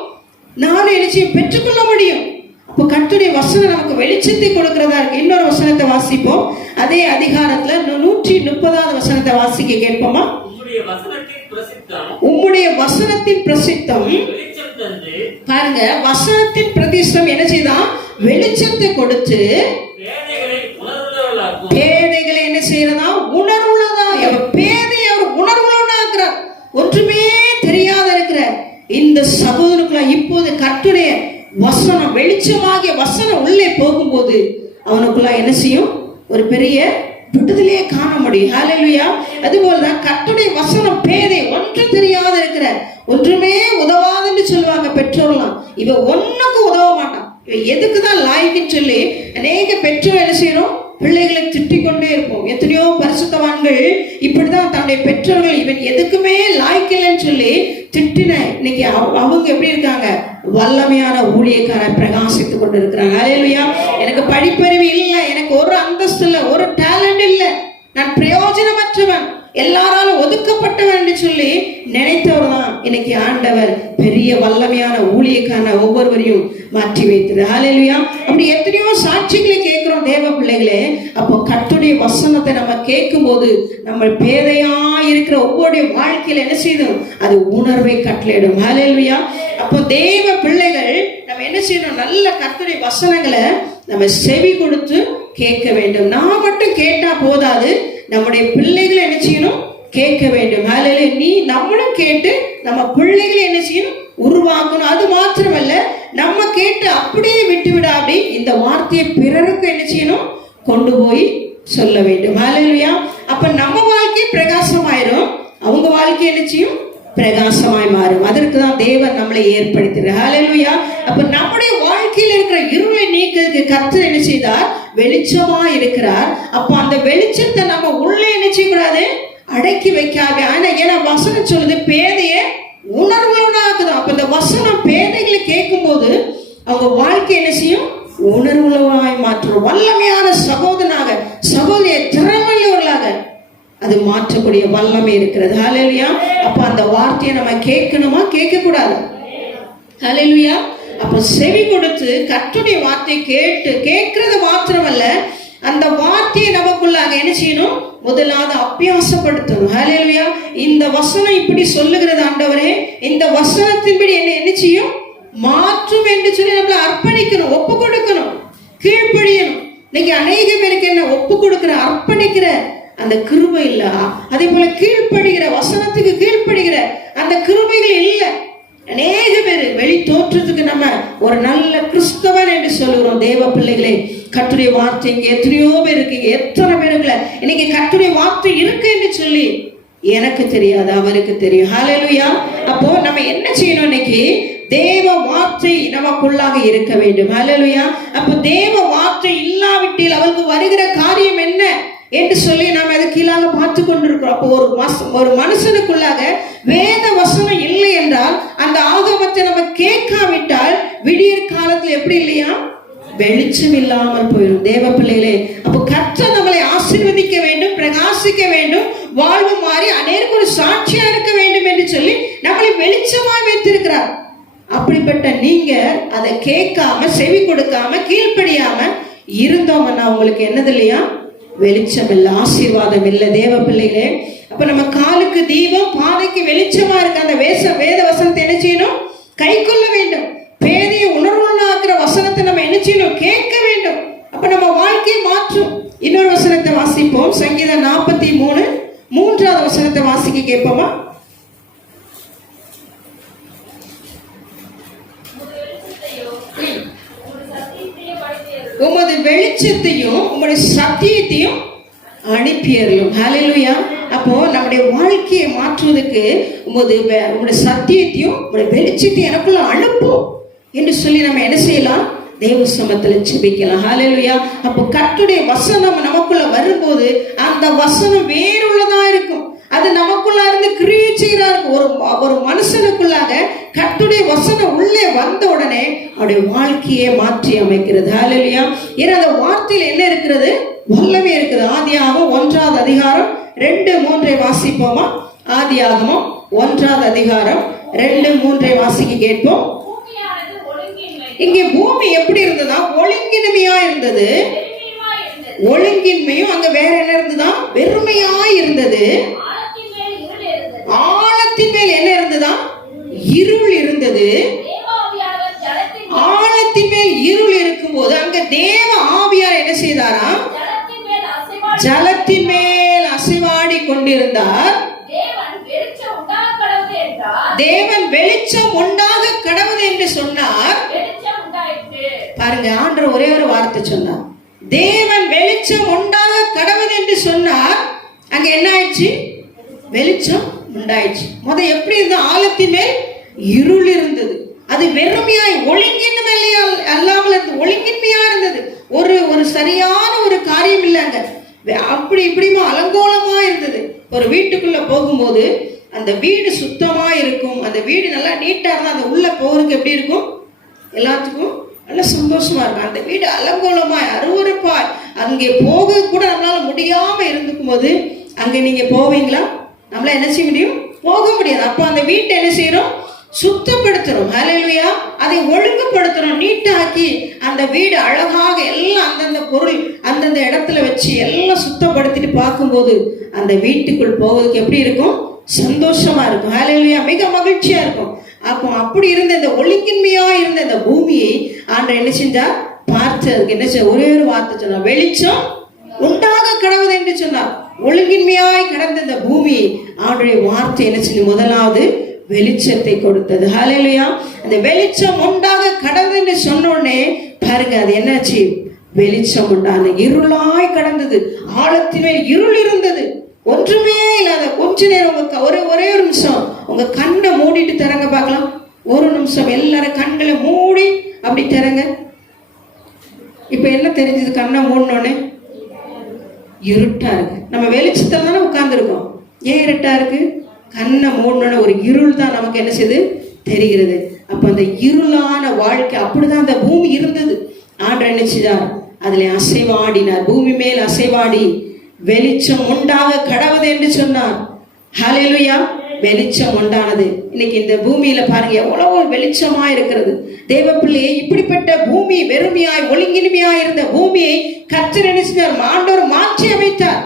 நானும் என்ன செய்யும்? பெற்றுக்கொள்ள முடியும். அப்போ கர்த்தருடைய வசனம் நமக்கு வெளிச்சத்தை கொடுக்கிறதா இருக்கு. இன்னொரு வசனத்தை வாசிப்போம். அதே அதிகாரத்துல 130வது வசனத்தை வாசிக்க கேட்போமா? உம்முடைய வசனத்தின் பிரசித்தம். பாருங்க, வசனத்தின் பிரதிஷ்டம் என்ன செய்தான்? வெளிச்சத்தை கொடுத்து பேதைகளை என்ன செய்யறதா? உணர்வுள்ளதா. பேதை அவர் உணர்வுள்ளதா இருக்கிறார். ஒன்றுமே தெரியாத இருக்கிற இந்த சகோதரனுக்குள்ள இப்போது கர்த்தருடைய வசனம், வெளிச்சமாகிய வசனம் உள்ளே போகும்போது அவனுக்குள்ள என்ன செய்யும்? ஒரு பெரிய விடுதலையே காண முடியும். ஹalleluya. அதுபோலதான் கர்த்தருடைய வசனம் பேதை, ஒன்று தெரியாத இருக்கிற, ஒன்றுமே உதவாதுன்னு சொல்லுவாங்க பெற்றோர்லாம். இவ ஒண்ணுக்கு உதவ மாட்டான், இவ எதுக்குதான் லாய்க்குன்னு சொல்லி அநேக பெற்றோர் என்ன செய்யணும்? பிள்ளைகளை திட்டிக் கொண்டே இருப்போம். எத்தனையோ பரிசுத்தவான்கள் இப்படிதான் தன்னுடைய பெற்றோர்கள் இவன் எதுக்குமே லாய்க்கலன்னு சொல்லி திட்டின. இன்னைக்கு அவங்க எப்படி இருக்காங்க? வல்லமையான ஊழியக்கார பிரகாசித்துக் கொண்டு இருக்கிறாங்க. ஹalleluya. எனக்கு படிப்பறிவு இல்லை, எனக்கு ஒரு அந்தஸ்து இல்லை, ஒரு டேலண்ட் இல்லை, நான் பிரயோஜனமற்றவன், எல்லாராலும் ஒதுக்கப்பட்டவன் என்று சொல்லி நினைத்தவர் தான் இன்னைக்கு ஆண்டவர் பெரிய வல்லமையான ஊழியக்கான ஒவ்வொருவரையும் மாற்றி வைத்தது. ஹalleluya. அப்படி எத்தனையோ சாட்சிகளை கேட்கிறோம் தேவ பிள்ளைகளே. அப்போ கர்த்தருடைய வசனத்தை நம்ம கேட்கும் போது நம்ம பேதையா இருக்கிற ஒவ்வொருடைய வாழ்க்கையில என்ன செய்யணும்? அது உணர்வை கட்டளையிடும். ஹalleluya. அப்போ தேவ பிள்ளைகள் நம்ம என்ன செய்யணும்? நல்ல கர்த்தருடைய வசனங்களை நம்ம செவி கொடுத்து கேட்க வேண்டும். நான் மட்டும் கேட்டா போதாது, நம்முடைய பிள்ளைகளை என்ன செய்யணும்? கேட்க வேண்டும். ஹalleluya. நீ நம்மளும் கேட்டு நம்ம பிள்ளைகளை என்ன செய்யணும்? உருவாக்கணும். அது மாத்திரமல்ல, நம்ம கேட்டு அப்படியே விட்டு விடாம இந்த வார்த்தையை பிறருக்கு என்ன செய்யணும்? கொண்டு போய் சொல்ல வேண்டும். ஹalleluya. அப்ப நம்ம வாழ்க்கை பிரகாசமாயிரும், அவங்க வாழ்க்கை என்ன செய்யும்? பிரகாசமாய் மாறும். அதற்கு தான் தேவன் நம்மளை ஏற்படுத்துகிறார். ஹalleluya. அப்ப நம்முடைய வாழ்க்கையில் இருக்கிற இருளை நீக்கிறதுக்கு கர்த்தர் என்ன செய்தார்? வெளிச்சமா இருக்கிறார். அப்ப அந்த வெளிச்சத்தை நம்ம உள்ளே என்ன செய்யக்கூடாது? அடக்கி வைக்காது. ஆனா ஏன்னா வசனம் சொல்லுது பேதைய உணர்வுள்ளவனாக்குது. அப்ப இந்த வசனம் பேதைகளை கேட்கும் போது அவங்க வாழ்க்கை என்ன செய்யும்? உணர்வுள்ளவாய் மாற்றும். வல்லமையான சகோதரனாக, சகோதரிய திறமையுள்ளவர்களாக அது மாற்றக்கூடிய வல்லமை இருக்கிறது. ஹalleluya. அப்ப அந்த வார்த்தையை நம்ம கேட்கணுமா? கேட்க கூடாது. ஹalleluya. அப்ப செவி கொடுத்து கர்த்தருடைய வார்த்தையை கேட்டு கேட்கறது மாத்திரமல்ல, அந்த வார்த்தையை நமக்குள்ளாக என்ன செய்யணும்? முதலாவது அபியாசப்படுத்தணும். ஹalleluya. இந்த வசனம் இப்படி சொல்லுகிறது ஆண்டவரே, இந்த வசனத்தின்படி என்ன செய்யும்? மாற்றும் என்று சொல்லி நம்மள அர்ப்பணிக்கணும், ஒப்பு கொடுக்கணும், கீழ்ப்படியணும். இன்னைக்கு அநேக பேருக்கு என்ன? ஒப்பு கொடுக்கிற, அர்ப்பணிக்கிற அந்த கிருபை இல்ல. அதே போல கீழ்ப்படுகிற, வசனத்துக்கு கீழ்ப்படுகிற அந்த கிருபைகள் இல்ல. அநேக பேர் வெளி தோற்றத்துக்கு நம்ம ஒரு நல்ல கிறிஸ்தவன் என்று சொல்லுகிறோம். தேவ பிள்ளைகளே, கர்த்தருடைய வார்த்தை இங்க எத்தனையோ பேர் இருக்கீங்க. எத்தனை பேருங்கள இன்னைக்கு கர்த்தருடைய வார்த்தை இருக்கு என்று சொல்லி எனக்கு தெரியாது, அவருக்கு தெரியும். ஹல்லேலூயா. அப்போ நம்ம என்ன செய்யணும்? இன்னைக்கு தேவ வார்த்தை நமக்குள்ளாக இருக்க வேண்டும். ஹல்லேலூயா. அப்போ தேவ வார்த்தை இல்லாவிட்டில் அவருக்கு வருகிற காரியம் என்ன என்று சொல்லி நாம் அதை கீழாக பார்த்து கொண்டிருக்கிறோம். அப்போ ஒரு மனுஷனுக்குள்ளாக வேத வசனம் இல்லை என்றால், அந்த ஆகமத்தை நம்ம கேட்காவிட்டால் விடியற் காலத்துல எப்படி இல்லையா, வெளிச்சம் இல்லாமல் போயிடும். தேவ பிள்ளைகளே, அப்போ கர்த்தர் நம்மளை ஆசீர்வதிக்க வேண்டும், பிரகாசிக்க வேண்டும், வாழ்வு மாறி அநேருக்கு ஒரு சாட்சியா இருக்க வேண்டும் என்று சொல்லி நம்மளை வெளிச்சமாய் வைத்திருக்கிறார். அப்படிப்பட்ட நீங்க அதை கேட்காம, செவி கொடுக்காம, கீழ்ப்படியாம இருந்தோம்னா உங்களுக்கு என்னது இல்லையா, வெளிச்சம் இல்லை, ஆசீர்வாதம் இல்லை. தேவ பிள்ளைகளே, அப்ப நம்ம காலுக்கு தீபம், பாதைக்கு வெளிச்சமா இருக்க அந்த வேத வசனத்தை என்ன செய்யணும்? கை கொள்ள வேண்டும். பேதையை உணர்வுள்ளாக்குற வசனத்தை நம்ம என்ன செய்யணும்? கேட்க வேண்டும். அப்ப நம்ம வாழ்க்கையை மாற்றும். இன்னொரு வசனத்தை வாசிப்போம். சங்கீதம் 43 3வது வசனத்தை வாசிக்க கேட்போமா? உமது வெளிச்சத்தையும் உங்களுடைய சத்தியத்தையும் அனுப்பியறலும். ஹல்லேலூயா. அப்போ நம்முடைய வாழ்க்கையை மாற்றுவதற்கு உங்களுடைய சத்தியத்தையும் உங்களுடைய வெளிச்சத்தையும் எனக்குள்ள அனுப்பும் என்று சொல்லி நம்ம என்ன செய்யலாம்? தேவ சமத்துல ஜெபிக்கலாம். ஹல்லேலூயா. அப்போ கர்த்தருடைய வசனம் நமக்குள்ள வரும்போது அந்த வசனம் வேறுள்ளதா இருக்கும். அது நமக்குள்ள இருந்து கிரியை செய்கிறார். ஒரு மனுஷனுக்குள்ளாக கர்த்தருடைய வசனம் உள்ளே வந்த உடனே அவருடைய வாழ்க்கையை மாற்றி அமைக்கிறது. ஹல்லேலூயா. ஏன்னா அந்த வார்த்தையில் என்ன இருக்கிறது? வல்லமை இருக்குது. ஆதியாகமம் 1வது அதிகாரம் 2-3 வாசிப்போமா? ஆதியாகமம் 1வது அதிகாரம் 2-3 வாசிக்க கேட்போம். இங்கே பூமி எப்படி இருந்ததா? ஒழுங்கின்மையா இருந்தது. ஒழுங்கின்மையும் அங்க வேற என்ன இருந்ததா? வெறுமையாய் இருந்தது. ஆழத்தின் மேல் என்ன இருந்ததா? இருள் இருந்தது. ஆழத்தின் மேல் இருள் இருக்கும் போது அங்க தேவ ஆவியார் என்ன செய்தாரா? ஜலத்தின் மேல் அசைவாடி கொண்டிருந்தார். தேவன் வெளிச்சம் உண்டாக கடவுது என்று சொன்னார். பாருங்க, ஆண்டவர் ஒரே ஒரு வார்த்தை சொன்னார். தேவன் வெளிச்சம் உண்டாக கடவுது என்று சொன்னார். அங்க என்ன ஆயிடுச்சு? வெளிச்சம் உண்டாயிடுச்சு. எப்படி இருந்தது? ஆழத்தின் மேல் இருள் இருந்தது. அது வெறுமையாய் ஒழுங்கின்மையா அல்லாமல் இருந்தது. ஒழுங்கின்மையா இருந்தது. ஒரு சரியான ஒரு காரியம் இல்லைங்க. அப்படி இப்படிமா அலங்கோலமா இருந்தது. ஒரு வீட்டுக்குள்ள போகும்போது அந்த வீடு சுத்தமா இருக்கும். அந்த வீடு நல்லா நீட்டா இருந்தா அந்த உள்ள போறதுக்கு எப்படி இருக்கும்? எல்லாத்துக்கும் நல்ல சந்தோஷமா இருக்கும். அந்த வீடு அலங்கோலமாய் அருவருப்பாய் அங்கே போக கூட நம்மளால முடியாம இருந்துக்கும் போது அங்க நீங்க போவீங்களா? நம்மள என்ன செய்ய முடியும்? போக முடியாது. அப்போ அந்த வீட்டை என்ன செய்யறோம்? சுத்தப்படுத்துறோம். ஹல்லேலூயா. அதை ஒழுங்குபடுத்துறோம், நீட்டாக்கி அந்த வீடு அழகாக எல்லாம் அந்தந்த பொருள் அந்தந்த இடத்துல வச்சு எல்லாம் சுத்தப்படுத்திட்டு பார்க்கும்போது அந்த வீட்டுக்குள் போவதுக்கு எப்படி இருக்கும்? சந்தோஷமா இருக்கும். ஹல்லேலூயா. மிக மகிழ்ச்சியா இருக்கும். அப்போ அப்படி இருந்த இந்த ஒழுங்கின்மையா இருந்த இந்த பூமியை ஆண்டவர் என்ன செஞ்சார்? பார்த்து அதுக்கு என்ன செய்ய? ஒரே ஒரு வார்த்தை சொன்னார். வெளிச்சம் உண்டாக கடவுது என்று சொன்னார். ஒழுங்கின்மையாய் கடந்த இந்த பூமி ஆண்டவருடைய வார்த்தை என்ன செய்ய? முதலாவது வெளிச்சத்தை கொடுத்தது. ஹல்லேலூயா. அந்த வெளிச்சம் உண்டாக கடவுது என்று சொன்ன உடனே பாருங்க, அது என்னாச்சு? வெளிச்சம் உண்டான இருளாய் கடந்தது. ஆழத்திலே இருள் இருந்தது. ஒன்றுமே இல்லாத கொஞ்ச நேரம் ஒரே ஒரு நிமிஷம் உங்க கண்ணை மூடிட்டு தரங்க பார்க்கலாம். ஒரு நிமிஷம் எல்லாரும் கண்களை மூடி அப்படி தரங்க. இப்ப என்ன தெரிஞ்சது? கண்ணை மூடனோடனே இருட்டா இருக்கு. நம்ம வெளிச்சத்துல தானே உட்கார்ந்து இருக்கோம். ஏன் இருட்டா இருக்கு? கண்ணை மூடனோட ஒரு இருள் தான் நமக்கு என்ன செய்யுது? தெரிகிறது. அப்ப அந்த இருளான வாழ்க்கை அப்படிதான் அந்த பூமி இருந்தது. ஆண்டவர் என்ன செய்தார்? அதுல அசைவாடினார். பூமி மேல் அசைவாடி வெளிச்சம் உண்டாக கடவுது என்று சொன்னார். ஹல்லேலூயா. வெளிச்சம் உண்டானது. இன்னைக்கு இந்த பூமியில பாருங்க எவ்வளவு வெளிச்சமா இருக்கிறது. தேவ பிள்ளையே, இப்படிப்பட்ட பூமி வெறுமையாய் ஒழுங்கின்மையாய் இருந்த பூமியை கர்த்தர் என்ன செய்தார்? ஆண்டவர் மாற்றி அமைத்தார்,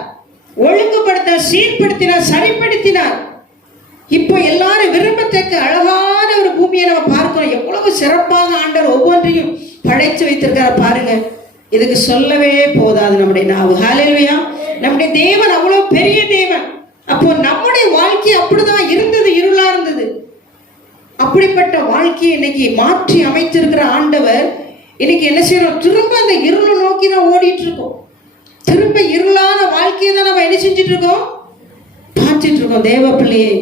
ஒழுங்குபடுத்தார், சீர்படுத்தினார், சரிப்படுத்தினார். இப்போ எல்லாரும் விரும்பத்தக்க அழகான ஒரு பூமியை நம்ம பார்க்கிறோம். எவ்வளவு சிறப்பாக ஆண்டவர் ஒவ்வொன்றையும் படைத்து வைத்திருக்கார் பாருங்க. இதுக்கு சொல்லவே போதாது நம்முடைய நாவு. ஹல்லேலூயா. நம்முடைய தேவன் அவ்வளவு பெரிய தேவன். அப்போ நம்முடைய வாழ்க்கை அப்படிதான் இருந்தது, இருளா இருந்தது. அப்படிப்பட்ட வாழ்க்கையை இன்னைக்கு மாற்றி அமைத்திருக்கிற ஆண்டவர் இன்னைக்கு என்ன செய்யறோம்? திரும்ப அந்த இருளை நோக்கி தான் ஓடிட்டு இருக்கோம். திரும்ப இருளான வாழ்க்கையை தான் நம்ம என்ன செஞ்சுட்டு இருக்கோம்? பார்த்துட்டு இருக்கோம். தேவ பிள்ளையே,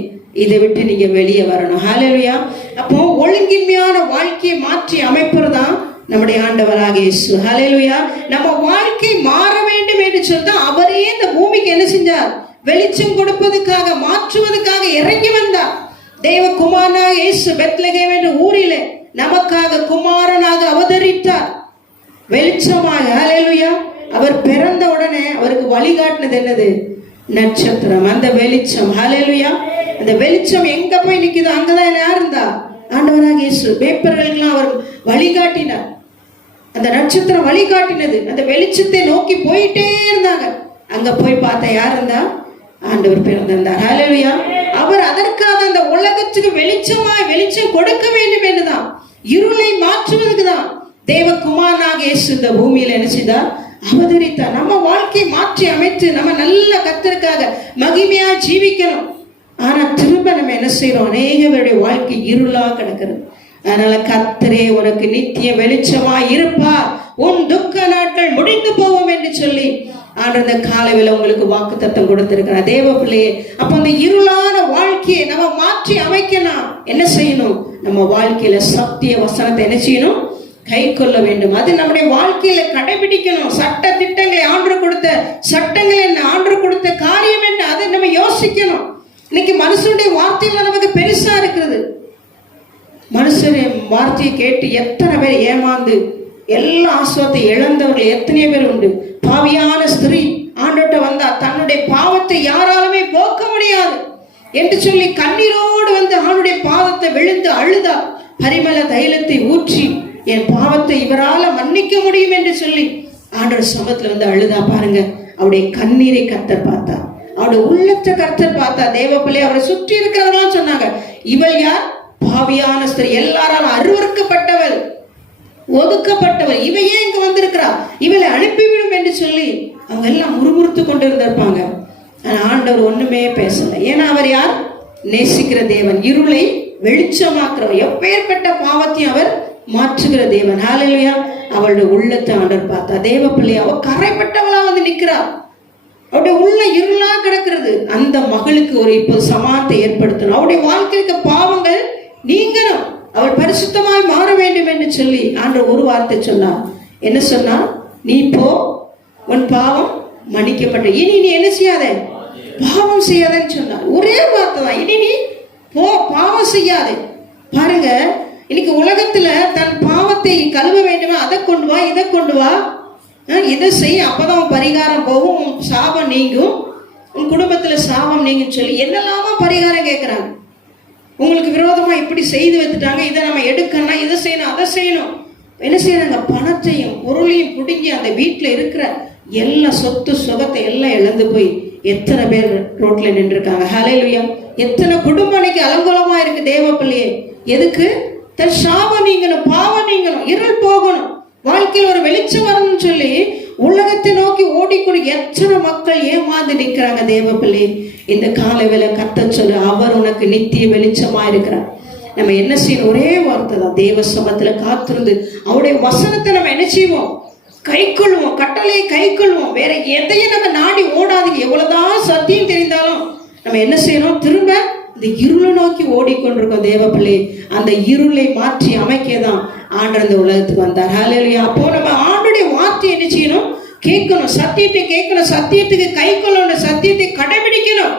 இதை விட்டு நீங்க வெளியே வரணும். ஹல்லேலூயா. அப்போ ஒழுங்கின்மையான வாழ்க்கையை மாற்றி அமைப்பதுதான் நம்முடைய ஆண்டவராக இயேசு. ஹல்லேலூயா. நம்ம வாழ்க்கை மாற வேண்டும் என்று சொன்னா அவரே இந்த பூமிக்கு என்ன செஞ்சார்? வெளிச்சம் கொடுப்பதற்காக, மாற்றுவதற்காக இறங்கி வந்தார். தேவகுமாரனாக இயேசு பெத்லகேம் என்ற ஊரிலே நமக்காக குமாரனாக அவதரித்தார். வெளிச்சமாக. ஹல்லேலூயா. அவர் பிறந்த உடனே அவருக்கு வழிகாட்டினது என்னது? நட்சத்திரம், அந்த வெளிச்சம். ஹல்லேலூயா. அந்த வெளிச்சம் எங்க போய் நிக்குதோ அங்கதான் யார் இருந்தா? ஆண்டவராக இயேசு. மேய்ப்பர்களுக்கெல்லாம் அவர் வழிகாட்டினார். அந்த நட்சத்திரம் வழிகாட்டினது. அந்த வெளிச்சத்தை நோக்கி போயிட்டே இருந்தாங்க. அங்க போய் பார்த்தா யார் இருந்தா? ஆண்டவர் பிறந்திருந்தார். ஹல்லேலூயா. அவர் அதற்காக அந்த உலகத்துக்கு வெளிச்சம் கொடுக்க வேண்டும் என்றுதான், இருளை மாற்றுவதற்கு தான் தேவகுமாரனாக இயேசு இந்த பூமியில என்ன செய்தார்? அவதரித்தார். நம்ம வாழ்க்கையை மாற்றி அமைத்து நம்ம நல்ல கர்த்தருக்காக மகிமையா ஜீவிக்கணும். ஆனா திரும்ப நம்ம என்ன செய்யறோம்? அநேகருடைய வாழ்க்கை இருளா கிடக்கிறது. அதனால கர்த்தரே உனக்கு நித்திய வெளிச்சமா இருப்பார், உன் துக்க நாட்கள் முடிந்து போவோம் என்று சொல்லி ஆண்டவர் இந்த காலையில உங்களுக்கு வாக்குத்தத்தம் கொடுத்திருக்கிறார். தேவ பிள்ளையே, அப்ப அந்த இருளான வாழ்க்கையை நம்ம மாற்றி அமைக்கணும். என்ன செய்யணும்? நம்ம வாழ்க்கையில சத்திய வசனத்தை என்ன செய்யணும்? கை கொள்ள வேண்டும். அது நம்முடைய வாழ்க்கையில கடைபிடிக்கணும். சட்ட திட்டங்களை ஆண்டவர் கொடுத்த சட்டங்கள் என்ன, ஆண்டவர் கொடுத்த காரியம் என்ன, அதை நம்ம யோசிக்கணும். இன்னைக்கு மனுஷனுடைய வார்த்தைகள் நமக்கு பெருசா இருக்கிறது. மனுஷனுடைய வார்த்தையை கேட்டு எத்தனை பேர் ஏமாந்து எல்லா ஆசுவத்தை இழந்தவர்கள் எத்தனையோ பேர் உண்டு. பாவியான ஸ்திரீ ஆண்டவர்கிட்ட வந்தா தன்னுடைய பாவத்தை யாராலுமே போக்க முடியாது என்று சொல்லி கண்ணீரோடு வந்து ஆண்டுடைய பாதத்தை விழுந்து அழுதா. பரிமள தைலத்தை ஊற்றி என் பாவத்தை இவரால மன்னிக்க முடியும் என்று சொல்லி ஆண்டவர் சமத்துல வந்து அழுதா. பாருங்க, அவருடைய கண்ணீரை கர்த்தர் பார்த்தா, அவருடைய உள்ளத்தை கர்த்தர் பார்த்தா. தேவப்பிள்ளை அவரை சுற்றி இருக்கிறவங்களாம் சொன்னாங்க, இவள் யார்? பாவியான ஸ்திரீ, எல்லாராலும் அருவருக்கப்பட்டவள், ஒதுக்கப்பட்டவள், இவ ஏன் இங்க வந்திருக்கிறா? இவளை அனுப்பிவிடும் என்று சொல்லி அவங்க எல்லாம் முறுமுறுத்து கொண்டு இருந்திருப்பாங்க. ஆண்டவர் ஒண்ணுமே பேசல. ஏன்னா அவர் யார்? நேசிக்கிற தேவன், இருளை வெளிச்சமாக்குறவர், எப்பேற்பட்ட பாவத்தையும் அவர் மாற்றுகிற தேவன். ஹல்லேலூயா. அவளுடைய உள்ளத்தை ஆண்டவர் பார்த்தா. தேவ பிள்ளை அவ கரைப்பட்டவளா வந்து நிக்கிறா. அவருடைய உள்ள இருளா கிடக்கிறது. அந்த மகளுக்கு ஒரு இப்போ சமானத்தை ஏற்படுத்தணும். அவருடைய வாழ்க்கைக்கு பாவங்கள் நீங்கணும், அவள் பரிசுத்தமாய் மாற வேண்டும் என்று சொல்லி ஆண்டவர் ஒரு வார்த்தை சொன்னார். என்ன சொன்னா? நீ போ, உன் பாவம் மன்னிக்கப்பட்ட, இனி நீ என்ன செய்யாத? பாவம் செய்யாதன்னு சொன்னார். ஒரே வார்த்தை தான், இனி நீ போ, பாவம் செய்யாதே. பாருங்க, இன்னைக்கு உலகத்துல தன் பாவத்தை கழுவ வேண்டுமா, அதை கொண்டு வா, இதை கொண்டு வா, இதை செய், அப்பதான் பரிகாரம் போகும், உன் சாபம் நீங்கும், உன் குடும்பத்துல சாபம் நீங்கும் சொல்லி என்னெல்லாமா பரிகாரம் கேட்கிறாங்க. உங்களுக்கு விரோதமா இப்படி செய்து வைத்துட்டாங்க, இதை நம்ம எடுக்கணும், இதை செய்யணும், அதை செய்யணும். என்ன செய்யறாங்க? பணத்தையும் பொருளையும் பிடுங்கி அந்த வீட்டுல இருக்கிற எல்லா சொத்து சுகத்தை எல்லாம் இழந்து போய் எத்தனை பேர் ரோட்ல நின்று இருக்காங்க. ஹல்லேலூயா. எத்தனை குடும்பம் இன்னைக்கு அலங்கோலமா இருக்கு. தேவ பிள்ளையே, எதுக்கு? தன் சாபம் நீங்கணும், பாவம் நீங்கணும், இருள் போகணும், வாழ்க்கையில் ஒரு வெளிச்சம் வரணும்னு சொல்லி உலகத்தை நோக்கி ஓடிக்கொண்டு எத்தனை மக்கள் ஏமாந்து நிற்கிறாங்க. தேவ பிள்ளை, இந்த காலை வேளை கர்த்தர் சொல்லு, அவர் உனக்கு நித்திய வெளிச்சமா இருக்கிறார். நம்ம என்ன செய்யணும்? ஒரே வார்த்தை தான், தேவ சமத்துல காத்திருந்து அவருடைய வசனத்தை நம்ம என்ன செய்வோம்? கை கொள்வோம், கட்டளையை கை கொள்வோம். வேற எதையும் நம்ம நாடி ஓடாதீங்க. எவ்வளவுதான் சத்தியம் தெரிந்தாலும் நம்ம என்ன செய்யணும்? திரும்ப இந்த இருளை நோக்கி ஓடிக்கொண்டிருக்கோம். தேவ பிள்ளை, அந்த இருளை மாற்றி அமைக்கதான் ஆண்டவர் இந்த உலகத்துக்கு வந்தார். ஹல்லேலூயா. அப்போ நம்ம ஆண்டுடைய வார்த்தை என்ன செய்யணும்? கேட்கணும், சத்தியத்தை கேட்கணும், சத்தியத்துக்கு கை கொள்ளணும், சத்தியத்தை கடைபிடிக்கணும்.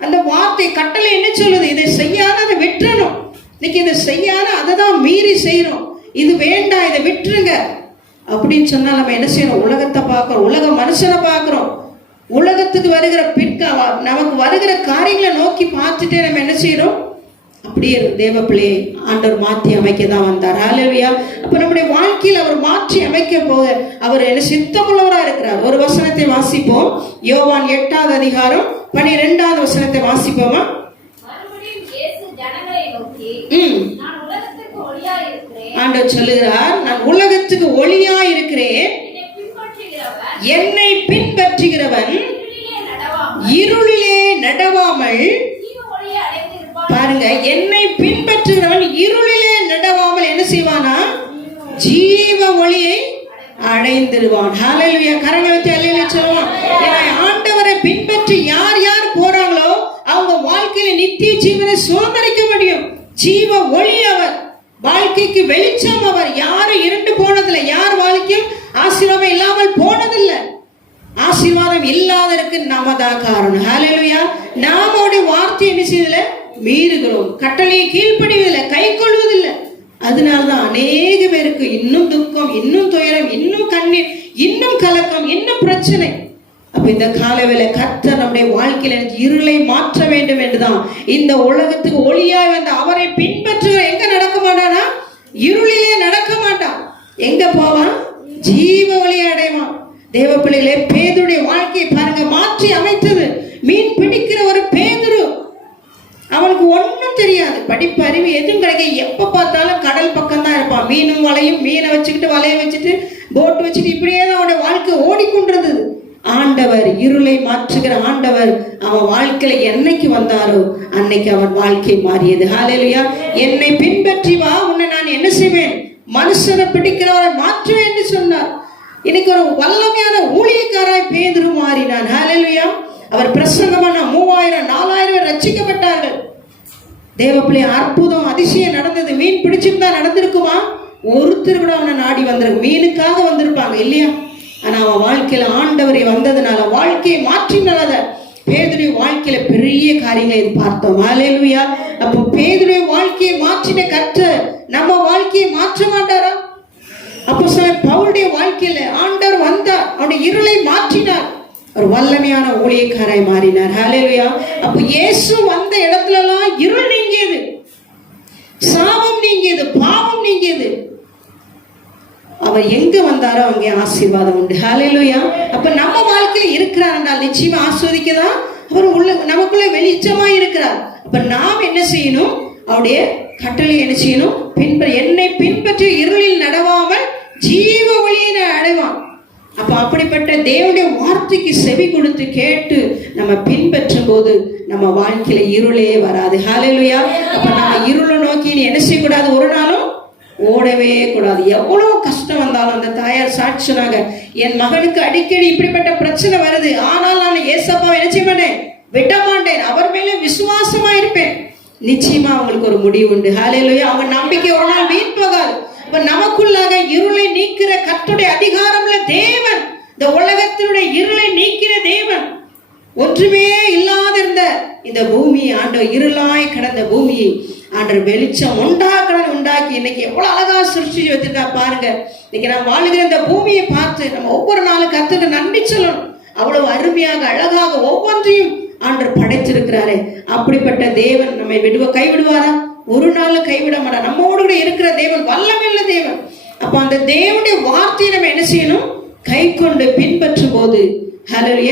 அந்த வார்த்தை கட்டளை என்ன சொல்லுது? இதை செய்யாத அதை விட்டுறணும். இன்னைக்கு இதை செய்யாத அதை தான் மீறி செய்யணும். இது வேண்டாம், இதை விட்டுருங்க அப்படின்னு சொன்னா நம்ம என்ன செய்யணும்? உலகத்தை பார்க்கிறோம், உலக மனுஷனை பார்க்கிறோம், உலகத்துக்கு வருகிற நமக்கு வருகிற காரியங்களை நோக்கி பார்த்துட்டே நம்ம என்ன செய்யறோம்? அப்படியே தேவ பிள்ளையை ஆண்டவர் மாற்றி அமைக்க தான் வந்தார். ஹல்லேலூயா. அப்ப நம்முடைய வாழ்க்கையில் அவர் மாற்றி அமைக்க போக அவர் என்ன சித்தமுள்ளவரா இருக்கிறார். ஒரு வசனத்தை வாசிப்போம். யோவான் 8வது அதிகாரம் 12வது வசனத்தை வாசிப்போமா? ஆண்டவர் சொல்லுகிறார், நான் உலகத்துக்கு ஒளியா இருக்கிறேன், என்னை பின்பற்றுகிறவன் இருளிலே நடவாமல். பாருங்க, பாருங்க, என்னை பின்பற்றுகிறவன் இருளிலே நடவாமல் என்ன செய்வானா? ஜீவ ஒளியை அடைந்திருவான். ஹalleluya. கரங்களை வச்சு அல்லேலூயா சொல்லுவோம். ஆண்டவரை பின்பற்றி யார் யார் போறாங்களோ அவங்க வாழ்க்கையில நித்திய ஜீவனை சுதந்திரிக்க முடியும். ஜீவ ஒளி அவர், வாழ்க்கைக்கு வெளிச்சம் அவர். யாரும் இருண்டு போனதில்லை, யார் வாழ்க்கையும் ஆசீர்வாதம் இல்லாமல் போனதில்லை. ஆசீர்வாதம் இல்லாததற்கு நாம தான் காரணம். ஹalleluya. நாமோட வார்த்தை என்ன செய்யல? மீறுகிறோம். கட்டளையை கீழ்ப்படிவதில்லை, கை கொள்வதில்லை. அதனால்தான் அநேக பேருக்கு இன்னும் துக்கம், இன்னும் துயரம், இன்னும் கண்ணீர், இன்னும் கலக்கம், இன்னும் பிரச்சனை. அப்ப இந்த காலவேளை கர்த்தர் நம்முடைய வாழ்க்கையில இருளை மாற்ற வேண்டும் என்றுதான் இந்த உலகத்துக்கு ஒளியாய் வந்த அவரை பின்பற்றுகிற எங்க நடக்க மாட்டானா? இருளிலே நடக்க மாட்டான். எங்க போவான்? ஜீவ ஒளியை அடைவான். தேவ பிள்ளைகளே, பேதுருடைய வாழ்க்கையை பாருங்க, மாற்றி அமைத்தது. மீன் பிடிக்கிற ஒரு பேதுரு, அவனுக்கு ஒன்றும் தெரியாது, படிப்பு அறிவு எதுவும் கிடைக்க, எப்ப பார்த்தாலும் கடல் பக்கம் தான் இருப்பான். மீனும் வலையும், மீனை வச்சுக்கிட்டு வலையை வச்சுட்டு போட்டு வச்சுட்டு இப்படியே தான் அவனுடைய வாழ்க்கை ஓடிக்கொண்டிருந்தது. ஆண்டவர், இருளை மாற்றுகிற ஆண்டவர் அவன் வாழ்க்கையில என்னைக்கு வந்தாரோ அன்னைக்கு அவன் வாழ்க்கை மாறியது. ஹalleluya. என்னை பின்பற்றி வா, உன்னை நான் என்ன செய்வேன்? மனுஷனை பிடிக்கிறவரை மாற்றுவேன் என்று சொன்னார். இன்னைக்கு ஒரு வல்லமையான ஊழியக்காராய் பேதுரு மாறினான். ஹalleluya. அவர் பிரசங்கமான 3000 4000 ரட்சிக்கப்பட்டார்கள். தேவப்பிள்ளை அற்புதம் அதிசயம் நடந்தது. மீன் பிடிச்சிருந்தா நடந்திருக்குமா? ஒருத்தர் கூட அவனை நாடி வந்திருக்கு, மீனுக்காக வந்திருப்பாங்க இல்லையா? ஆனா அவன் வாழ்க்கையில ஆண்டவரை வந்ததுனால, வாழ்க்கையை மாற்றினால பேதுருடைய வாழ்க்கையில பெரிய காரியங்களை இது பார்த்தோம். ஹalleluya. அப்போ பேதுருடைய வாழ்க்கையை மாற்றின கர்த்தர் நம்ம வாழ்க்கையை மாற்ற மாட்டாரா? அப்போஸ்தலன் பவுலுடைய வாழ்க்கையில ஆண்டவர் வந்தார், அவருடைய இருளை மாற்றினார், ஒரு வல்லமையான ஊழியக்காராய் மாறினார். ஹalleluya. அப்போ இயேசு வந்த இடத்துல எல்லாம் இருள் நீங்கியது, சாபம் நீங்கியது, பாவம் நீங்கியது. அவர் எங்க வந்தாரோ அங்கே ஆசீர்வாதம் உண்டு. ஹalleluya. அப்ப நம்ம வாழ்க்கையில இருக்கிறார் என்றால் நிச்சயமா ஆஸ்வதிக்கதான் அவர் உள்ள நமக்குள்ள வெளிச்சமா இருக்கிறார். அப்ப நாம் என்ன செய்யணும்? அவருடைய கட்டளை என்ன செய்யணும்? என்னை பின்பற்றி இருளில் நடவாமல் ஜீவ ஒளியை அடைவான். அப்ப அப்படிப்பட்ட தேவனுடைய வார்த்தைக்கு செவி கொடுத்து கேட்டு நம்ம பின்பற்றும் போது நம்ம வாழ்க்கையில இருளே வராது. ஹalleluya. அப்ப நம்ம இருளை நோக்கி என்ன செய்யக்கூடாது? ஒரு நாளும் ஓடவே கூடாது. எவ்வளவு கஷ்டம் வந்தாலும், அந்த தாயார் சாட்சி சொன்னாங்க, என் மகனுக்கு அடிக்கடி இப்படிப்பட்ட பிரச்சனை வருது, ஆனால் நான் ஏசப்பாவை என்ன செய்ய மாட்டேன், விட மாட்டேன், அவர் மேல விசுவாசமா இருப்பேன். நிச்சயமா அவங்களுக்கு ஒரு முடிவு உண்டு. ஹalleluya. அவங்க நம்பிக்கை ஒரு நாள் வீண் போகாது. இப்ப நமக்குள்ளாக இருளை நீக்கிற கர்த்தருடைய அதிகாரம்ல தேவன், இந்த உலகத்தினுடைய இருளை நீக்கிற தேவன், ஒன்றுமே இல்லாத இருந்த இந்த பூமியை ஆண்டவர், இருளாய் கிடந்த பூமியை ஆண்டவர் வெளிச்சம் உண்டாக்கி இன்னைக்கு எவ்வளவு அழகா சிருஷ்டிச்சு வச்சிருக்கா பாருங்க. இன்னைக்கு நான் வாழுகிற இந்த பூமியை பார்த்து நம்ம ஒவ்வொரு நாளும் கர்த்தருக்கு நன்றி சொல்லணும். அவ்வளவு அருமையாக அழகாக ஒவ்வொன்றையும் ஆண்டவர் படைத்திருக்கிறாரே. அப்படிப்பட்ட தேவன் நம்மை கைவிடுவாரா? ஒரு நாள் கைவிட மாட்டார். நம்மோடு கூட இருக்கிற தேவன் வல்லமையுள்ள தேவன். அப்ப அந்த தேவனுடைய வார்த்தையை நம்ம என்ன செய்யணும்? கை கொண்டு பின்பற்றும் போது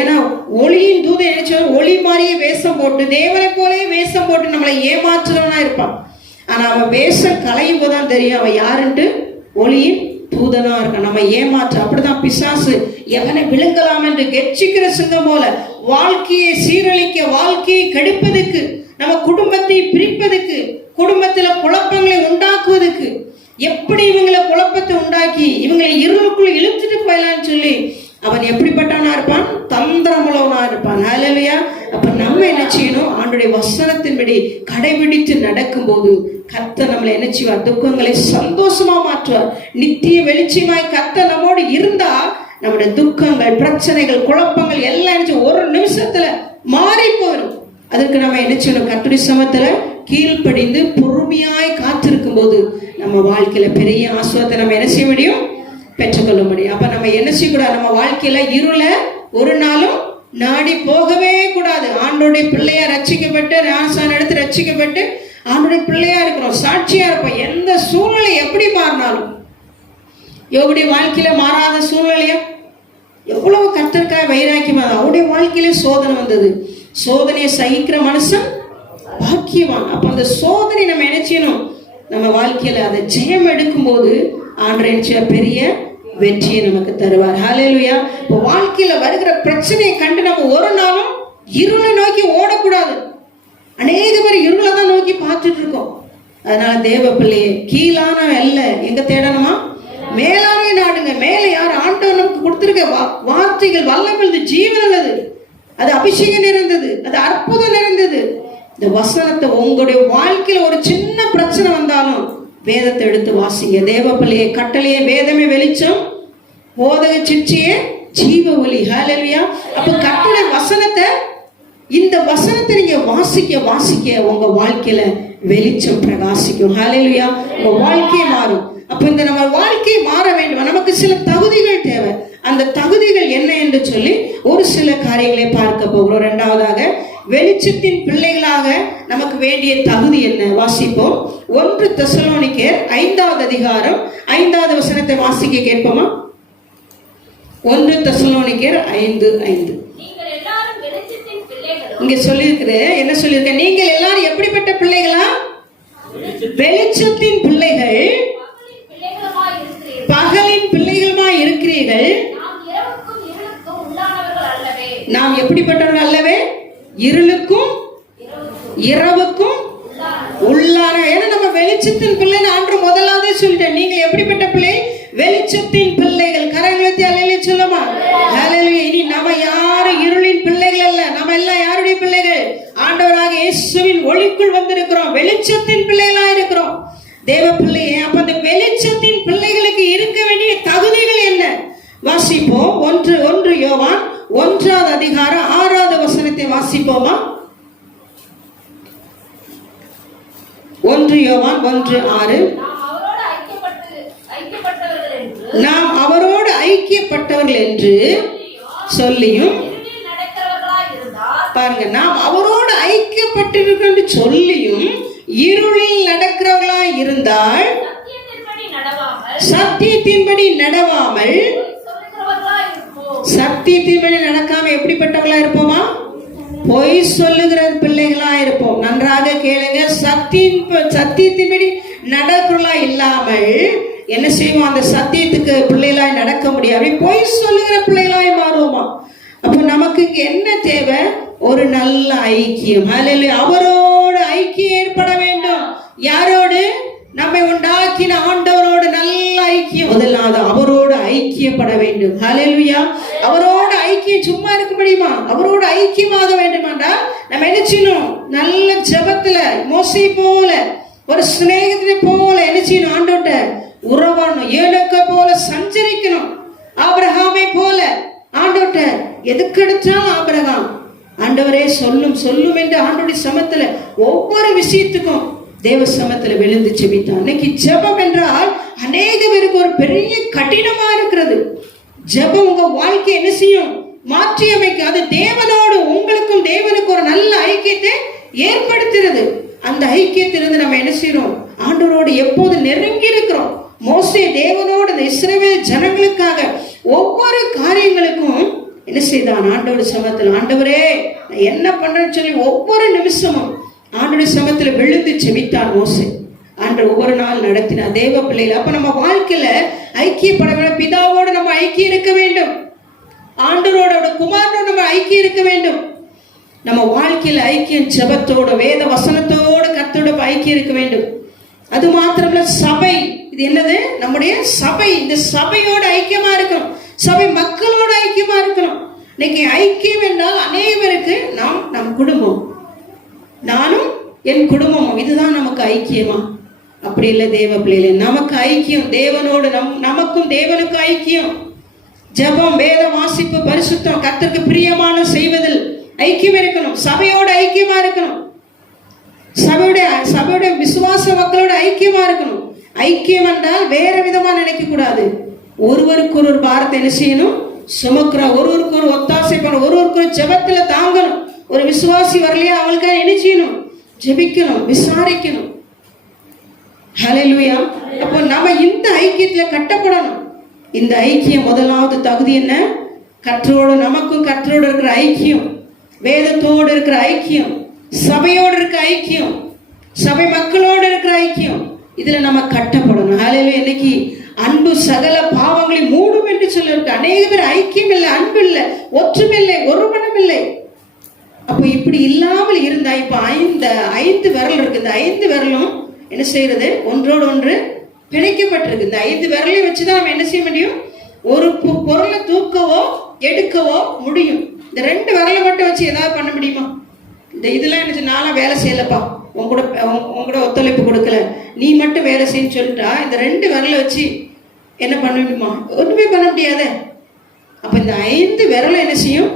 ஏன்னா ஒளியின் தூதன் என்ன, ஒளி மாதிரியே வேஷம் போட்டு, தேவனை போலே வேஷம் போட்டு நம்மளை ஏமாற்றுறவனா இருப்பான். ஆனா அவன் வேஷம் கலையும் போதுதான் தெரியும் அவன் யாருன்ட்டு. ஒளியின் தூதனா இருக்கான், நம்ம ஏமாற்ற. அப்படிதான் பிசாசு எவனை விழுங்கலாம் என்று கெச்சிக்கிற சிங்கம் போல வாழ்க்கையை சீரழிக்க, வாழ்க்கையை கெடுப்பதற்கு, நம்ம குடும்பத்தை பிரிப்பதற்கு, குடும்பத்துல குழப்பங்களை உண்டாக்குவதற்கு, எப்படி இவங்களை குழப்பத்தை உண்டாக்கி இவங்களை இருளுக்குள்ள இழுத்துட்டு போயலான்னு சொல்லி அவன் எப்படிப்பட்டவனா இருப்பான்? தந்திரமுள்ளவனா இருப்பான். ஹalleluya. அப்ப நம்ம என்ன செய்யணும்? ஆண்டுடைய வசனத்தின்படி கடைபிடித்து நடக்கும் போது கர்த்தர் நம்மளை என்ன செய்வார்? துக்கங்களை சந்தோஷமா மாற்றுவார். நித்திய வெளிச்சமாய் கர்த்தர் நம்மோடு இருந்தா நம்முடைய துக்கங்கள், பிரச்சனைகள், குழப்பங்கள் எல்லாம் ஒரு நிமிஷத்துல மாறி போயிடும். அதற்கு நம்ம என்ன செய்யணும்? கர்த்தருடைய சமத்துல கீழ்ப்படிந்து பொறுமையாய் காத்திருக்கும் போது நம்ம வாழ்க்கையில பெரிய ஆசீர்வாதத்தை நம்ம என்ன செய்ய முடியும்? பெற்றுக்கொள்ள முடியும். அப்ப நம்ம என்ன செய்யக்கூடாது? நம்ம வாழ்க்கையில இருளை ஒரு நாளும் நாடி போகவே கூடாது. ஆண்டோடைய பிள்ளையா ரட்சிக்கப்பட்டு, ராசான் எடுத்து ரட்சிக்கப்பட்டு ஆண்டோடைய பிள்ளையா இருக்கிறோம், சாட்சியா இருப்போம். எந்த சூழ்நிலை எப்படி மாறினாலும், யோபுடைய வாழ்க்கையில மாறாத சூழ்நிலையா? எவ்வளவு கர்த்தருக்காக வைராக்கியமா அவருடைய வாழ்க்கையில சோதனை வந்தது. சோதனையை சகிக்கிற மனுஷன் பாக்கியவான். அப்ப அந்த சோதனை நம்ம என்ன செய்யணும்? நம்ம வாழ்க்கையில அதை ஜெயம் எடுக்கும் போது ஆண்டவர் பெரிய வெற்றியை நமக்கு தருவார். ஹalleluya. இப்போ வாழ்க்கையில வருகிற பிரச்சனையை கண்டு நம்ம ஒரு நாளும் இருளை நோக்கி ஓடக்கூடாது. அநேக பேர் இருளை தான் நோக்கி பார்த்துட்டு இருக்கோம். அதனால தேவ பிள்ளையே, கீழான அல்ல, எங்க தேடணுமா? மேலான நாடுங்க. மேலே யார்? ஆண்டவர் நமக்கு கொடுத்திருக்க வார்த்தைகள் வல்லமிழ்ந்து ஜீவன் உள்ளது, அது அபிஷேகம் நிறைந்தது, அது அற்புதம் நிறைந்தது. இந்த வசனத்தை உங்களுடைய வாழ்க்கையில ஒரு சின்ன பிரச்சனை வந்தாலும் வேதத்தை எடுத்து வாசிங்க. தேவ பிள்ளையே, கட்டளையே வேதமே வெளிச்சம், போதக சிற்சியே ஜீவ ஒளி. ஹல்லேலூயா. அப்ப கட்டளை வசனத்தை, இந்த வசனத்தை நீங்க வாசிக்க வாசிக்க உங்க வாழ்க்கையில வெளிச்சம் பிரகாசிக்கும். ஹல்லேலூயா. உங்க வாழ்க்கையே மாறும். அப்ப இந்த நம்ம வாழ்க்கையை மாற வேண்டும், நமக்கு சில தகுதிகள் தேவை. அந்த தகுதிகள் என்ன என்று சொல்லி ஒரு சில காரியங்களை பார்க்க போகிறோம். இரண்டாவதாக, வெளிச்சத்தின் பிள்ளைகளாக நமக்கு வேண்டிய தகுதி என்ன? வாசிப்போம். 1 தெசலோனிக்கேயர் 5வது அதிகாரம் 5வது வசனத்தை வாசிக்க கேட்போமா? 1 தெசலோனிக்கேயர் 5:5. இங்க சொல்லியிருக்குது, என்ன சொல்லியிருக்க? நீங்கள் எல்லாரும் எப்படிப்பட்ட பிள்ளைகளா? வெளிச்சத்தின் பிள்ளைகள், பகலின் பிள்ளைகளுமா இருக்கிறீர்கள். நாம் எப்படிப்பட்டவர்கள் அல்லவே? இருளுக்கும் இரவுக்கும் உள்ளான. ஏன்னா நம்ம வெளிச்சத்தின் பிள்ளை ஆண்டு முதலாவதே சொல்லிட்டேன். நீங்கள் எப்படிப்பட்ட பிள்ளை? வெளிச்சத்தின் பிள்ளைகள். கரங்களை அலையில சொல்லுமா? இனி நம்ம யாரும் இருளின் பிள்ளைகள் அல்ல, நம்ம எல்லாம் யாருடைய பிள்ளைகள்? ஆண்டவராக இயேசுவின் ஒளிக்குள் வந்திருக்கிறோம், வெளிச்சத்தின் பிள்ளைகளா இருக்கிறோம். தேவ பிள்ளையே, அப்ப அந்த வெளிச்சத்தின் பிள்ளைகளுக்கு இருக்க வேண்டிய தகுதிகள் என்ன? வாசிப்போம். 1 யோவான் 1வது அதிகாரம் 6வது வசனத்தை வாசிப்போமா? 1 யோவான் 1:6. நாம் அவரோடு ஐக்கியப்பட்டவர்கள் என்று சொல்லியும், பாருங்க, நாம் அவரோடு ஐக்கியப்பட்டிருக்கிறோம் என்று சொல்லியும் இருளில் நடக்கிறவர்களா இருந்தால், சத்தியத்தின்படி நடவாமல், சத்தியத்தின்படி நடக்காம எப்படிப்பட்டவர்களா இருப்போமா? பொய் சொல்லுகிற பிள்ளைகளா இருப்போம். நன்றாக கேளுங்க. சத்தியத்தின்படி நடக்கிறவர்களா இல்லாமல் என்ன செய்வோம்? அந்த சத்தியத்துக்கு பிள்ளைகளாய் நடக்க முடியாது, பொய் சொல்லுகிற பிள்ளைகளாய் மாறுவோமா? அப்ப நமக்கு இங்க என்ன தேவை? ஒரு நல்ல ஐக்கியம். ஹல்லேலூயா. அவரோடு ஐக்கியம் ஏற்பட வேண்டும். யாரோடு? நம்மை உண்டாக்கின ஆண்டவரோடு நல்ல ஐக்கியம். முதலாவது அவரோடு ஐக்கியப்பட வேண்டும். ஹல்லேலூயா. அவரோடு ஐக்கியம் சும்மா இருக்க முடியுமா? அவரோடு ஐக்கியமாக வேண்டும் என்றால் நம்ம என்ன செய்யணும்? நல்ல ஜெபத்துல மோசே போல, ஒரு சிநேகத்தை போல என்ன செய்யணும்? ஆண்டவர்ட்ட உறவாடணும். ஏனக்க போல சஞ்சரிக்கணும். ஆபிரகாமை போல ஆண்டவர்ட்ட எதுக்கெடுத்தாலும் ஆபிரகாம், ஆண்டவரே சொல்லும் சொல்லும் என்று ஆண்டவருடைய சமத்துல ஒவ்வொரு விஷயத்துக்கும் தேவ சமத்துல விழுந்து செபித்தான். இன்னைக்கு ஜெபம் என்றால் அநேக பேருக்கு ஒரு பெரிய கடினமா இருக்கிறது. ஜெபம் உங்க வாழ்க்கை என்ன செய்யும்? மாற்றி அமைக்கும். அது தேவனோடு, உங்களுக்கும் தேவனுக்கு ஒரு நல்ல ஐக்கியத்தை ஏற்படுத்துகிறது. அந்த ஐக்கியத்திலிருந்து நம்ம என்ன செய்யறோம்? ஆண்டவரோடு எப்போது நெருங்கி இருக்கிறோம். மோசே தேவனோடு இந்த இஸ்ரவேல் ஜனங்களுக்காக ஒவ்வொரு காரியங்களுக்கும் என்ன செய்தான்? ஆண்டவருடைய சமத்துல, ஆண்டவரே நான் என்ன பண்றேன்னு சொல்லி ஒவ்வொரு நிமிஷமும் ஆண்டவருடைய சமத்துல விழுந்து செபித்தான் மோசே. ஆண்டவர் ஒவ்வொரு நாள் நடத்தினார் தேவ பிள்ளைகள். அப்ப நம்ம வாழ்க்கையில ஐக்கியப்பட வேண்டும். பிதாவோடு நம்ம ஐக்கியம் இருக்க வேண்டும். ஆண்டவரோட குமாரனோடு நம்ம ஐக்கியம் இருக்க வேண்டும். நம்ம வாழ்க்கையில ஐக்கியம் ஜெபத்தோடு, வேத வசனத்தோடு, கர்த்தரோட ஐக்கியம் இருக்க வேண்டும். அது மாத்திரமல்ல, சபை, இது என்னது? நம்முடைய சபை. இந்த சபையோட ஐக்கியமா இருக்கணும். சபை மக்களோட ஐக்கியமா இருக்கணும். இன்னைக்கு ஐக்கியம் என்றால் அனைவருக்கு நம் குடும்பம், நானும் என் குடும்பமும், இதுதான் நமக்கு ஐக்கியமா? அப்படி இல்லை தேவ பிள்ளைகளே. நமக்கு ஐக்கியம் தேவனோடு, நமக்கும் தேவனுக்கு ஐக்கியம். ஜெபம், வேத வாசிப்பு, பரிசுத்தம், கர்த்தருக்கு பிரியமான செய்வதில் ஐக்கியம் இருக்கணும். சபையோட ஐக்கியமா இருக்கணும். சபையோட விசுவாச மக்களோட ஐக்கியமா இருக்கணும். ஐக்கியம் என்றால் வேற விதமா நினைக்க கூடாது. ஒருவருக்கு ஒரு பாரத்தை என்ன செய்யணும்? சுமக்கிறோம். ஒருவருக்கு ஒரு ஒத்தாசை பண்ணணும். ஒருவருக்கு ஒரு ஜெபத்துல தாங்கணும். ஒரு விசுவாசி வரலையா, அவங்களுக்காக என்ன செய்யணும்? ஜெபிக்கணும், விசாரிக்கணும். ஹல்லேலூயா. அப்போ நம்ம இந்த ஐக்கியத்துல கட்டப்படணும். இந்த ஐக்கியம் முதலாவது தகுதி என்ன? கற்றோடு, நமக்கும் கற்றோடு இருக்கிற ஐக்கியம், வேதத்தோடு இருக்கிற ஐக்கியம், சபையோடு இருக்கிற ஐக்கியம், சபை மக்களோடு இருக்கிற ஐக்கியம், இதுல நம்ம கட்டப்படணும். ஹல்லேலூயா. இன்னைக்கு அன்பு சகல பாவங்களை மூடும் என்று சொல்லியிருக்கு. அநேக பேர் ஐக்கியம் இல்லை, அன்பு இல்லை, ஒற்றுமை இல்லை, ஒருமனம் இல்லை. அப்போ இப்படி இல்லாமல் இருந்தா இப்ப ஐந்து விரல் இருக்கு. இந்த 5 விரலும் என்ன செய்யறது? ஒன்றோடு ஒன்று பிணைக்கப்பட்டிருக்கு. இந்த 5 விரலையும் வச்சுதான் நம்ம என்ன செய்ய முடியும்? ஒரு பொருளை தூக்கவோ எடுக்கவோ முடியும். இந்த 2 விரலை மட்டும் வச்சு ஏதாவது பண்ண முடியுமா? இந்த இதெல்லாம் என்ன, நானும் வேலை செய்யலப்பா, உங்க ஒத்துழைப்பு கொடுக்கல, நீ மட்டும் வேலை செய்யன்னு சொல்லிட்டா இந்த 2 விரலை வச்சு என்ன பண்ண முடியுமா? ஒண்ணுமே பண்ண முடியாத. அப்ப இந்த 5 விரலை என்ன செய்யும்?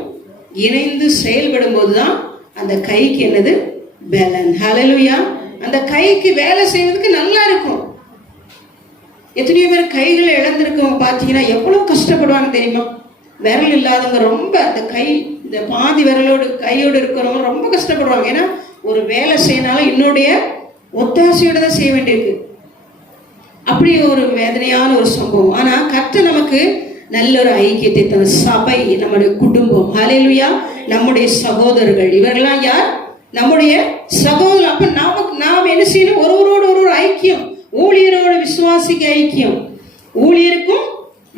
இணைந்து செயல்படும் போதுதான் அந்த கைக்கு என்னது? பலன். ஹல்லேலூயா. அந்த கைக்கு வேலை செய்வதற்கு நல்லா இருக்கும். எத்தனையோ பேர் கைகளை இழந்திருக்கவங்க பார்த்தீங்கன்னா எவ்வளவு கஷ்டப்படுவாங்க தெரியுமா? விரல் இல்லாதவங்க ரொம்ப அந்த கை, இந்த பாதி விரலோடு கையோடு இருக்கிறவங்க ரொம்ப கஷ்டப்படுவாங்க. ஏன்னா ஒரு வேலை செய்யனாலும் என்னுடைய ஒத்தாசையோட தான் செய்ய வேண்டியிருக்கு. அப்படி ஒரு வேதனையான ஒரு சம்பவம். ஆனா கர்த்தர் நமக்கு நல்ல ஒரு ஐக்கியத்தை தந்த சபை, நம்முடைய குடும்பம், ஹல்லேலூயா, நம்முடைய சகோதரர்கள், இவர்கள்லாம் யார்? நம்முடைய சகோதரர். அப்ப நாம் என்ன செய்யணும்? ஒருவரோடு ஒரு ஐக்கியம். ஊழியரோடு விசுவாசிக்க ஐக்கியம், ஊழியருக்கும்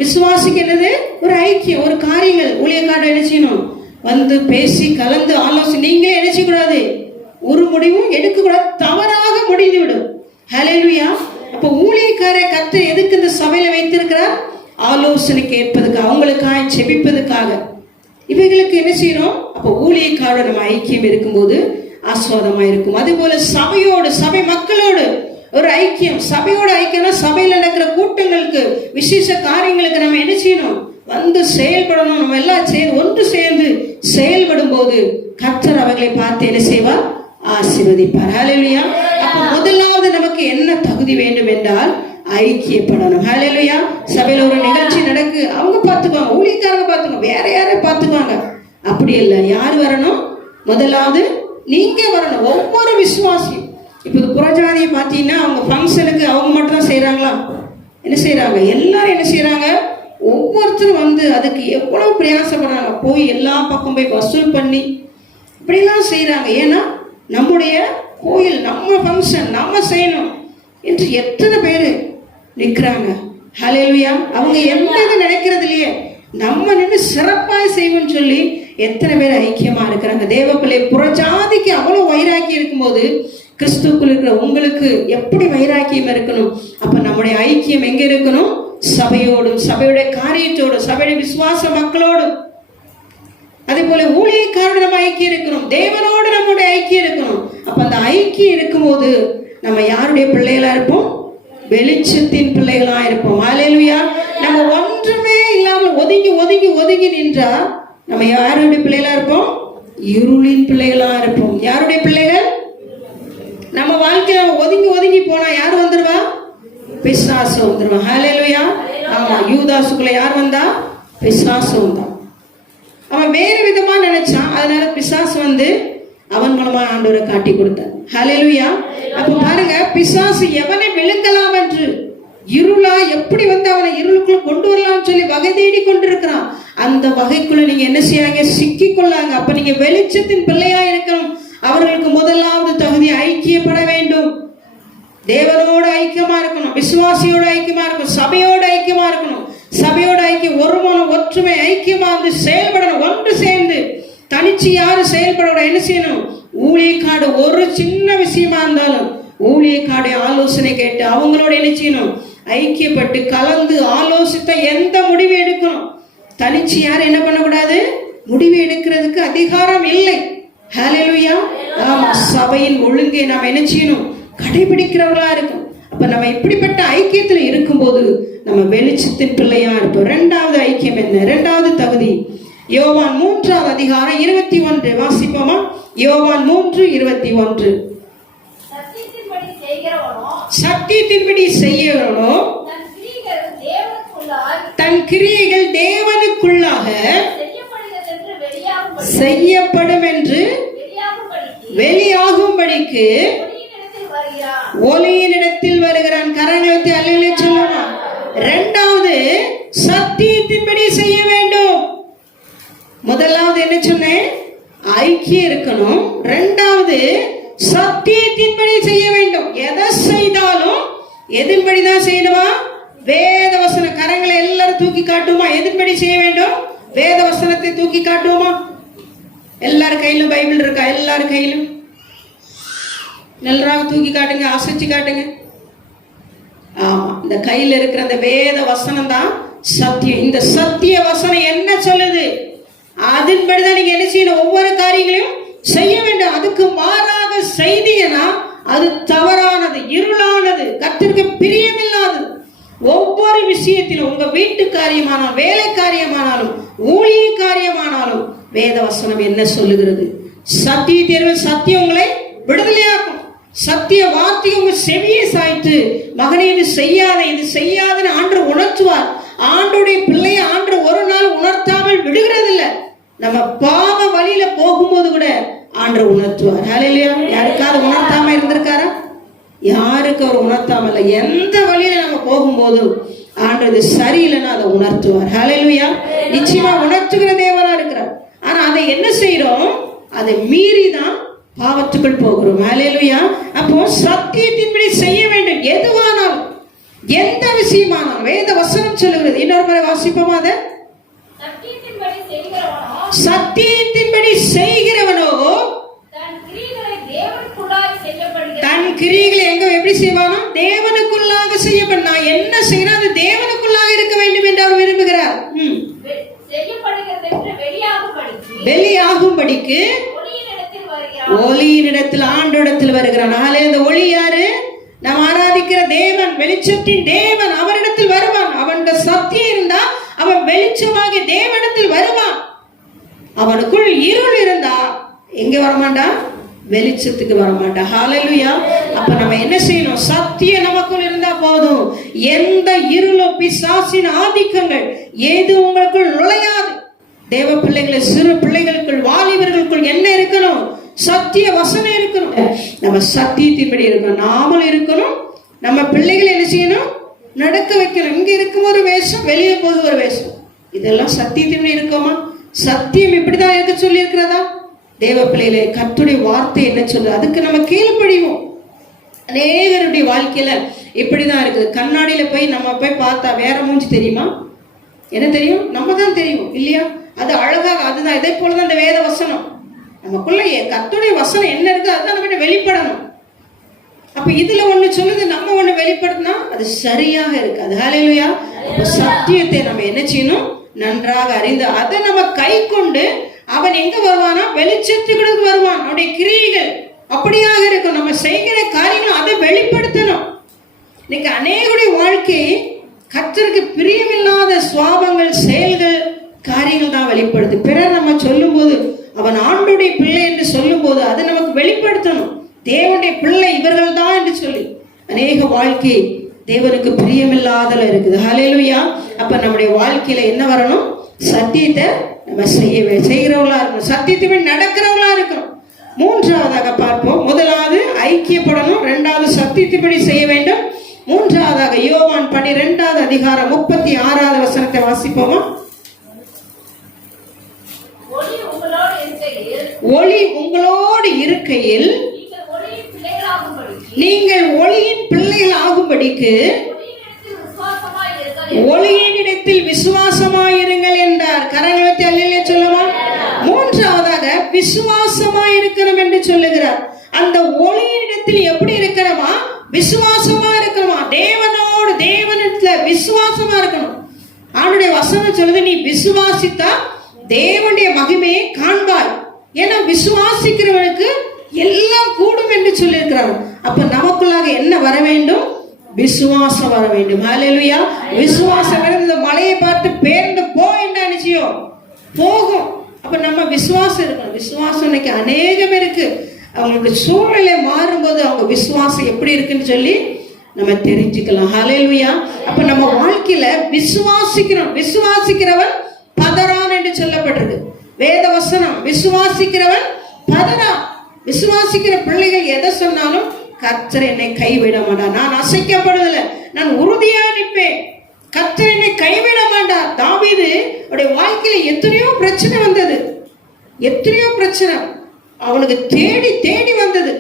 விசுவாசிக்க என்னது? ஒரு ஐக்கியம். ஒரு காரியங்கள் ஊழியக்காரர் என்ன செய்யணும்? வந்து பேசி கலந்து ஆலோசனை. நீங்களே என்ன செய்யக்கூடாது? ஒரு முடிவும் எடுக்க கூடாது, தவறாக முடிந்து விடும். ஹல்லேலூயா. அப்ப ஊழியக்காரரை கர்த்தர் எதுக்கு இந்த சபையில வைத்திருக்கிறார்? ஆலோசனை கேட்பதுக்காக, அவங்களுக்காக செபிப்பதுக்காக. இவைகளுக்கு என்ன செய்யணும்? அப்ப ஊழியக்காரோட நம்ம ஐக்கியம் இருக்கும்போது ஆஸ்வாதமா இருக்கும். அதே போல சபையோடு, சபை மக்களோடு ஒரு ஐக்கியம். சபையோட ஐக்கியம்னா சபையில் நடக்கிற கூட்டங்களுக்கு, விசேஷ காரியங்களுக்கு நம்ம என்ன செய்யணும்? வந்து செயல்படணும். நம்ம எல்லாம் ஒன்று சேர்ந்து செயல்படும் போது கர்த்தர் அவர்களை பார்த்து என்ன செய்வார்? ஆசீர்வதிப்பார். ஹல்லேலூயா. அப்ப முதலாவது நமக்கு என்ன தகுதி வேண்டும் என்றால் ஐக்கியப்படணும். ஹல்லேலூயா. சபையில ஒரு நிகழ்ச்சி நடக்கு, அவங்க பார்த்துக்குவாங்க, ஊழியக்காரங்க பார்த்துக்குவாங்க, வேற யாரும் பார்த்துக்குவாங்க. அப்படி இல்லை. யார் வரணும்? முதலாவது நீங்க வரணும். ஒவ்வொரு விசுவாசியும். இப்போ புறஜாதியை பார்த்தீங்கன்னா அவங்க ஃபங்க்ஷனுக்கு அவங்க மட்டும் தான் செய்யறாங்களா? என்ன செய்யறாங்க? எல்லாரும் என்ன செய்யறாங்க? ஒவ்வொருத்தரும் வந்து அதுக்கு எவ்வளவு பிரயாசப்படுறாங்க. போய் எல்லா பக்கம் போய் வசூல் பண்ணி இப்படிலாம் செய்யறாங்க. ஏன்னா நம்முடைய கோயில், நம்ம ஃபங்க்ஷன், நம்ம செய்யணும் என்று எத்தனை பேர் நிற்கிறாங்க. ஹல்லேலூயா. அவங்க எந்த இது நினைக்கிறது இல்லையே, நம்ம நின்று சிறப்பாக செய்வோம்னு சொல்லி எத்தனை பேர் ஐக்கியமா இருக்கிறாங்க. தேவ பிள்ளை, புறஜாதிக்கு அவ்வளவு வைராக்கியம் இருக்கும்போது கிறிஸ்துக்குள் இருக்கிற உங்களுக்கு எப்படி வைராக்கியம் இருக்கணும்? அப்ப நம்முடைய ஐக்கியம் எங்க இருக்கணும்? சபையோடும், சபையுடைய காரியத்தோடும், சபையுடைய விசுவாச மக்களோடும். அதே போல ஊழியக்காரோடு நம்ம ஐக்கியம் இருக்கணும், தேவனோடு நம்முடைய ஐக்கியம் இருக்கணும். அப்ப அந்த ஐக்கியம் இருக்கும்போது நம்ம யாருடைய பிள்ளைகளா இருப்போம்? வெளிச்சத்தின் பிள்ளைகளா இருப்போம். ஹல்லேலூயா. நம்ம ஒன்றுமே இல்லாமல் ஒதுங்கி ஒதுங்கி ஒதுங்கி நின்றா நம்ம யாருடைய பிள்ளைகளா இருப்போம்? இருளின் பிள்ளைகளா இருப்போம். யாருடைய பிள்ளைகள்? நம்ம வாழ்க்கையில ஒதுங்கி ஒதுங்கி போனா யார் வந்துருவா? பிசாசு வந்துருவா. ஹல்லேலூயா. ஆமா, யூதாசுக்குள்ள யார் வந்தா? பிசாசு வந்தா. அவன் வேறு விதமா நினைச்சான், அதனால பிசாசு வந்து அவன் மூலமா ஆண்டவரை காட்டி கொடுத்தான். ஹல்லேலூயா. அப்ப பாருங்க, பிசாசு எவனை விழுங்கலாம் என்று இருளா எப்படி வந்து அவனை இருளுக்குள்ள கொண்டு வரலாம் சொல்லி வகை தேடி கொண்டிருக்கிறான். அந்த வகைக்குள்ள நீங்க என்ன செய்யாங்க? சிக்கி கொள்ளாங்க. அப்ப நீங்க வெளிச்சத்தின் பிள்ளையா இருக்கணும். அவர்களுக்கு முதலாவது தகுதி ஐக்கியப்பட வேண்டும். தேவனோட ஐக்கியமா இருக்கணும், விசுவாசியோட ஐக்கியமா இருக்கணும், சபையோட ஐக்கியமா இருக்கணும். சபையோட ஐக்கியம், ஒரு மனம், ஒற்றுமை, ஐக்கியமா வந்து செயல்படணும். ஒன்று சேர்ந்து தனிச்சு யாரும் செயல்பட என்ன செய்யணும்? ஊழியக்காடு ஒரு சின்ன விஷயமா இருந்தாலும் ஊழியக்காடு ஆலோசனை கேட்டு அவங்களோட என்ன செய்யணும்? ஐக்கியப்பட்டு கலந்து ஆலோசித்த எந்த முடிவு எடுக்கணும். தனிச்சு யாரும் என்ன பண்ணக்கூடாது? முடிவு எடுக்கிறதுக்கு அதிகாரம் இல்லை. ஹல்லேலூயா. ஆமா, சபையின் ஒழுங்கை நாம் என்ன செய்யணும்? கடைபிடிக்கிறவர்களா இருக்கும். அப்ப நம்ம இப்படிப்பட்ட ஐக்கியத்துல இருக்கும்போது நம்ம வெளிச்சத்தின் பிள்ளையா இருப்போம். இரண்டாவது ஐக்கியம் என்ன? இரண்டாவது தகுதி யோவான் 3ஆம் அதிகாரம் 21 வாசிப்போமா? யோவான் 3:21. சத்தியத்தின்படி செய்கிறவனோ தன் கிரியைகள் தேவனுக்குள்ளாக செய்யப்படும் என்று வெளியாகும்படிக்கு ஒளியினிடத்தில் வருகிறான். கரங்களை அல்லேலூயா சொல்லலாம். இரண்டாவது, சத்தியத்தின்படி செய்ய வேண்டும். முதலாவது என்ன சொன்னேன்? ஐக்கியம் இருக்கணும். இரண்டாவது, சத்தியத்தின்படி செய்ய வேண்டும். எதை செய்தாலும் எதின்படிதான் செய்யணுமா? வேத வசன. கரங்களை எல்லாரும் தூக்கி காட்டுவோமா? எதின்படி செய்ய வேண்டும்? வேத வசனத்தை தூக்கி காட்டுவோமா? எல்லார் கையிலும் பைபிள் இருக்கா? எல்லார் கையிலும் நன்றாக தூக்கி காட்டுங்க, அசைச்சு காட்டுங்க. ஆமா, இந்த கையில இருக்கிற அந்த வேத வசனம் தான் சத்தியம். இந்த சத்திய வசனம் என்ன சொல்லுது அதன்படிதான் நீங்க என்ன செய்யணும், ஒவ்வொரு காரியங்களையும் செய்ய வேண்டும். அதுக்கு மாறாக செய்தீங்கன்னா அது தவறானது, இருளானது, கர்த்தருக்கு பிரியமில்லாதது. ஒவ்வொரு விஷயத்திலும் உங்க வீட்டு காரியமானாலும், வேலை காரியமானாலும், ஊழிய காரியமானாலும் வேத வசனம் என்ன சொல்லுகிறது? சத்திய தேர்வு சத்தியம் உங்களை விடுதலையாக்கும். சத்திய வார்த்தை உங்க செவியை சாய்த்து மகனே இது செய்யாத, இது செய்யாதன்னு ஆண்டவர் உணர்த்துவார். ஆண்டோடைய பிள்ளையை ஆண்டவர் ஒரு நாள் உணர்த்தாமல் விடுகிறது இல்ல. நம்ம பாவ வழியில போகும்போது கூட ஆண்டவர் உணர்த்துவார். ஹல்லேலூயா. யாருக்காவது உணர்த்தாம இருந்திருக்காரா? யாருக்கு அவர் உணர்த்தாம இல்லை. எந்த வழியில நம்ம போகும்போது ஆண்டவர் இது சரியில்லைன்னா அதை உணர்த்துவார். ஹல்லேலூயா. நிச்சயமா உணர்த்துகிற தேவனா இருக்கிறார். ஆனா அதை என்ன செய்யறோம்? அதை மீறி தான் பாவத்துக்குள் போகிறோம். ஹல்லேலூயா. அப்போ சத்தியத்தின்படி செய்ய வேண்டும். எதுவானாலும், எந்த விஷயமானாலும் வேத வசனம் சொல்லுகிறது. இன்னொரு முறை வாசிப்போமா? அதை சத்தியத்தின்படி செய்கிறவனோ தன் கிரியைகளை எங்க எப்படி செய்வானோ தேவனுக்குள்ளாக செய்யப்படும். நான் என்ன செய்யணும் அது தேவனுக்குள்ளாக இருக்க வேண்டும் என்று அவர் விரும்புகிறார். வெளியாகும்படிக்கு ஒளியினிடத்தில் ஆண்டோடத்தில் வருகிறான். அந்த ஒளி யாரு? நாம் ஆராதிக்கிற தேவன், வெளிச்சத்தின் தேவன். அவரிடத்தில் வருவான். அவன் சத்தியம் இருந்தா அவன் வெளிச்சமாகி தேவனிடத்தில் வருவான். அவனுக்குள் இருள் இருந்தா எங்க வரமாட்டான்? வெளிச்சத்துக்கு வரமாட்டான். ஹல்லேலூயா. அப்ப நம்ம என்ன செய்யணும்? சத்தியம் நமக்குள் இருந்தா போதும். எந்த இருளோ பிசாசின் ஆதிக்கங்கள் ஏது உங்களுக்குள் நுழையாது. தேவ பிள்ளைகளை, சிறு பிள்ளைகளுக்குள், வாலிபர்களுக்குள் என்ன இருக்கணும்? சத்திய வசனம் இருக்கணும். நம்ம சத்தியத்தின்படி இருக்கணும். நாமளும் இருக்கணும். நம்ம பிள்ளைகளை என்ன செய்யணும்? நடக்க வைக்கணும். இங்க இருக்கும் ஒரு வேஷம், வெளியே போது ஒரு வேஷம். இதெல்லாம் சத்தியத்தின்படி இருக்கோமா? சத்தியம் இப்படிதான் இருக்க சொல்லி இருக்கிறதா? தேவ பிள்ளைகளை, கர்த்தருடைய வார்த்தை என்ன சொல்றது அதுக்கு நம்ம கீழ்ப்படிவோம். அநேகருடைய வாழ்க்கையில இப்படிதான் இருக்குது. கண்ணாடியில போய் நம்ம போய் பார்த்தா வேற மூஞ்சி தெரியுமா? என்ன தெரியும்? நம்ம தான் தெரியும் இல்லையா? அது அழகாக அதுதான். இதே போலதான் இந்த வேத வசனம் நமக்குள்ள கர்த்தருடைய வசனம் என்ன இருக்கு அதுதான் நம்ம வெளிப்படணும். அப்ப இதுல ஒண்ணு சொல்லுது, நம்ம ஒண்ணு வெளிப்படுத்தினா அது சரியாக இருக்காது. ஹல்லேலூயா. சத்தியத்தை நம்ம என்ன செய்யணும்? நன்றாக அறிந்து அதை நம்ம கை கொண்டு அவன் எங்க வருவானா? வெளிச்சத்துக்கு வருவான். அவனுடைய கிரியைகள் அப்படியாக இருக்கும். நம்ம செய்கிற காரியங்களும் அதை வெளிப்படுத்தணும். இன்னைக்கு அநேகருடைய வாழ்க்கை கர்த்தருக்கு பிரியமில்லாத சுவாபங்கள், செயல்கள், காரியங்கள் தான் வெளிப்படுது. பிறர் நம்ம சொல்லும் போது அவன் ஆண்டுடைய பிள்ளை என்று சொல்லும் போது அதை நமக்கு வெளிப்படுத்தணும். தேவனுடைய பிள்ளை இவர்கள் தான் என்று சொல்லி அநேக வாழ்க்கை தேவனுக்கு பிரியமில்லாதல இருக்குது. ஹல்லேலூயா. அப்ப நம்முடைய வாழ்க்கையில என்ன வரணும்? சத்தியத்தை நம்ம செய்கிறவங்களா இருக்கணும். சத்தியத்தை நடக்கிறவங்களா இருக்கணும். மூன்றாவதாக பார்ப்போம். முதலாவது ஐக்கியப்படணும். இரண்டாவது சத்தியத்தின்படி செய்ய வேண்டும். மூன்றாவதாக யோவான் 12வது அதிகாரம் 36வது வசனத்தை வாசிப்போமா? ஒளி உங்களோடு இருக்கையில் நீங்கள் ஒளியின் பிள்ளைகள் ஆகும்படிக்கு ஒளியினிடத்தில் விசுவாசமாயிருங்கள் என்றார். கரங்களை அல்லேலூயா சொல்லுமா? மூன்றாவதாக விசுவாசமாயிருக்கணும் என்று சொல்லுகிறார். அந்த ஒளியினிடத்தில் எப்படி இருக்கணுமா? விசுவாசமா இருக்கணுமா? தேவனோடு தேவனிடத்துல விசுவாசமா இருக்கணும். அவனுடைய வசனம் சொல்லுது, நீ விசுவாசித்தா தேவனுடைய மகிமையை காண்பாய். ஏன்னா விசுவாசிக்கிறவனுக்கு எல்லாம் கூடும் என்று சொல்லியிருக்கிறார். அப்ப நமக்குள்ளாக என்ன வர வேண்டும்? விசுவாசம் வர வேண்டும். ஹல்லேலூயா. விசுவாசம் இந்த மலையை பார்த்து பேர்ந்து போ என்ற நிச்சயம் போகும். அப்ப நம்ம விசுவாசம் இருக்கணும். விசுவாசம் இன்னைக்கு அநேகம் இருக்கு. அவங்களுடைய சூழ்நிலை மாறும்போது அவங்க விசுவாசம் எப்படி இருக்குன்னு சொல்லி நம்ம தெரிஞ்சுக்கலாம். ஹல்லேலூயா. அப்ப நம்ம வாழ்க்கையில விசுவாசிக்கிறோம். விசுவாசிக்கிறவன் பதறான் என்று சொல்லப்பட்டிருக்கு வேத வசனம். விசுவாசிக்கிறவன் பதறான். விசுவாசிக்கிற பிள்ளைகள் எதை சொன்னாலும் கர்த்தர் என்னை கைவிட மாட்டார். நான் அசைக்கப்படுவதில்லை, நான் உறுதியா நிற்பேன். கர்த்தர் என்னை கைவிட மாட்டார். தாவீது அவருடைய வாழ்க்கையில எத்தனையோ பிரச்சனை வந்தது. எத்தனையோ பிரச்சனை அவனுக்கு தேடி தேடி வந்தது.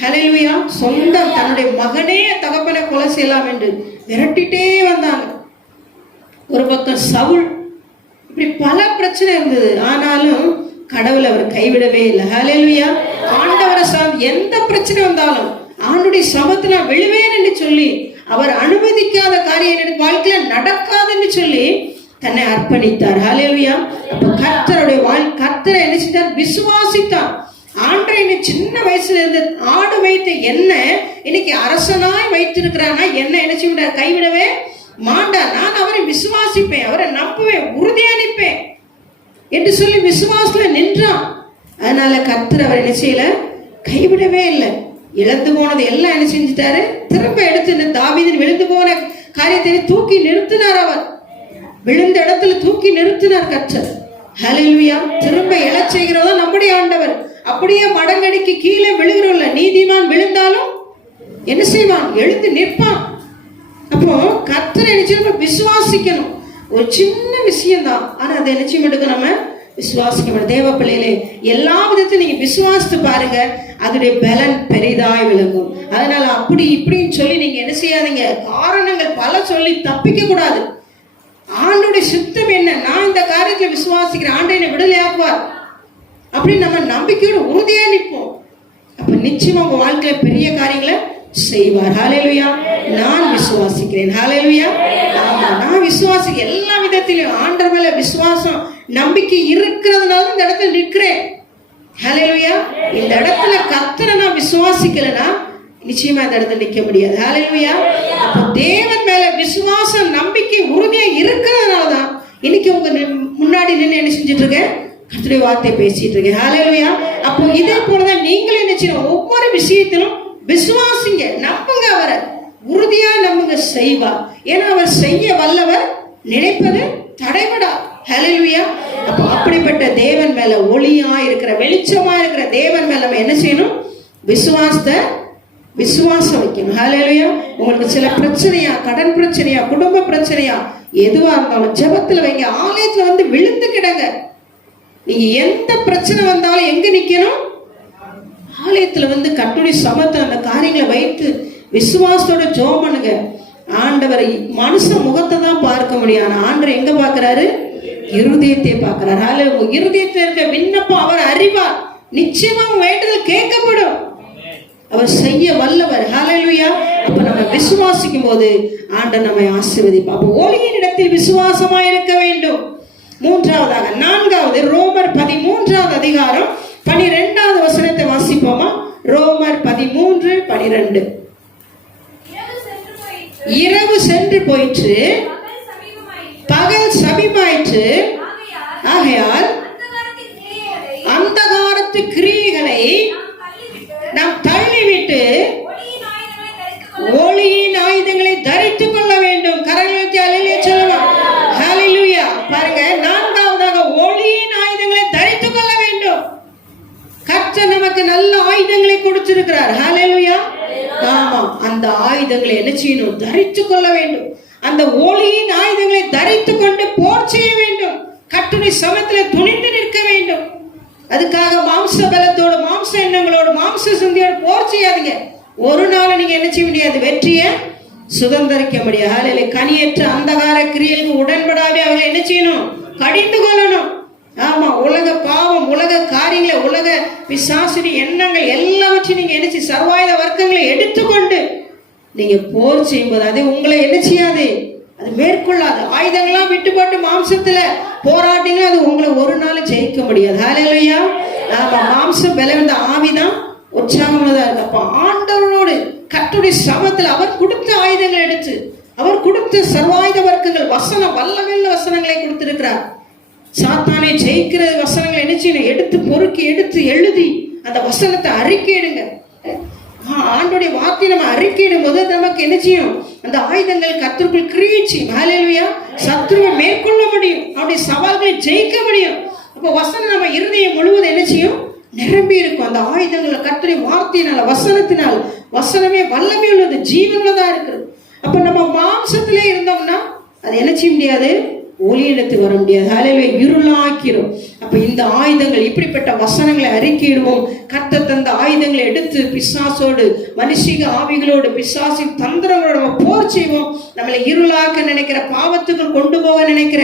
ஹல்லேலூயா. சொந்தம் தன்னுடைய மகனே தகப்பனை கொலை செய்யலாம் என்று விரட்டிட்டே வந்தாங்க. ஒரு பக்கம் சவுல், இப்படி பல பிரச்சனை இருந்தது. ஆனாலும் கடவுள் அவர் கைவிடவே இல்லை. ஹல்லேலூயா. ஆண்டவரை எந்த பிரச்சனை வந்தாலும் ஆண்டுடைய சமத்துல விழுவேன் என்று சொல்லி அவர் அனுமதிக்காத காரியம் எனக்கு வாழ்க்கையில நடக்காதுன்னு சொல்லி தன்னை அர்ப்பணித்தார். ஹல்லேலூயா. அப்ப கர்த்தருடைய கர்த்தரை என்ன செய்தார்? விசுவாசித்தார். ஆண்டவர் என்ன சின்ன வயசுல இருந்து ஆடு வைத்த என்ன இன்னைக்கு அரசனாய் வைத்திருக்கிறானா என்ன செய்ய கைவிடவே மாட்டார். நான் அவரை விசுவாசிப்பேன், அவரை நம்புவேன், உறுதியா நிற்பேன் என்று சொல்லி விசுவாசத்துல நின்றான். அதனால கர்த்தர் அவர் என்ன செய்யல? கைவிடவே இல்லை. இழந்து போனது எல்லாம் என்ன செஞ்சுட்டாரு? திரும்ப எடுத்து தாவீதின் விழுந்து போன காரியத்தை தூக்கி நிறுத்தினார். அவர் விழுந்த இடத்துல தூக்கி நிறுத்தினார் கர்த்தர். ஹல்லேலூயா. திரும்ப எழச் செய்கிறதோ நம்முடைய ஆண்டவர். அப்படியே மடங்கடிக்கு கீழே விழுகிறோம்ல, நீதிமான் விழுந்தாலும் என்ன செய்வான்? எழுந்து நிற்பான். அப்போ கர்த்தரை என்ன விசுவாசிக்கணும். ஒரு சின்ன விஷயம் தான், ஆனா அதை என்ன செய்ய நம்ம விசுவாசிக்க. தேவ பிள்ளைகளே, எல்லா விதத்திலும் நீங்க விசுவாசித்து பாருங்க, அதோடைய பலன் பெரிதாய் விளங்கும். அதனால அப்படி இப்படின்னு சொல்லி நீங்க என்ன செய்யாதீங்க, காரணங்கள் பல சொல்லி தப்பிக்க கூடாது. ஆண்டோடைய சித்தம் என்ன? நான் இந்த காரியத்துல விசுவாசிக்கிறேன், ஆண்டை என்னை விடுதலையாக்குவார் அப்படின்னு நம்ம நம்பிக்கையோட உறுதியா நிற்போம். அப்ப நிச்சயமா உங்க வாழ்க்கையில பெரிய காரியங்களை செய்வார். ஹல்லேலூயா. நான் விசுவாசிக்கிறேன். ஹல்லேலூயா. ஆமா, நான் விசுவாசிக்க எல்லா விதத்திலும் ஆண்டவர் மேல விசுவாசம் நம்பிக்கை இருக்கிறதுனால இந்த இடத்துல நிற்கிறேன். ஹல்லேலூயா. இந்த இடத்துல கர்த்தரை நான் விசுவாசிக்கலனா நிச்சயமா இந்த இடத்துல நிற்க முடியாது. ஹல்லேலூயா. அப்ப தேவன் மேல விசுவாசம் நம்பிக்கை உறுதியா இருக்கிறதுனாலதான் இன்னைக்கு உங்க முன்னாடி நின்று என்ன செஞ்சுட்டு இருக்கேன்? கர்த்தருடைய வார்த்தையை பேசிட்டு இருக்கேன். ஹல்லேலூயா. அப்போ இதே போலதான் நீங்களும் என்ன செய்யணும்? ஒவ்வொரு விஷயத்திலும் விசுவாசிங்க, நம்புங்க, அவரை உறுதியா நம்புங்க, செய்வார். ஏன்னா அவர் செய்ய வல்லவர், நினைப்பது தடைபடா. ஹல்லேலூயா. அப்ப அப்படிப்பட்ட தேவன் மேல, ஒளியா இருக்கிற வெளிச்சமா இருக்கிற தேவன் மேல நம்ம என்ன செய்யணும்? விசுவாசம் வைக்கணும். ஹல்லேலூயா. உங்களுக்கு சில பிரச்சனையா, கடன் பிரச்சனையா, குடும்ப பிரச்சனையா, எதுவா இருந்தாலும் ஜெபத்துல வைங்க. ஆலயத்துல வந்து விழுந்து கிடங்க. நீங்க எந்த பிரச்சனை வந்தாலும் எங்க நிக்கணும்? ஆலயத்துல வந்து கர்த்தருடைய சமத்துல அந்த காரியங்களை வைத்து விசுவாசத்தோட ஜெபம் பண்ணுங்க. ஆண்டவரை மனுஷ முகத்தை தான் பார்க்க முடியும், ஆனா ஆண்டவர் எங்க பார்க்கிறாரு? இருதயத்தை பார்க்கிறார். ஹல்லேலூயா. இருதயத்தில் இருக்க விண்ணப்பம் அவர் அறிவார். நிச்சயமா வேண்டுதல் கேட்கப்படும். அவர் செய்ய வல்லவர். ஹல்லேலூயா. அப்ப நம்ம விசுவாசிக்கும் போது ஆண்டவர் நம்மை ஆசீர்வதிப்பார். அப்ப ஒளியின் இடத்தில் விசுவாசமா இருக்க வேண்டும். மூன்றாவதாக, நான்காவது, ரோமர் 13வது அதிகாரம் 12வது வசனத்தை வாசிப்போமா? ரோமர் 13:12. இரவு சென்று போயிற்று, பகல் சமீபமாயிற்று, ஆகையால் அந்தகாரத்து கிரியைகளை நாம் தள்ளிவிட்டு ஒளியின் ஆயுதங்களை தரித்துக் கொள்ள வேண்டும். கரங்களுக்கு அல்லேலூயா சொல்லலாம். ஹல்லேலூயா. பாருங்க, நான்காவதாக ஒளியின் ஆயுதங்களை தரித்துக் கொள்ள வேண்டும். கர்த்தர் நமக்கு நல்ல ஆயுதங்களை கொடுத்திருக்கிறார். ஹல்லேலூயா. ஆமா, அந்த ஆயுதங்களை என்ன செய்யணும்? தரித்துக் கொள்ள வேண்டும். அந்த ஒளியின் ஆயுதங்களை தரித்துக் கொண்டு போர் செய்ய வேண்டும். கர்த்தருடைய சமத்துல துணிந்து நிற்க வேண்டும். அதுக்காக மாம்ச பலத்தோடு, மாம்ச எண்ணங்களோடு, மாம்ச சிந்தையோடு போர் செய்யாதீங்க. ஒரு நாள் நீங்க என்ன செய்ய முடியாது? வெற்றியை சுதந்திரிக்க முடியாது. ஹல்லேலூயா. கனியற்ற அந்தகார கிரியைகளுக்கு உடன்படாவே அவங்களை என்ன செய்யணும்? கடிந்து கொள்ளணும். ஆமா, உலக பாவம், உலக காரியங்களை, உலக பிசாசினி எண்ணங்கள் எல்லாவற்றையும் நீங்க என்ன செய்ய, சர்வாயுத வர்க்கங்களை எடுத்துக்கொண்டு நீங்க போர் செய்யும்போது அது உங்களை என்ன செய்யாது? அது மேற்கொள்ளாது. ஆயுதங்கள்லாம் விட்டு போட்டு மாம்சத்துல போராட்டிங்க, அது உங்களை ஒரு நாள் ஜெயிக்க முடியாது. ஹல்லேலூயா. ஆமா, மாம்சம் பலவீன ஆவிதான் உற்சாகமானதா இருக்கு. அப்ப ஆண்டவரோடு கர்த்தருடைய சமத்துல அவர் கொடுத்த ஆயுதங்களை எடுத்து, அவர் கொடுத்த சர்வாயுத வர்க்கங்கள், வசனம், வல்லமையுள்ள வசனங்களை கொடுத்திருக்கிறார். சாத்தானை ஜெயிக்கிற வசனங்களை என்ன செய்யணும்? எடுத்து பொறுக்கி, எடுத்து எழுதி அந்த வசனத்தை அறிக்கையிடுங்க. ஆண்டோடைய வார்த்தையை நம்ம அறிக்கையிடும் போது நமக்கு என்ன செய்யும்? அந்த ஆயுதங்கள் கர்த்தருக்குள் கிரியை செய்யும். ஹல்லேலூயா. சத்துருவை மேற்கொள்ள முடியும், அப்படி சவால்களை ஜெயிக்க முடியும். அப்போ வசனம் நம்ம இருதயம் முழுவதும் என்ன செய்யும்? நிரம்பி இருக்கும். அந்த ஆயுதங்கள் கர்த்தருடைய வார்த்தையினால, வசனத்தினால். வசனமே வல்லமை உள்ளது, ஜீவனுள்ளதா இருக்குது. அப்ப நம்ம மாம்சத்திலே இருந்தோம்னா அது என்ன செய்ய முடியாது? ஒளியிடத்து வர முடியாது. ஹல்லேலூயா. இருளாக்கிறோம். அப்ப இந்த ஆயுதங்கள், இப்படிப்பட்ட வசனங்களை அறிக்கையிடுவோம். கர்த்தர் தந்த ஆயுதங்களை எடுத்து பிசாசோடு, மனுஷிக ஆவிகளோடு, பிசாசின் தந்திரங்களோட நம்ம போர் செய்வோம். நம்மளை இருளாக்க நினைக்கிற, பாவத்துக்கு கொண்டு போக நினைக்கிற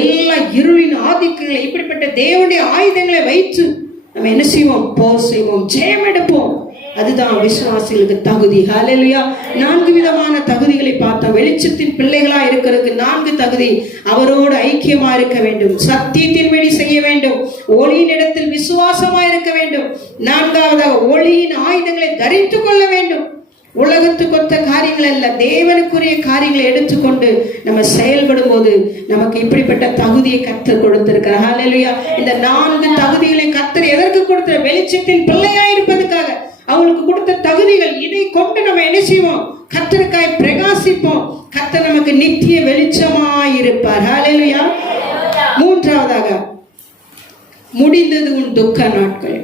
எல்லா இருளின் ஆதிக்கங்களை, இப்படிப்பட்ட தேவனுடைய ஆயுதங்களை வைத்து நம்ம என்ன செய்வோம்? போர் செய்வோம், ஜெயம் எடுப்போம். அதுதான் விசுவாசிகளுக்கு தகுதி. ஹல்லேலூயா. 4 விதமான தகுதிகளை பார்த்தோம். வெளிச்சத்தின் பிள்ளைகளா இருக்கிறதுக்கு 4 தகுதி. அவரோடு ஐக்கியமா இருக்க வேண்டும், சத்தியத்தின்படி செய்ய வேண்டும், ஒளியின் இடத்தில் விசுவாசமா இருக்க வேண்டும். 4வதாக ஒளியின் ஆயுதங்களை தரித்துக் கொள்ள வேண்டும். உலகத்துக்கு ஒத்த காரியங்கள் அல்ல, தேவனுக்குரிய காரியங்களை எடுத்துக்கொண்டு நம்ம செயல்படும் போது நமக்கு இப்படிப்பட்ட தகுதியை கர்த்தர் கொடுத்திருக்கிறார். ஹல்லேலூயா. இந்த 4 தகுதிகளை கர்த்தர் எதற்கு கொடுத்தார்? வெளிச்சத்தின் பிள்ளையா இருப்பதற்காக அவங்களுக்கு கொடுத்த தகுதிகள். இதை கொண்டு நம்ம என்ன செய்வோம்? கர்த்தருக்காய் பிரகாசிப்போம். கர்த்தர் நமக்கு நித்திய வெளிச்சமாய் இருப்பார். ஹல்லேலூயா. 3வதாக முடிந்தது உன் துக்க நாட்கள்.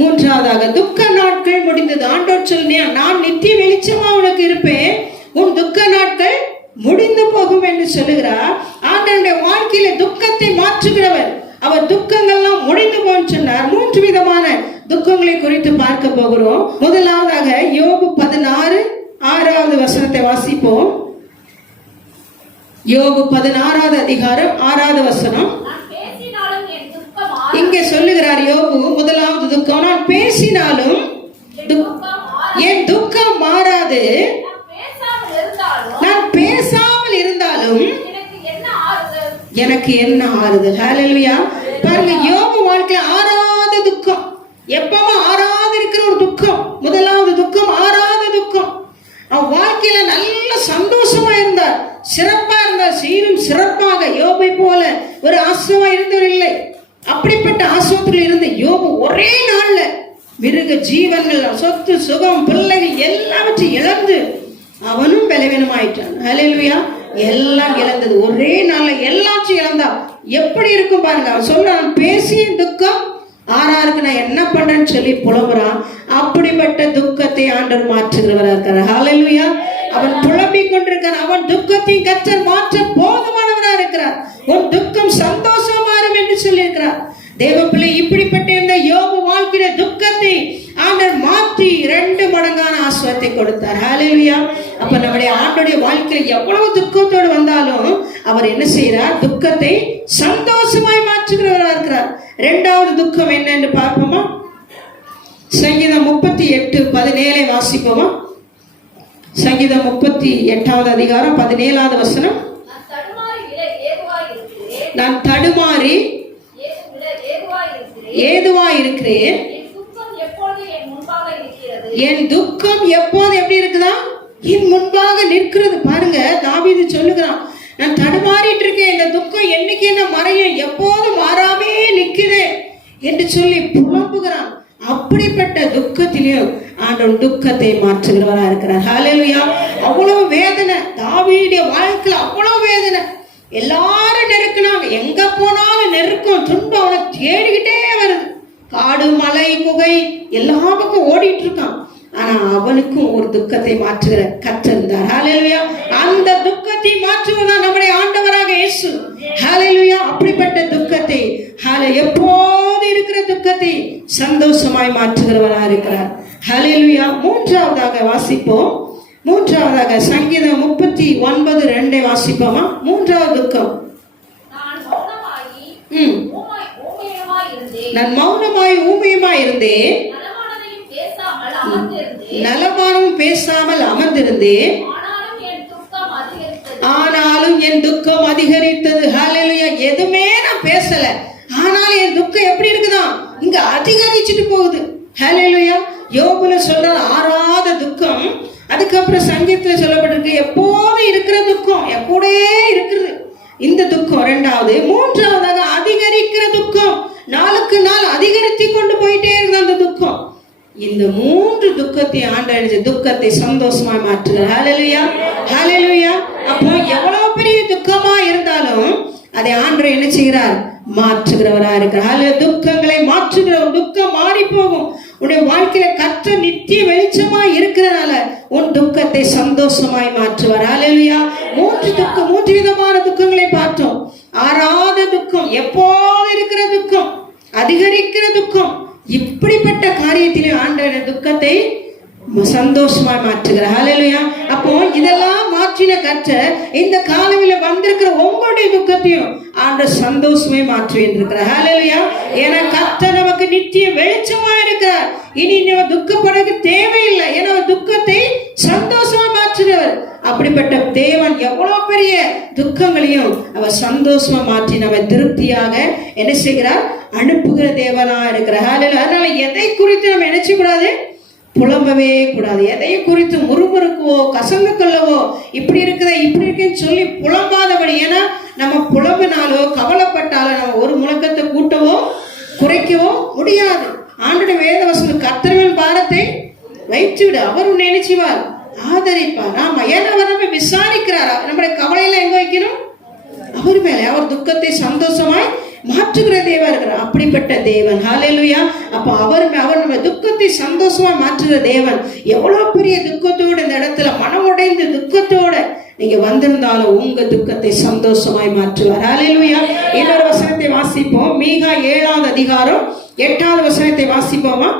3வதாக துக்க நாட்கள் முடிந்தது. ஆண்டவர் சொல்லியா, நான் நித்திய வெளிச்சமா உனக்கு இருப்பேன், உன் துக்க நாட்கள் முடிந்து போகும் என்று சொல்லுகிறார். ஆண்டவருடைய வாழ்க்கையில துக்கத்தை மாற்றுகிறவர். அவர் துக்கங்கள்லாம் முடிந்து போன்னு சொன்னார். 3 விதமான துக்கங்களை குறித்து பார்க்க போகிறோம். முதலாவதாக யோபு 16:6 வசனத்தை வாசிப்போம். யோபு 16வது அதிகாரம் 6வது வசனம். இங்கே சொல்லுகிறார் யோபு, முதலாவது துக்கம், நான் பேசினாலும் என் துக்கம் மாறாது, நான் பேசாமல் இருந்தாலும் எனக்கு என்ன ஆறுதல். ஹல்லேலூயா. பாருங்க, யோபு வாழ்க்கையில ஆறாத துக்கம், எப்பவும் ஆறாத இருக்கிற ஒரு துக்கம். முதலாவது துக்கம் ஆறாத துக்கம். அவன் வாழ்க்கையில நல்ல சந்தோஷமா இருந்தார், சிறப்பா இருந்தார், சீரும் சிறப்பாக. யோபை போல ஒரு ஆசிரமா இருந்தவர் இல்லை. அப்படிப்பட்ட ஆசிரமத்தில் இருந்த யோபு ஒரே நாள்ல மிருக ஜீவன்கள், சொத்து, சுகம், பிள்ளைகள் எல்லாவற்றையும் இழந்து அவனும் பலவீனமாயிட்டான். ஹல்லேலூயா. எல்லாம் இழந்தது ஒரே நாள்ல, எல்லாத்தையும் இழந்தா எப்படி இருக்கும் பாருங்க. அவன் சொல்றான், பேசிய துக்கம் ஆறாருக்கு நான் என்ன பண்றேன்னு சொல்லி புலம்புறான். அப்படிப்பட்ட துக்கத்தை ஆண்டவர் மாற்றுகிறவரா இருக்கிறார். ஹல்லேலூயா. அவன் புலம்பிக் கொண்டிருக்கான். அவன் துக்கத்தையும் கர்த்தர் மாற்ற போதுமானவரா இருக்கிறார். உன் துக்கம் சந்தோஷம் மாறும் என்று சொல்லி இருக்கிறார். தேவ பிள்ளை, இப்படிப்பட்ட இந்த யோபு வாழ்க்கையில துக்கத்தை ஆண்டவர் மாற்றி 2 மடங்கான ஆசீர்வாதத்தை கொடுத்தார். ஹல்லேலூயா. அப்ப நம்முடைய ஆண்டவருடைய வாழ்க்கையில எவ்வளவு துக்கத்தோடு வந்தாலும் அவர் என்ன செய்யறார்? துக்கத்தை சந்தோஷமாய் மாற்றுகிறவரா இருக்கிறார். 2வது துக்கம் என்ன என்று பார்ப்போமா? சங்கீதம் 38:17 வாசிப்போமா? சங்கீதம் 38வது அதிகாரம் 17வது வசனம். நான் தடுமாறி ஏதுவாய் இருக்கிறேன், என் துக்கம் எப்போது எப்படி இருக்குதா? என் முன்பாக நிற்கிறது. பாருங்க, தாவீது சொல்லுகிறான், நான் தடுமாறிட்டு இருக்கேன், இந்த துக்கம் என்னைக்கு என்ன மறையும், எப்போது மாறாமே நிற்குது என்று சொல்லி புலம்புகிறான். அப்படிப்பட்ட துக்கத்திலையும் ஆண்டவன் துக்கத்தை மாற்றுகிறவரா இருக்கிறார். ஹல்லேலூயா. அவ்வளவு வேதனை, தாவீதுடைய வாழ்க்கையில அவ்வளவு வேதனை. எல்லாரும் நெருக்கினாங்க, எங்க போனாலும் நெருக்கம், துன்பம் அவனை தேடிக்கிட்டே வருது. காடு, மலை, குகை எல்லா பக்கம் ஓடிட்டு இருக்கான். ஆனா அவனுக்கும் ஒரு துக்கத்தை மாற்றுகிற கர்த்தர் இருந்தார். ஹல்லேலூயா. அந்த துக்கத்தை மாற்றுவதுதான் நம்முடைய ஆண்டவராக இயேசு. ஹல்லேலூயா. அப்படிப்பட்ட துக்கத்தை, எப்போது இருக்கிற துக்கத்தை சந்தோஷமாய் மாற்றுகிறவராக இருக்கிறார். ஹல்லேலூயா. 3வதாக வாசிப்போம். 3வதாக சங்கீதம் 39:2 வாசிப்போமா? 3வது துக்கம். நான் மௌனமாய் ஊமையுமாய் இருந்தேன், நலமானமும் பேசாமல் அமர்ந்திருந்தேன், ஆனாலும் என் துக்கம் அதிகரித்தது. ஹல்லேலூயா. எதுவுமே நான் பேசல, ஆனாலும் என் துக்கம் எப்படி இருக்குதா? இங்க அதிகரிச்சுட்டு போகுது. ஹல்லேலூயா. யோபுல சொல்ற ஆறாத துக்கம். அதுக்கப்புறம் சங்கீதத்துல சொல்லப்பட்டிருக்கு, எப்போது இருக்கிற துக்கம், எப்போதே இருக்கிறது இந்த துக்கம் 2வது. 3வதாக அதிகரிக்கிற துக்கம், நாளுக்கு நாள் அதிகரித்து கொண்டு போயிட்டே இருக்குது அந்த துக்கம். இந்த 3 துக்கத்தை ஆண்டவர் துக்கத்தை சந்தோஷமா மாற்றுகிறார். ஹல்லேலூயா. ஹல்லேலூயா. அப்போ எவ்வளவு பெரிய துக்கமா இருந்தாலும் அதை ஆண்டவர் என்ன செய்கிறார்? மாற்றுகிறவரா இருக்கிறார். துக்கங்களை மாற்றுகிறவர். துக்கம் மாறி போகும். உன்னுடைய வாழ்க்கையில கர்த்தர் நித்திய வெளிச்சமா இருக்கிறனால உன் துக்கத்தை சந்தோஷமாய் மாற்றுவார். ஹல்லேலூயா. 3 விதமான துக்கங்களை பார்த்தோம். ஆறாத துக்கம், எப்போது இருக்கிற துக்கம், அதிகரிக்கிற துக்கம், இப்படிப்பட்ட காரியத்திலே ஆண்டவர் துக்கத்தை சந்தோஷமா மாற்றுகிறார். ஹல்லேலூயா. அப்போ இதெல்லாம் மாற்றின கர்த்தர் இந்த காலங்களில் வந்திருக்கிற உங்களுடைய துக்கத்தையும் ஆண்டவர் சந்தோஷமே மாற்றுவேன் இருக்கிறார். ஹல்லேலூயா. ஏன்னா கர்த்தர் நமக்கு நித்திய வெளிச்சமா இருக்கிறார். இனி நம்ம துக்கப்படுறது தேவையில்லை. ஏன்னா துக்கத்தை சந்தோஷமா மாற்றுகிறவர். அப்படிப்பட்ட தேவன் எவ்வளவு பெரிய துக்கங்களையும் அவர் சந்தோஷமா மாற்றி நம்ம திருப்தியாக என்ன செய்கிறார், அனுப்புகிற தேவனா இருக்கிறார். ஹல்லேலூயா. அதனால எதை குறித்து நம்ம நினைச்சு கூடாது, புலம்பவே கூடாது. எதையும் குறித்து முறுமுறுக்கவோ கசந்து கொள்ளவோ இப்படி இருக்குதே இப்படி இருக்குன்னு சொல்லி புலம்பாதபடி. ஏன்னா நம்ம புலம்பினாலோ கவலைப்பட்டாலோ நம்ம ஒரு முழக்கத்தை கூட்டவோ குறைக்கவோ முடியாது. ஆண்டோட வேத வசனம் கர்த்தரின் பாரத்தை வைத்து விடு, அவர் உன்னை நினைச்சுவார், ஆதரிப்பார். ஆமா, ஏன்னா அவர் நம்ம விசாரிக்கிறார். நம்முடைய கவலையில எங்க வைக்கணும், அவர் மேலே. அவர் துக்கத்தை சந்தோஷமாய் மாற்றுகிற தேவன் இருக்கிறார். அப்படிப்பட்ட தேவன். ஹல்லேலூயா. அப்ப அவர் நம்ம துக்கத்தை சந்தோஷமா மாற்றுகிற தேவன். எவ்வளவு பெரிய துக்கத்தோட இந்த இடத்துல மனமுடைந்து துக்கத்தோட நீங்க வந்திருந்தாலும் உங்க துக்கத்தை சந்தோஷமாய் மாற்றுவார். ஹல்லேலூயா. இன்னொரு வசனத்தை வாசிப்போம். மீகா 7வது அதிகாரம் 8வது வசனத்தை வாசிப்போமா?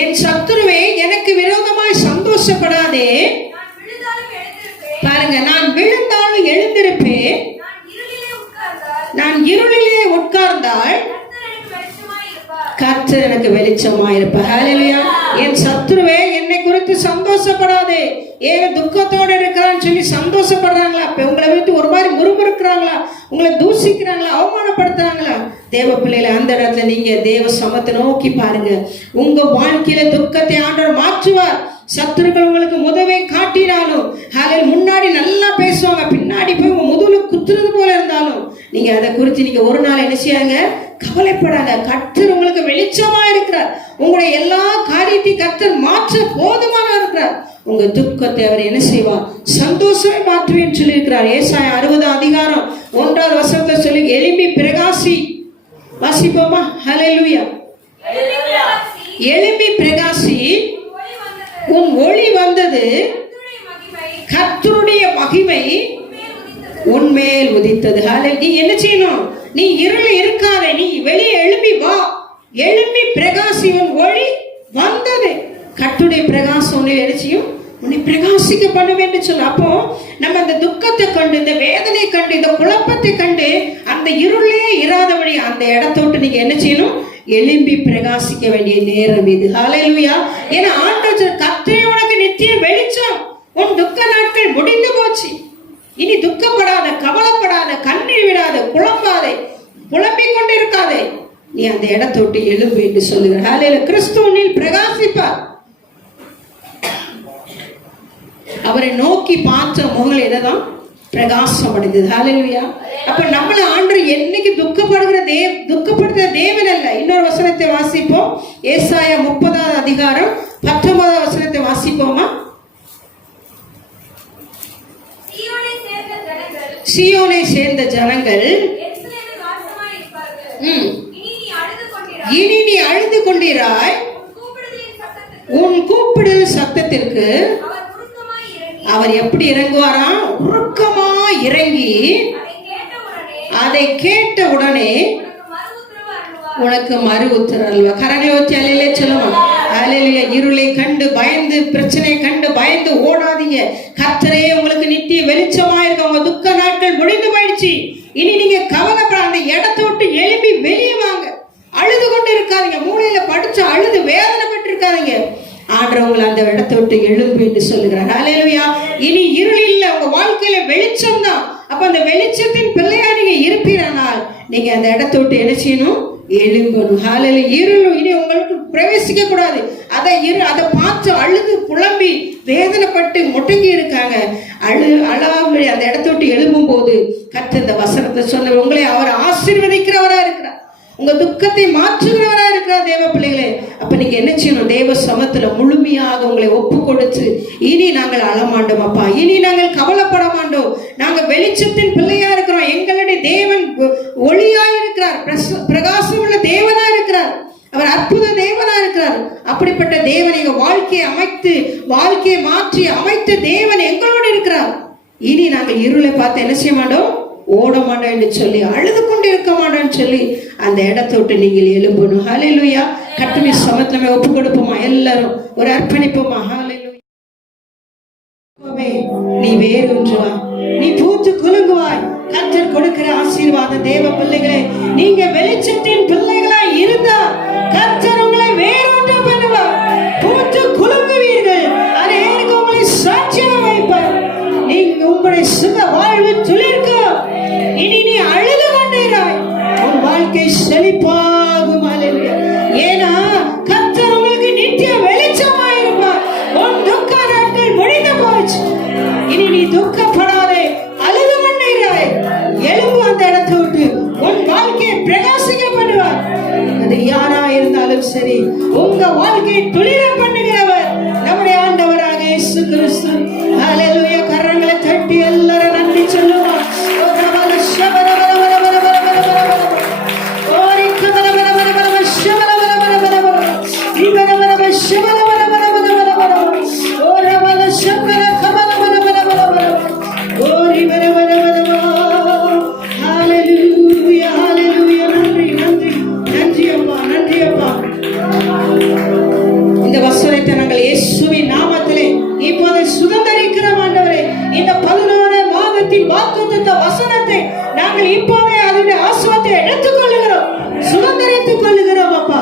என் சத்துருவே எனக்கு விரோதமாய் சந்தோஷப்படாதே. பாருங்க, நான் விழுந்தாலும் எழுந்திருப்பேன், நான் இருளிலே உட்கார்ந்தால் கர்த்தர் எனக்கு வெளிச்சமா இருப்பார். ஹல்லேலூயா. என் சத்துருவே என்னை குறித்து சந்தோஷப்படாதே. ஏன் துக்கத்தோட இருக்கிறான்னு சொல்லி சந்தோஷப்படுறாங்களா? உங்களை விட்டு ஒரு மாதிரி முறுமுறுக்கிறாங்களா? உங்களை தூசிக்கிறாங்களா? அவமானப்படுத்துறாங்களா? தேவ பிள்ளைகளை அந்த இடத்துல நீங்க தேவ சமத்தை நோக்கி பாருங்க. உங்க வாழ்க்கையில துக்கத்தை ஆண்டவர் மாற்றுவார். சத்துருக்கள் உங்களுக்கு முதவே காட்டினாலும், முன்னாடி நல்லா பேசுவாங்க, பின்னாடி போய் உங்க முதுகுல குத்துறது போல இருந்தாலும் நீங்க அதை குறித்து நீங்க ஒரு நாள் என்ன செய்யாங்க, கவலைப்படாத. கர்த்தர் உங்களுக்கு வெளிச்சமா இருக்கிறார். உங்களுடைய எல்லா காரியத்தையும் கர்த்தர் மாற்ற போதுமான இருக்கிறார். உங்க துக்கத்தை அவர் என்ன செய்வார், சந்தோஷமே மாற்றுவேன்னு சொல்லி இருக்கிறார். ஏசாயா 60 அதிகாரம் 1வது வசனத்தை சொல்லி, எழும்பி பிரகாசி. வாசிப்போமா? ஹல்லேலூயா. எழும்பி பிரகாசி, உன் ஒளி வந்தது, கர்த்தருடைய மகிமை உன்மேல் உதித்தது. நீ என்ன செய்யணும், நீ இருள இருக்காதே, நீ வெளியே எழும்பி வா, எழும்பி பிரகாசி, உன் ஒளி வந்தது. கர்த்தருடைய பிரகாசம் உன்னை எழுச்சியும் உன்னை பிரகாசிக்க பண்ணும் என்று சொல்ல. அப்போ நம்ம அந்த துக்கத்தை கண்டு, இந்த வேதனை கண்டு, இந்த குழப்பத்தை கண்டு அந்த இருளே இராதபடி அந்த இடத்தோட்டு நீங்க என்ன செய்யணும், எழும்பி பிரகாசிக்க வேண்டிய நேரம் இது. ஹல்லேலூயா. ஏன்னா ஆண்டவர் கர்த்தரே உனக்கு நித்திய வெளிச்சம். உன் துக்க நாட்கள் முடிந்து போச்சு. இனி துக்கப்படாத, கவலைப்படாத, கண்ணீர் விடாத, புலம்பாதே, புலம்பிக் கொண்டு இருக்காதே. நீ அந்த இடத்தோட்டு எழும்பு என்று சொல்லுகிறார். ஹல்லேலூயா. கிறிஸ்துவினில் பிரகாசிப்பார். அவரை நோக்கி பார்த்த முகங்கள் என்னதான் பிரகாசம் அடைந்தது. ஹல்லேலூயா. அப்ப நம்மள ஆண்டவர் என்னைக்கு துக்கப்படுத்துற தேவன் அல்ல. இன்னொரு வசனத்தை வாசிப்போம். ஏசாயா 30வது அதிகாரம் 19வது வசனத்தை வாசிப்போமா? சீயோனை சேர்ந்த ஜனங்கள், இனி நீ அழுது கொண்டிராய், உன் கூப்பிடுதல் சத்தத்திற்கு அவர் எப்படி இறங்குவாராம், உருக்கமா இறங்கி அதை கேட்ட உடனே உனக்கு மறு உத்தரவு. கரங்களை வச்சு அலையிலே சொல்லுவோம். ஹல்லேலூயா. இருளை கண்டு பயந்து, பிரச்சனை கண்டு பயந்து ஓடாதீங்க. கர்த்தரே உங்களுக்கு நித்திய வெளிச்சமா இருக்க. உங்க துக்க நாட்கள் முடிந்து போயிடுச்சு. இனி நீங்க கவலைப்பட அந்த இடத்தை விட்டு எழும்பி வெளியே வாங்க. அழுது கொண்டு இருக்காதீங்க, மூளையில படிச்சு அழுது வேதனைப்பட்டு இருக்காதீங்க. ஆண்டவங்களை அந்த இடத்தை விட்டு எழும்பு என்று சொல்லுகிறார். ஹல்லேலூயா. இனி இருள் இல்லை, உங்க வாழ்க்கையில வெளிச்சம் தான். அப்ப அந்த வெளிச்சத்தின் பிள்ளையா நீங்க இருப்பீரானால் நீங்க அந்த இடத்தை விட்டு என்ன செய்யணும், எழும்பணும். ஹல்லேலூயா. இருள் இனி உங்களுக்கு பிரவேசிக்க கூடாது. அதை பார்த்து அழுது புலம்பி வேதனைப்பட்டு முடங்கி இருக்காங்க. அழாம அந்த இடத்தை விட்டு எழும்பும் போது கர்த்தர் இந்த வசனத்தை சொன்ன உங்களை அவர் ஆசீர்வதிக்கிறவரா இருக்கிறார். உங்க துக்கத்தை மாற்றுகிறவரா இருக்கிறார் தேவ பிள்ளைகளே. அப்ப நீங்க என்ன செய்யணும், தேவ சமத்துல முழுமையாக உங்களை ஒப்பு கொடுத்து, இனி நாங்கள் அழமாண்டோம் அப்பா, இனி நாங்கள் கவலைப்பட மாட்டோம், நாங்க வெளிச்சத்தின் பிள்ளையா இருக்கிறோம், எங்களுடைய தேவன் ஒளியா இருக்கிறார், பிரகாசம் உள்ள தேவனா இருக்கிறார், அவர் அற்புத தேவனா இருக்கிறார். அப்படிப்பட்ட தேவன் எங்க வாழ்க்கையை அமைத்து, வாழ்க்கையை மாற்றி அமைத்த தேவன் எங்களோடு இருக்கிறார். இனி நாங்கள் இருளை பார்த்து என்ன செய்ய மாட்டோம், ஓட மாட்டோம் என்று சொல்லி, அழுது கொண்டு இருக்க மாட்டோம்னு சொல்லி அந்த இடத்தை விட்டு நீங்கள் எழும்பணும். ஹல்லேலூயா. கர்த்தருடைய சமத்துல ஒப்பு கொடுப்போமா, எல்லாரும் ஒரு அர்ப்பணிப்போமா. ஹல்லேலூயா. நீ வேறொன்றுவா, நீ பூத்து குலுங்குவாய். கர்த்தர் கொடுக்கிற ஆசீர்வாதம். தேவ பிள்ளைகளே, நீங்க வெளிச்சத்தின் பிள்ளைகளாய் இருந்தா கர்த்தர் உங்களை வேறொன்று பண்ணுவார். பூத்து குலுங்குவீர்கள். அநேகருக்கு உங்களை சாட்சியம் வைப்பார். நீங்க உங்களுடைய சுக வாழ்வு துளிர்க்கும். இனி நீ அழுது கொண்டீராய், உன் வாழ்க்கை செழிப்பாகும். ஹல்லேலூயா. ஏன்னா கர்த்தர் உங்களுக்கு நித்திய வெளிச்சமாய் இருப்பார். உன் துக்க நாட்கள் முடிந்து போச்சு. இனி நீ துக்கப்படாதே, அழுது கொண்டீராய். எழும்பு அந்த இடத்தை விட்டு, உன் வாழ்க்கையை பிரகாசிக்க பண்ணுவார். அது யாரா இருந்தாலும் சரி, உங்க வாழ்க்கையை துளிர பண்ணுகிறவர் நம்முடைய ஆண்டவராக இயேசு கிறிஸ்து. ஹல்லேலூயா. கரங்களை தட்டி எல்லாரும் நன்றி சொல்லுவோம். இந்த வசனத்தை நாங்கள் இயேசுவின் நாமத்திலே இப்போது சுதந்தரிக்கிறோம் ஆண்டவரே. இந்த 11 மாதத்தின் வாக்குத்தத்த வசனத்தை நாங்கள் இப்போதே அதனுடைய ஆசீர்வாதத்தை எடுத்துக்கொள்ளுகிறோம், சுதந்தரித்துக் கொள்ளுகிறோம் அப்பா.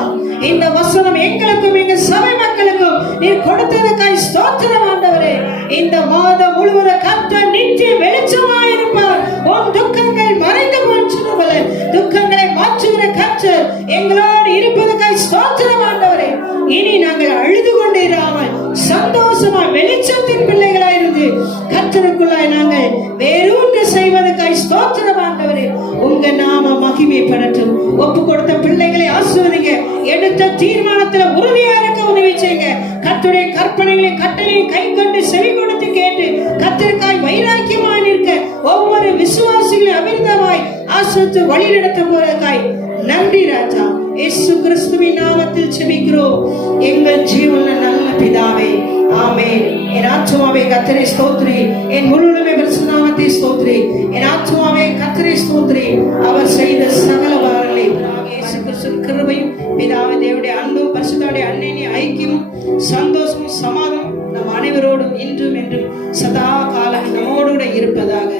இந்த வசனம் எங்களுக்கும் எங்க சபை மக்களுக்கும் நீர் கொடுத்ததுக்காய் ஸ்தோத்திரம் ஆண்டவரே. இந்த மாதம் முழுவதும் கர்த்தர் நித்திய வெளிச்சமாயிருப்பார். உன் துக்கங்கள் மறைந்து போச்சுவல, துக்கங்களை மாற்றுகிற கர்த்தர் எங்களோடு இருப்பதுக்காய் ஸ்தோத்திரம் ஆண்டவரே. இனி நாங்கள் அழுது கொண்டிராமல் சந்தோஷமா வெளிச்சத்தின் பிள்ளைகளாய் இருந்து கர்த்தருக்குள்ளாய் நாங்கள் வேறொன்று செய்வதற்காய் ஸ்தோத்திரம் ஆண்டவரே. உங்க நாம மகிமைப்படட்டும். ஒப்பு கொடுத்த பிள்ளைகளை ஆசீர்வதிங்க. எடுத்த தீர்மானத்துல உறுதியா இருக்க உதவி செய்யுங்க. கர்த்தருடைய கற்பனைகளை கட்டளையை கை கொண்டு செவி கொடுத்து கேட்டு கர்த்தருக்காய் வைராக்கியமாய் நிற்க ஒவ்வொரு விசுவாசிகளும் அமிர்தமாய் ஆசீர்வதித்து வழி நடத்த போறதுக்காய் நன்றி ராஜா. இயேசு கிறிஸ்துவின் நாமத்தில் ஜெபிக்கிறோம் எங்கள் ஜீவனுள்ள நல்ல பிதாவே, ஆமென். என் ஆத்துமாவே கர்த்தரை ஸ்தோத்திரி, என் முழுவதுமே பரிசுத்த நாமத்தை ஸ்தோத்திரி. என் ஆத்துமாவே கர்த்தரை ஸ்தோத்திரி, அவர் செய்த சகல வாரங்களை. இயேசு கிறிஸ்துவின் கிருபையும் பிதாவின் தேவனுடைய அன்பும் பரிசுத்தருடைய அன்னையின் ஐக்கியமும் சந்தோஷமும் சமாதானம் நம் அனைவரோடும் இன்றும் என்றும் சதா காலம் நம்மோடு இருப்பதாக.